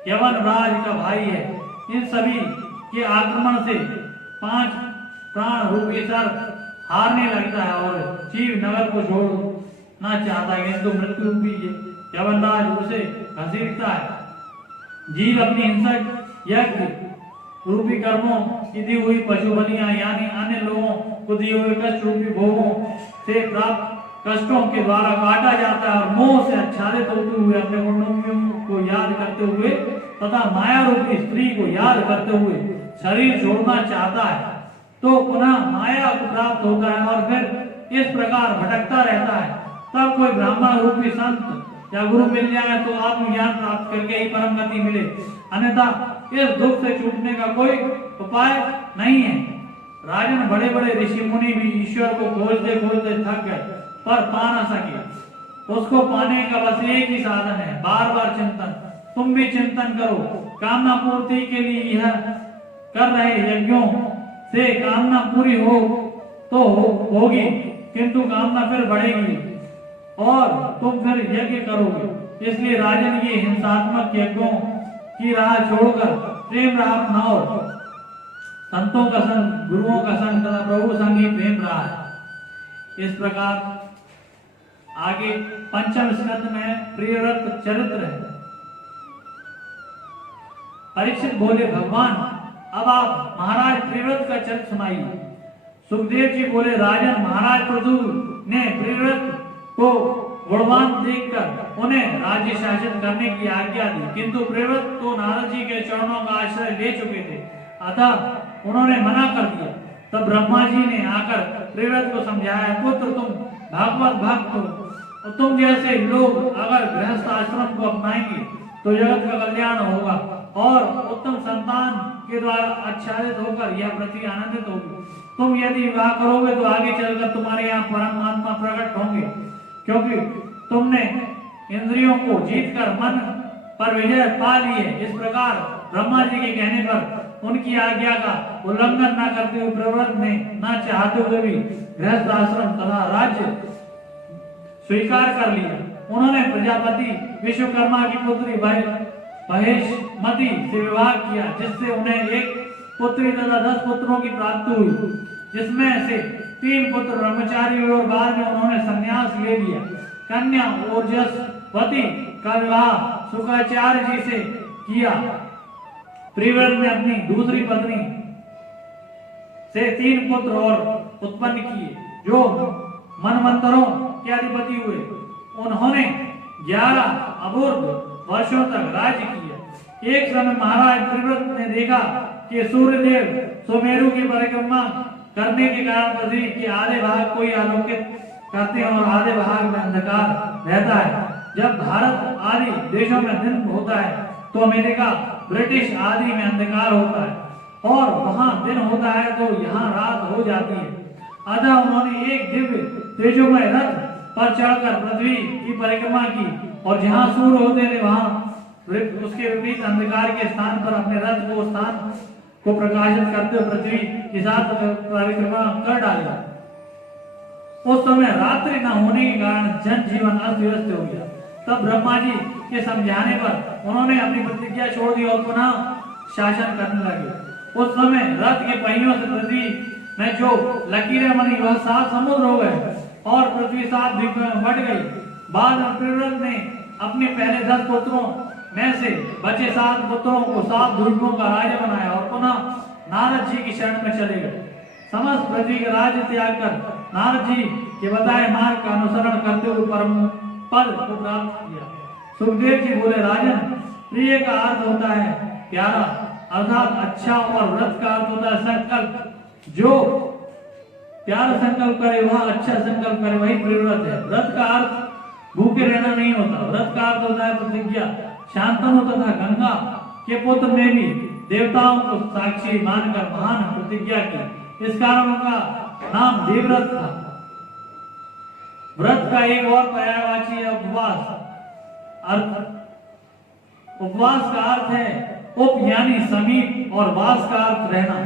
यवन राज का भाई है। इन सभी के आक्रमण से 5 प्राण रूपी सर हारने लगता है और जीव नगर को छोड़ना चाहता है, किंतु मृत्यु रूपी यवन राज उसे घसीटता है। जीव अपनी हिंसक यज्ञ रूपी कर्मों की दी हुई पशु बलियां यानी अन्य लोगों को दिए हुए कष्ट रूपी भोगों से प्राप्त कष्टों के द्वारा काटा जाता है और मोह से आच्छादित होते हुए अपने कुटुंबियों को याद करते हुए तथा माया रूपी स्त्री को याद करते हुए शरीर छोड़ना चाहता है, तो पुनः माया को प्राप्त होता है और फिर इस प्रकार भटकता रहता है। तब कोई ब्राह्मण रूपी संत या गुरु मिल जाए तो आत्मज्ञान प्राप्त करके ही परम गति मिले, अन्यथा इस दुख से छूटने का कोई उपाय नहीं है। राजन बड़े बड़े ऋषि मुनि भी ईश्वर को खोजते खोजते थक गए पर पा न सके। उसको पाने का बस एक ही साधन है, बार बार चिंतन। तुम भी चिंतन करो। कामना पूर्ति के लिए यह कर रहे यज्ञों से कामना पूरी हो तो होगी, किंतु कामना फिर बढ़ेगी और तुम फिर यज्ञ करोगे। इसलिए राजन ये हिंसात्मक यज्ञों की राह छोड़कर प्रेम राह अपनाओ। संतों का संग, गुरुओं का संग तथा प्रभु संग ही प्रेम रहा है। इस प्रकार आगे पंचम स्कंद में प्रियव्रत चरित्र है। परीक्षित बोले, भगवान अब आप महाराज प्रियव्रत का चरित्र सुनाइए। सुखदेव जी बोले, राजन महाराज पृथु ने प्रियव्रत को गुणवान देखकर उन्हें राज्य शासित करने की आज्ञा दी, किंतु प्रियव्रत तो नारद जी के चरणों का आश्रय ले चुके थे, अतः उन्होंने मना कर दिया। तब ब्रह्मा जी ने आकर प्रियव्रत को समझाया, पुत्र तुम भागवत भक्त हो और तुम जैसे लोग अगर गृहस्थ आश्रम को अपनाएंगे तो जगत का कल्याण होगा और उत्तम संतान के द्वारा आच्छादित होकर यह पृथ्वी आनंदित होगी। तुम यदि विवाह करोगे तो आगे चलकर तुम्हारे यहाँ परमात्मा प्रकट होंगे, क्योंकि तुमने इंद्रियों को जीतकर मन पर विजय पा ली है। इस प्रकार ब्रह्मा जी के कहने पर उनकी आज्ञा का उल्लंघन न करते हुए प्रियव्रत ने न चाहते हुए भी गृहस्थ आश्रम तथा राज्य स्वीकार कर लिया। उन्होंने प्रजापति विश्वकर्मा की पुत्री महेशमती से विवाह किया, जिससे उन्हें एक पुत्री तथा 10 पुत्रों की प्राप्ति हुई, जिसमें से 3 पुत्र ब्रह्मचारी हुए और बाद में उन्होंने संन्यास ले लिया। कन्या ओजस वती का विवाह शुक्राचार्य जी से किया। प्रियव्रत ने अपनी दूसरी पत्नी से 3 पुत्र और उत्पन्न किए जो मनवंतरों के अधिपति हुए। उन्होंने 11 अपूर्व वर्षों तक राज्य किया। एक समय महाराज प्रियव्रत ने देखा कि सूर्यदेव सुमेरु की परिक्रमा करने के कारण पृथ्वी के आधे भाग को ही आलोकित करते हैं और आधे भाग में अंधकार रहता है। जब भारत आदि देशों में दिन होता है तो अमेरिका, ब्रिटिश आदि में अंधकार होता है और वहां दिन होता है तो यहाँ रात हो जाती है। अतः उन्होंने एक दिव्य तेजोमय रथ पर चढ़कर पृथ्वी की परिक्रमा की और जहाँ सूर्य होते थे वहां उसके विपरीत अंधकार के स्थान पर अपने रथ को स्थान को प्रकाशित करते हुए पृथ्वी के साथ परिक्रमा कर डाली। उस समय रात्रि न होने के कारण जनजीवन अस्त व्यस्त हो गया। तब ब्रह्मा जी के समझाने पर उन्होंने अपनी प्रतिज्ञा छोड़ दी और पुनः शासन करने लगे। उस समय रथ के पहियों से पृथ्वी में जो लकीरें बनी वह 7 समुद्र हो गए और पृथ्वी 7 द्वीपों में बट गई। बाद में प्रियव्रत ने अपने पहले 10 पुत्रों में से बचे 7 पुत्रों को 7 द्वीपों का राजा बनाया और पुनः नारद जी की शरण में चले गए। समस्त पृथ्वी का राज्य त्याग कर नारद जी के बताए मार्ग का अनुसरण करते हुए परम पद को प्राप्त किया। सुखदेव जी बोले, राजन, प्रिय का अर्थ होता है प्यारा अर्थात अच्छा और व्रत का अर्थ होता है संकल्प। जो प्यारा संकल्प करे वह अच्छा संकल्प करे वही प्रियव्रत है। व्रत का अर्थ भूखे रहना नहीं होता। व्रत का अर्थ होता है प्रतिज्ञा। शांतनु तथा गंगा के पुत्र ने भी देवताओं को साक्षी मानकर महान प्रतिज्ञा की। इस कारण उनका नाम देवव्रत था। व्रत का एक और पर्यायवाची है उपवास। उपवास का अर्थ है उप यानी समीप और वास का अर्थ रहना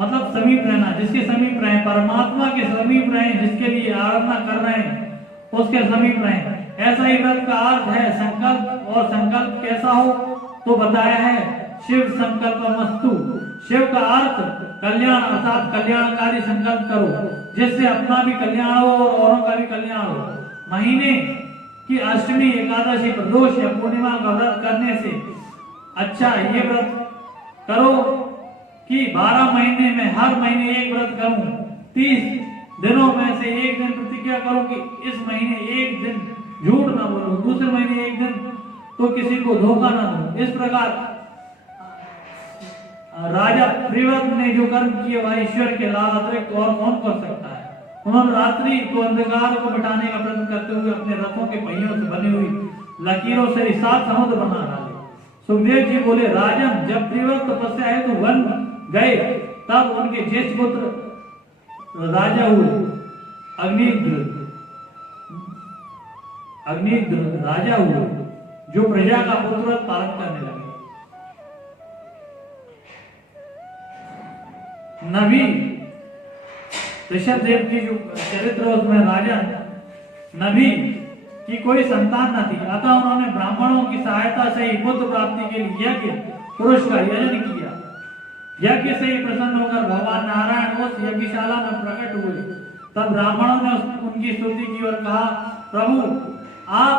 मतलब समीप रहना। जिसके समीप रहे, परमात्मा के समीप रहे, जिसके लिए आराधना कर रहे हैं उसके समीप रहे। ऐसा ही व्रत का अर्थ है संकल्प। और संकल्प कैसा हो तो बताया है शिव संकल्प मस्तु। शिव का अर्थ कल्याण अर्थात कल्याणकारी संकल्प करो जिससे अपना भी कल्याण हो और औरों का भी कल्याण हो। महीने की अष्टमी, एकादशी, प्रदोष या पूर्णिमा का व्रत करने से अच्छा ये व्रत करो कि 12 महीने में हर महीने एक व्रत करूं। 30 दिनों में से एक दिन प्रतिज्ञा करो कि इस महीने एक दिन झूठ ना बोलूं, दूसरे महीने एक दिन तो किसी को धोखा ना दूं। इस प्रकार राजा प्रियव्रत ने जो कर्म किए वह ईश्वर के लाभ अतिरिक्त और कौन कर सकता है। उन्होंने रात्रि को अंधकार को मिटाने का प्रयत्न करते हुए अपने रथों के पहियों से बनी हुई लकीरों से 7 समुद्र बना डाले। सुखदेव जी बोले, राजन, जब प्रियव्रत तपस्या है तो वन गए तब उनके ज्येष्ठ पुत्र राजा हुए। अग्निद्र राजा हुए जो प्रजा का पुत्र पालन करने लगे। नबी ऋषभ देव की जो चरित्र उसमें राजा नबी की कोई संतान न थी। अतः उन्होंने ब्राह्मणों की सहायता से ही पुत्र प्राप्ति के लिए यज्ञ पुरुष का यजन किया। यज्ञ से ही प्रसन्न होकर भगवान नारायण उस यज्ञशाला में प्रकट हुए। तब ब्राह्मणों ने उनकी स्तुति की और कहा, प्रभु आप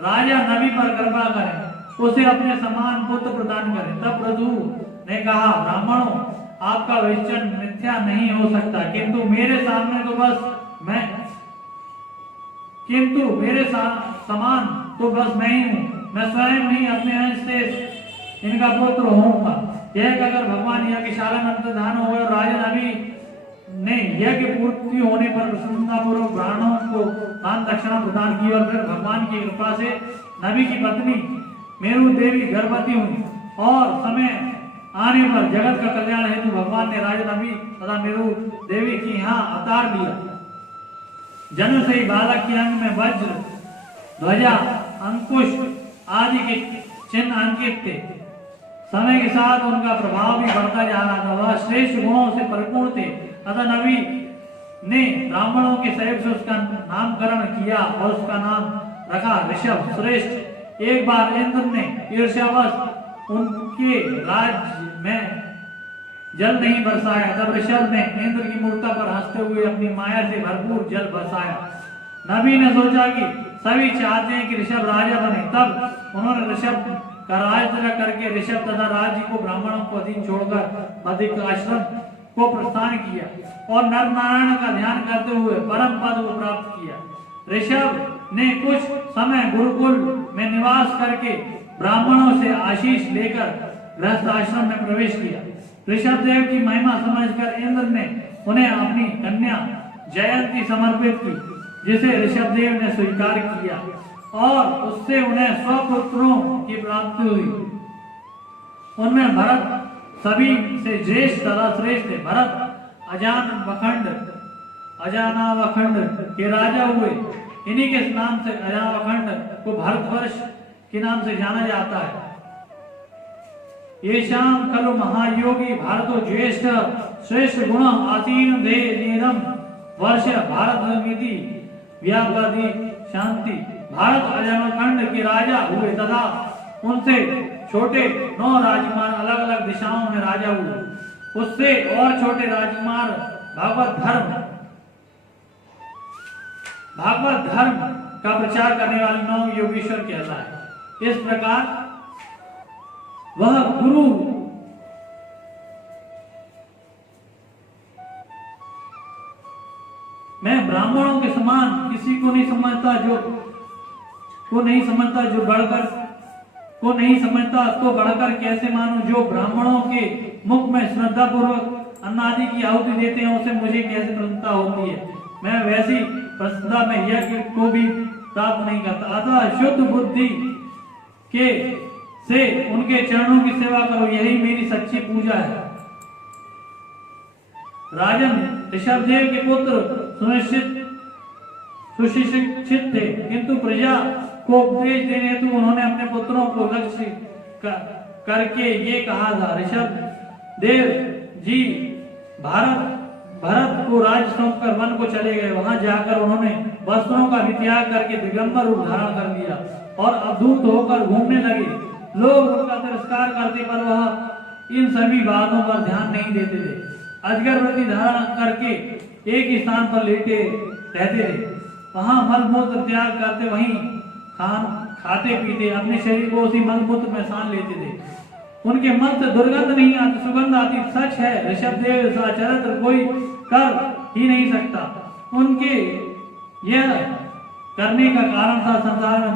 राजा नबी पर कृपा करें, उसे अपने समान पुत्र प्रदान करें। तब प्रभु ने कहा, ब्राह्मणों, आपका वचन मिथ्या नहीं हो सकता, किंतु मेरे समान तो बस मैं ही हूँ। मैं स्वयं ही अपने अंश से इनका पुत्र होऊंगा। यह कहकर भगवान यज्ञशाला में अंतर्धान हो गए। राजा नबी ने यज्ञ पूर्ति होने पर प्रसन्नतापूर्वक ब्राह्मणों को दान दक्षिणा प्रदान की और फिर भगवान की कृपा से नबी की पत्नी मेरु देवी गर्भवती हुई और समय आने पर जगत का कल्याण हेतु भगवान ने राजा नबी तथा मेरु देवी की यहाँ अवतार लिया। जन्म से ही बालक के अंग में वज्र, ध्वजा, अंकुश आदि के चिन्ह अंकित थे। समय के साथ उनका प्रभाव भी बढ़ता जा रहा था। वह श्रेष्ठ गुणों से परिपूर्ण थे। अतः नबी ने ब्राह्मणों के सहयोग से उसका नामकरण किया और उसका नाम रखा ऋषभ, श्रेष्ठ। एक बार इंद्र ने ईर्ष्यावश उनके राज्य में जल नहीं बरसाया। तब ऋषभ ने इंद्र की मूर्ता पर हंसते हुए अपनी माया से भरपूर जल बरसाया। नबी ने सोचा कि सभी चाहते हैं कि ऋषभ राजा बने। तब उन्होंने ऋषभ का राज तिलक करके ऋषभ तथा राज्य को ब्राह्मणों को अधीन छोड़कर अधिक आश्रम को प्रस्थान किया और नर नारायण का ध्यान करते हुए परम पद को प्राप्त किया। ऋषभ ने कुछ समय गुरुकुल में निवास करके ब्राह्मणों से आशीष लेकर गृहस्थ आश्रम में प्रवेश किया। ऋषभ देव की महिमा समझकर इंद्र ने उन्हें अपनी कन्या जयंती समर्पित की, जिसे ऋषभ देव ने स्वीकार किया और उससे उन्हें 100 पुत्रों की प्राप्ति हुई। उनमें भरत सभी से ज्येष्ठ तथा श्रेष्ठ थे। भरत अजानावखंड के राजा हुए। इन्हीं के नाम से अजानावखंड को भारतवर्ष के नाम से जाना जाता है। येषां खलु महायोगी भारतो ज्येष्ठ श्रेष्ठ गुण आसीन दे नेदम वर्ष भारतमिति व्यापादी शांति। भारत अजानावखंड के राजा हुए तथा उनसे छोटे 9 राजकुमार अलग अलग दिशाओं में राजा हुए। उससे और छोटे राजकुमार भागवत धर्म का प्रचार करने वाले 9 योगीश्वर कहलाए। इस प्रकार वह गुरु मैं ब्राह्मणों के समान किसी को नहीं समझता, तो बढ़कर कैसे मानूं। जो ब्राह्मणों के मुख में श्रद्धा पूर्वक अन्न आदि की आहुति देते हैं, उसे मुझे कैसे प्रसन्नता होती है। मैं वैसी प्रसन्नता में यज्ञ को भी प्राप्त नहीं करता। अतः शुद्ध बुद्धि के से उनके चरणों की सेवा करो, यही मेरी सच्ची पूजा है। राजन ऋषभदेव के पुत्र सुशिक्षित थे, किंतु प्रजा को उपदेश देने हेतु उन्होंने अपने पुत्रों को लक्ष्य करके ये कहा था। ऋषभ देव जी भरत को राज सौंपकर वन को चले गए। वहां जाकर उन्होंने वस्त्रों का वित्याग करके दिगंबर रूप धारण कर लिया और अवधूत होकर घूमने लगे। लोग उनका तिरस्कार करते पर वह इन सभी बातों पर ध्यान नहीं देते थे। अजगर वृत्ति धारण करके एक ही स्थान पर लेटे रहते थे। वहां मल मूत्र त्याग करते वहीं खाते पीते अपने शरीर को उसी मल मूत्र में सान लेते थे। उनके मन से दुर्गंध नहीं आती, सुगंध आती। सच है, ऋषभदेव सा चरित्र कोई कर ही नहीं सकता। उनके यह करने का कारण था संसार में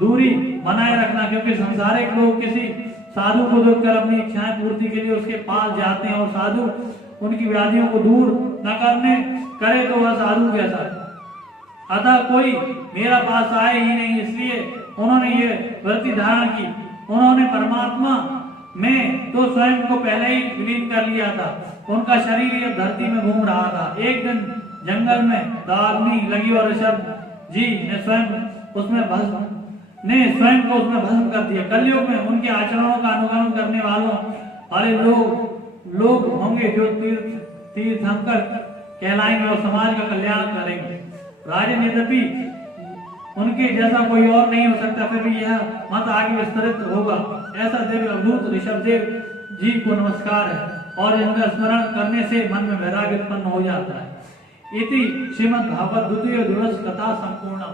दूरी बनाए रखना, क्योंकि संसारिक लोग किसी साधु को देखकर अपनी इच्छाएं पूर्ति के लिए उसके पास जाते हैं और साधु उनकी व्याधियों को दूर न करे तो वह साधु कैसा है। अतः कोई मेरा पास आए ही नहीं, इसलिए उन्होंने ये वृत्ति धारण की। उन्होंने परमात्मा में तो स्वयं को पहले ही विलीन कर लिया था। उनका शरीर ये धरती में घूम रहा था। एक दिन जंगल में दाग्नि लगी और ऋषभ जी ने स्वयं को उसमें भस्म कर दिया। कलयुग में उनके आचरणों का अनुगमन करने वाले लोग होंगे जो तीर्थंकर कहलाएंगे और समाज का कल्याण करेंगे। राजन यद्यपि उनके जैसा कोई और नहीं हो सकता, फिर भी यह मत आगे विस्तृत होगा। ऐसा दिव्य अवधूत ऋषभदेव जी को नमस्कार है और इनका स्मरण करने से मन में वैराग्य उत्पन्न हो जाता है। इति श्रीमद् भागवत द्वितीय दिवस कथा संपूर्णम।